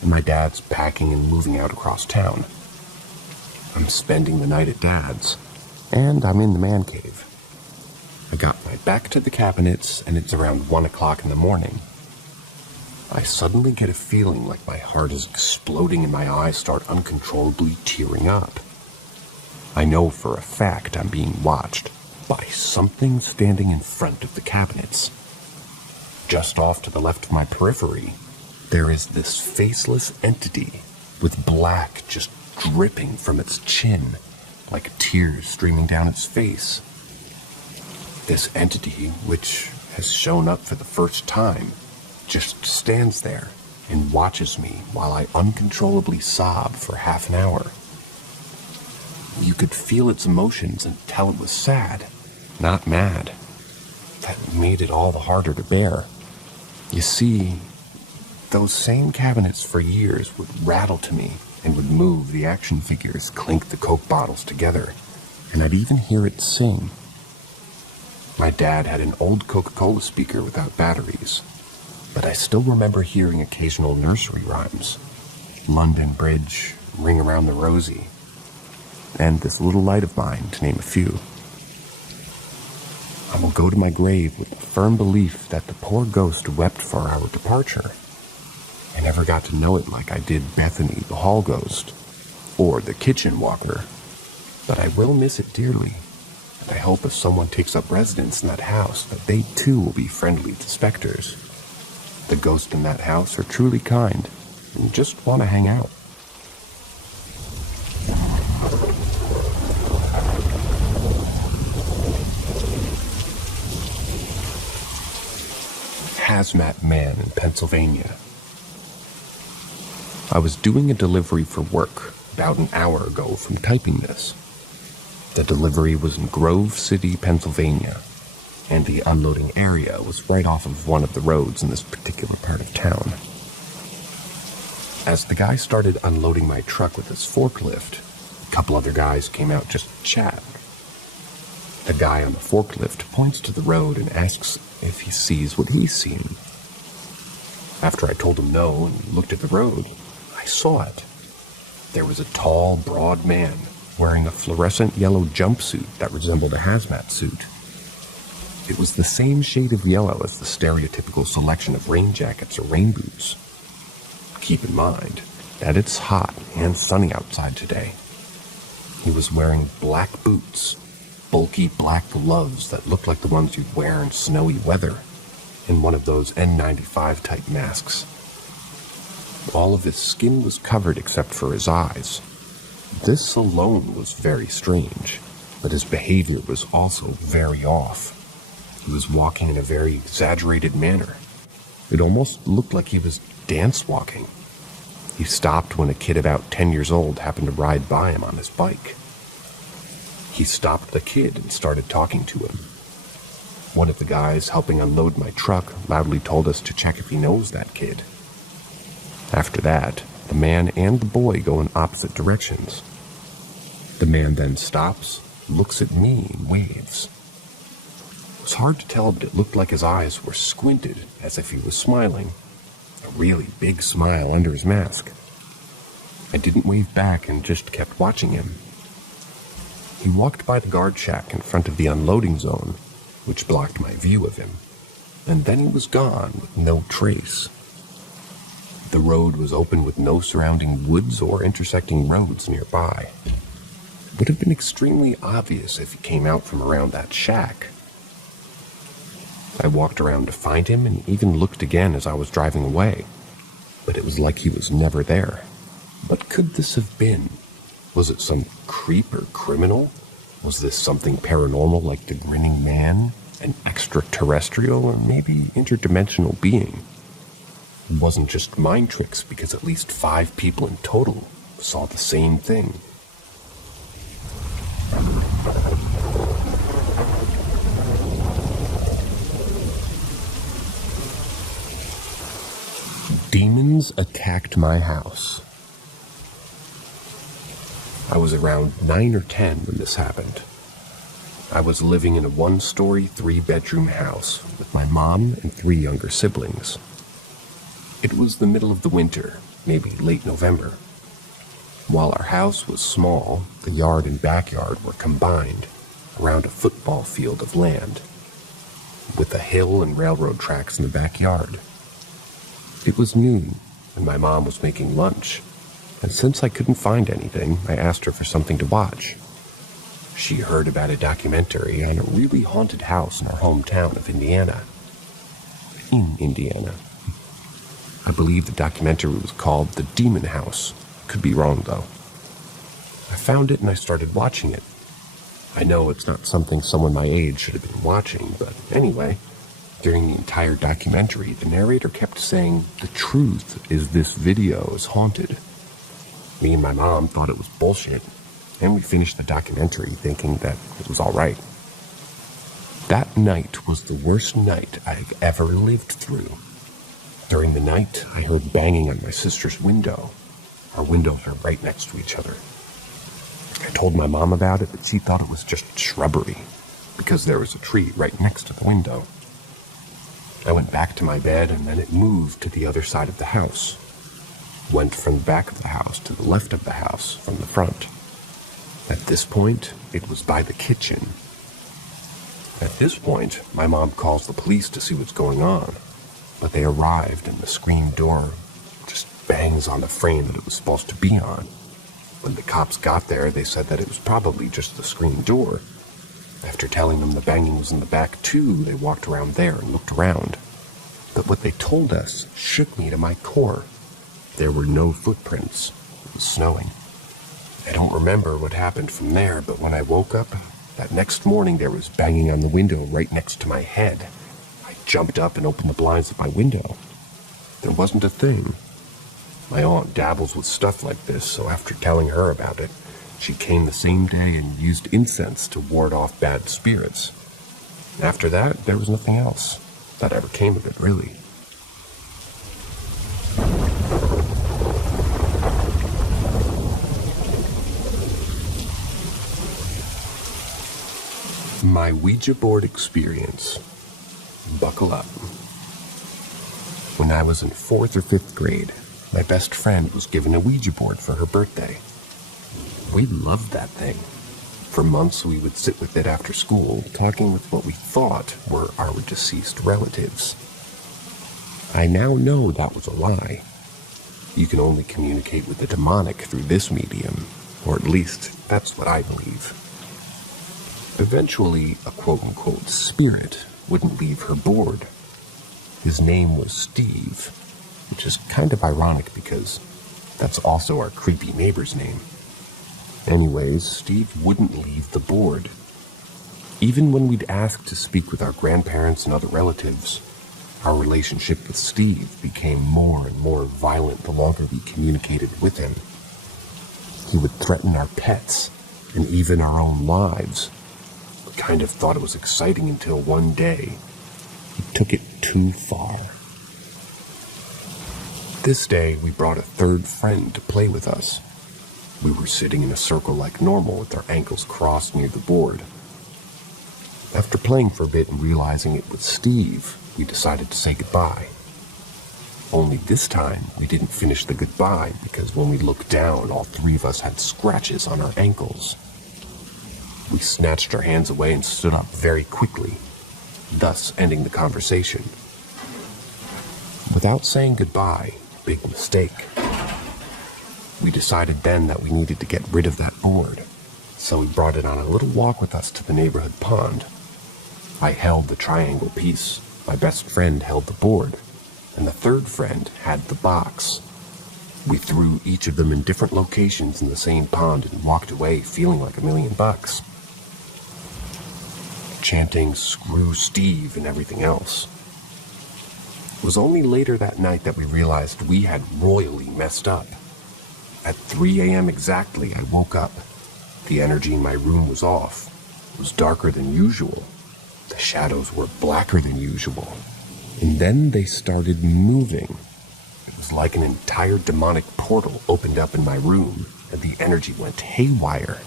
and my dad's packing and moving out across town. I'm spending the night at Dad's, and I'm in the man cave. I got my back to the cabinets, and it's around 1 o'clock in the morning. I suddenly get a feeling like my heart is exploding and my eyes start uncontrollably tearing up. I know for a fact I'm being watched by something standing in front of the cabinets. Just off to the left of my periphery, there is this faceless entity with black just dripping from its chin, like tears streaming down its face. This entity, which has shown up for the first time, just stands there and watches me while I uncontrollably sob for half an hour. You could feel its emotions and tell it was sad, not mad. that made it all the harder to bear. You see, those same cabinets for years would rattle to me and would move the action figures, clink the Coke bottles together, and I'd even hear it sing. My dad had an old Coca-Cola speaker without batteries, but I still remember hearing occasional nursery rhymes. London Bridge, Ring Around the Rosie, and This Little Light of Mine, to name a few. I will go to my grave with the firm belief that the poor ghost wept for our departure. I never got to know it like I did Bethany, the hall ghost, or the kitchen walker, but I will miss it dearly, and I hope if someone takes up residence in that house that they too will be friendly to specters. The ghosts in that house are truly kind and just want to hang out. Hazmat man in Pennsylvania. I was doing a delivery for work about an hour ago from typing this. The delivery was in Grove City, Pennsylvania, and the unloading area was right off of one of the roads in this particular part of town. As the guy started unloading my truck with his forklift, a couple other guys came out just to chat. The guy on the forklift points to the road and asks if he sees what he's seen. After I told him no and looked at the road, I saw it. There was a tall, broad man wearing a fluorescent yellow jumpsuit that resembled a hazmat suit. It was the same shade of yellow as the stereotypical selection of rain jackets or rain boots. Keep in mind that it's hot and sunny outside today. He was wearing black boots, bulky black gloves that looked like the ones you'd wear in snowy weather, and one of those N95 type masks. All of his skin was covered except for his eyes. This alone was very strange, but his behavior was also very off. He was walking in a very exaggerated manner. It almost looked like he was dance walking. He stopped when a kid about 10 years old happened to ride by him on his bike. He stopped the kid and started talking to him. One of the guys helping unload my truck loudly told us to check if he knows that kid. After that, the man and the boy go in opposite directions. The man then stops, looks at me, and waves. It was hard to tell, but it looked like his eyes were squinted as if he was smiling. A really big smile under his mask. I didn't wave back and just kept watching him. He walked by the guard shack in front of the unloading zone, which blocked my view of him, and then he was gone with no trace. The road was open with no surrounding woods or intersecting roads nearby. It would have been extremely obvious if he came out from around that shack. I walked around to find him and even looked again as I was driving away, but it was like he was never there. What could this have been? Was it some creep or criminal? Was this something paranormal like the Grinning Man, an extraterrestrial, or maybe interdimensional being? It wasn't just mind tricks, because at least 5 people in total saw the same thing. Demons attacked my house. I was around 9 or 10 when this happened. I was living in a 1-story, 3-bedroom house with my mom and 3 younger siblings. It was the middle of the winter, maybe late November. While our house was small, the yard and backyard were combined around a football field of land, with a hill and railroad tracks in the backyard. It was noon, and my mom was making lunch, and since I couldn't find anything, I asked her for something to watch. She heard about a documentary on a really haunted house in our hometown of Indiana. In Indiana. I believe the documentary was called The Demon House. Could be wrong, though. I found it and I started watching it. I know it's not something someone my age should have been watching, but anyway, during the entire documentary, the narrator kept saying, "The truth is this video is haunted." Me and my mom thought it was bullshit, and we finished the documentary thinking that it was all right. That night was the worst night I've ever lived through. During the night, I heard banging on my sister's window. Our windows are right next to each other. I told my mom about it, but she thought it was just shrubbery, because there was a tree right next to the window. I went back to my bed, and then it moved to the other side of the house. Went from the back of the house to the left of the house from the front. At this point, it was by the kitchen. At this point, my mom calls the police to see what's going on, but they arrived and the screen door just bangs on the frame that it was supposed to be on. When the cops got there, they said that it was probably just the screen door. After telling them the banging was in the back too, they walked around there and looked around. But what they told us shook me to my core. There were no footprints. It was snowing. I don't remember what happened from there, but when I woke up, that next morning there was banging on the window right next to my head. I jumped up and opened the blinds of my window. There wasn't a thing. My aunt dabbles with stuff like this, so after telling her about it, she came the same day and used incense to ward off bad spirits. After that, there was nothing else that ever came of it, really. My Ouija board experience. Buckle up. When I was in 4th or 5th grade, my best friend was given a Ouija board for her birthday. We loved that thing. For months we would sit with it after school, talking with what we thought were our deceased relatives. I now know that was a lie. You can only communicate with the demonic through this medium, or at least that's what I believe. Eventually, a quote-unquote spirit wouldn't leave her board. His name was Steve, which is kind of ironic because that's also our creepy neighbor's name. Anyways, Steve wouldn't leave the board. Even when we'd ask to speak with our grandparents and other relatives, our relationship with Steve became more and more violent the longer we communicated with him. He would threaten our pets and even our own lives. We kind of thought it was exciting until one day he took it too far. This day, we brought a third friend to play with us. We were sitting in a circle like normal with our ankles crossed near the board. After playing for a bit and realizing it was Steve, we decided to say goodbye. Only this time, we didn't finish the goodbye because when we looked down, all three of us had scratches on our ankles. We snatched our hands away and stood up very quickly, thus ending the conversation. Without saying goodbye, big mistake. We decided then that we needed to get rid of that board, so we brought it on a little walk with us to the neighborhood pond. I held the triangle piece, my best friend held the board, and the third friend had the box. We threw each of them in different locations in the same pond and walked away feeling like $1 million. Chanting, "Screw Steve," and everything else. It was only later that night that we realized we had royally messed up. At 3 a.m. exactly, I woke up. The energy in my room was off. It was darker than usual. The shadows were blacker than usual. And then they started moving. It was like an entire demonic portal opened up in my room, and the energy went haywire.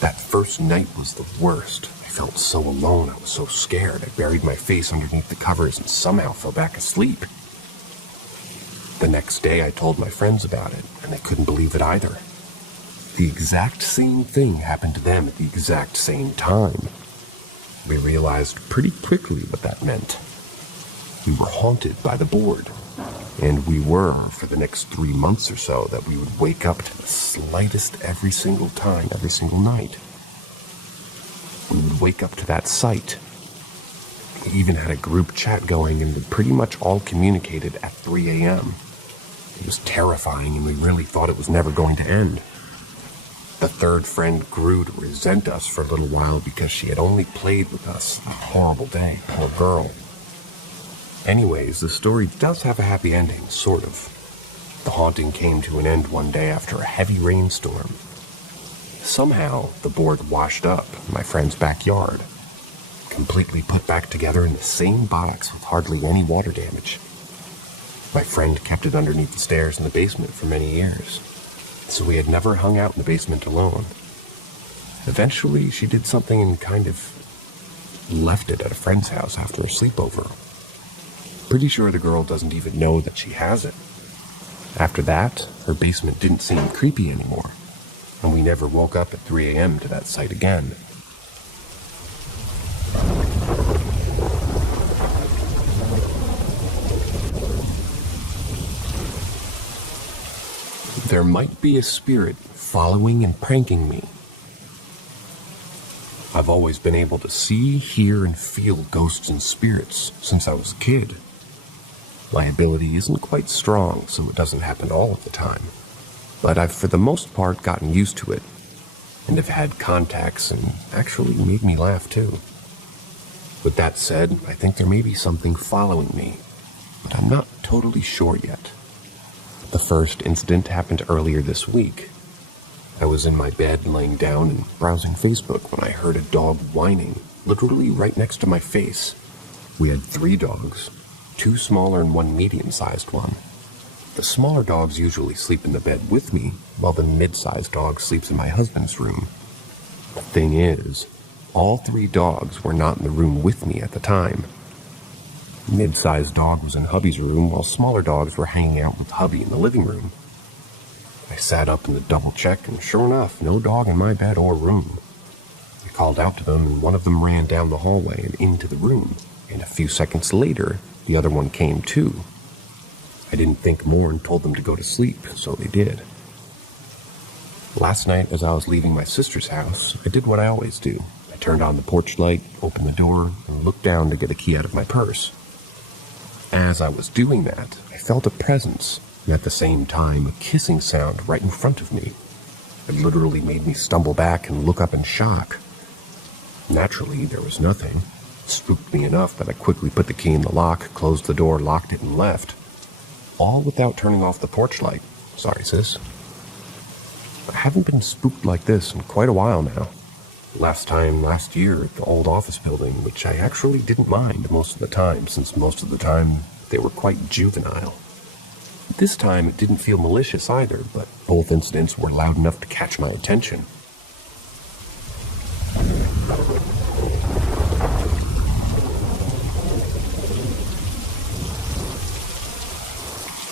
That first night was the worst. I felt so alone, I was so scared. I buried my face underneath the covers and somehow fell back asleep. The next day I told my friends about it, and they couldn't believe it either. The exact same thing happened to them at the exact same time. We realized pretty quickly what that meant. We were haunted by the board, and we were for the next 3 months or so that we would wake up to the slightest every single time, every single night. We would wake up to that sight. We even had a group chat going and we pretty much all communicated at 3 a.m. It was terrifying and we really thought it was never going to end. The third friend grew to resent us for a little while because she had only played with us a horrible day, poor girl. Anyways, the story does have a happy ending, sort of. The haunting came to an end one day after a heavy rainstorm. Somehow, the board washed up in my friend's backyard. completely put back together in the same box with hardly any water damage. My friend kept it underneath the stairs in the basement for many years, so we had never hung out in the basement alone. Eventually, she did something and kind of left it at a friend's house after a sleepover. Pretty sure the girl doesn't even know that she has it. After that, her basement didn't seem creepy anymore, and we never woke up at 3 a.m. to that site again. There might be a spirit following and pranking me. I've always been able to see, hear, and feel ghosts and spirits since I was a kid. My ability isn't quite strong, so it doesn't happen all of the time. But I've for the most part gotten used to it, and have had contacts and actually made me laugh too. With that said, I think there may be something following me, but I'm not totally sure yet. The first incident happened earlier this week. I was in my bed laying down and browsing Facebook when I heard a dog whining, literally right next to my face. We had 3 dogs, 2 smaller and 1 medium-sized one. The smaller dogs usually sleep in the bed with me, while the mid-sized dog sleeps in my husband's room. The thing is, all 3 dogs were not in the room with me at the time. Mid-sized dog was in hubby's room, while smaller dogs were hanging out with hubby in the living room. I sat up in the double check, and sure enough, no dog in my bed or room. I called out to them, and one of them ran down the hallway and into the room, and a few seconds later, the other one came too. I didn't think more and told them to go to sleep, so they did. Last night, as I was leaving my sister's house, I did what I always do. I turned on the porch light, opened the door, and looked down to get a key out of my purse. As I was doing that, I felt a presence, and at the same time, a kissing sound right in front of me. It literally made me stumble back and look up in shock. Naturally, there was nothing. It spooked me enough that I quickly put the key in the lock, closed the door, locked it, and left. All without turning off the porch light. Sorry, sis. I haven't been spooked like this in quite a while now. Last year at the old office building, which I actually didn't mind most of the time, since most of the time they were quite juvenile. This time it didn't feel malicious either, but both incidents were loud enough to catch my attention.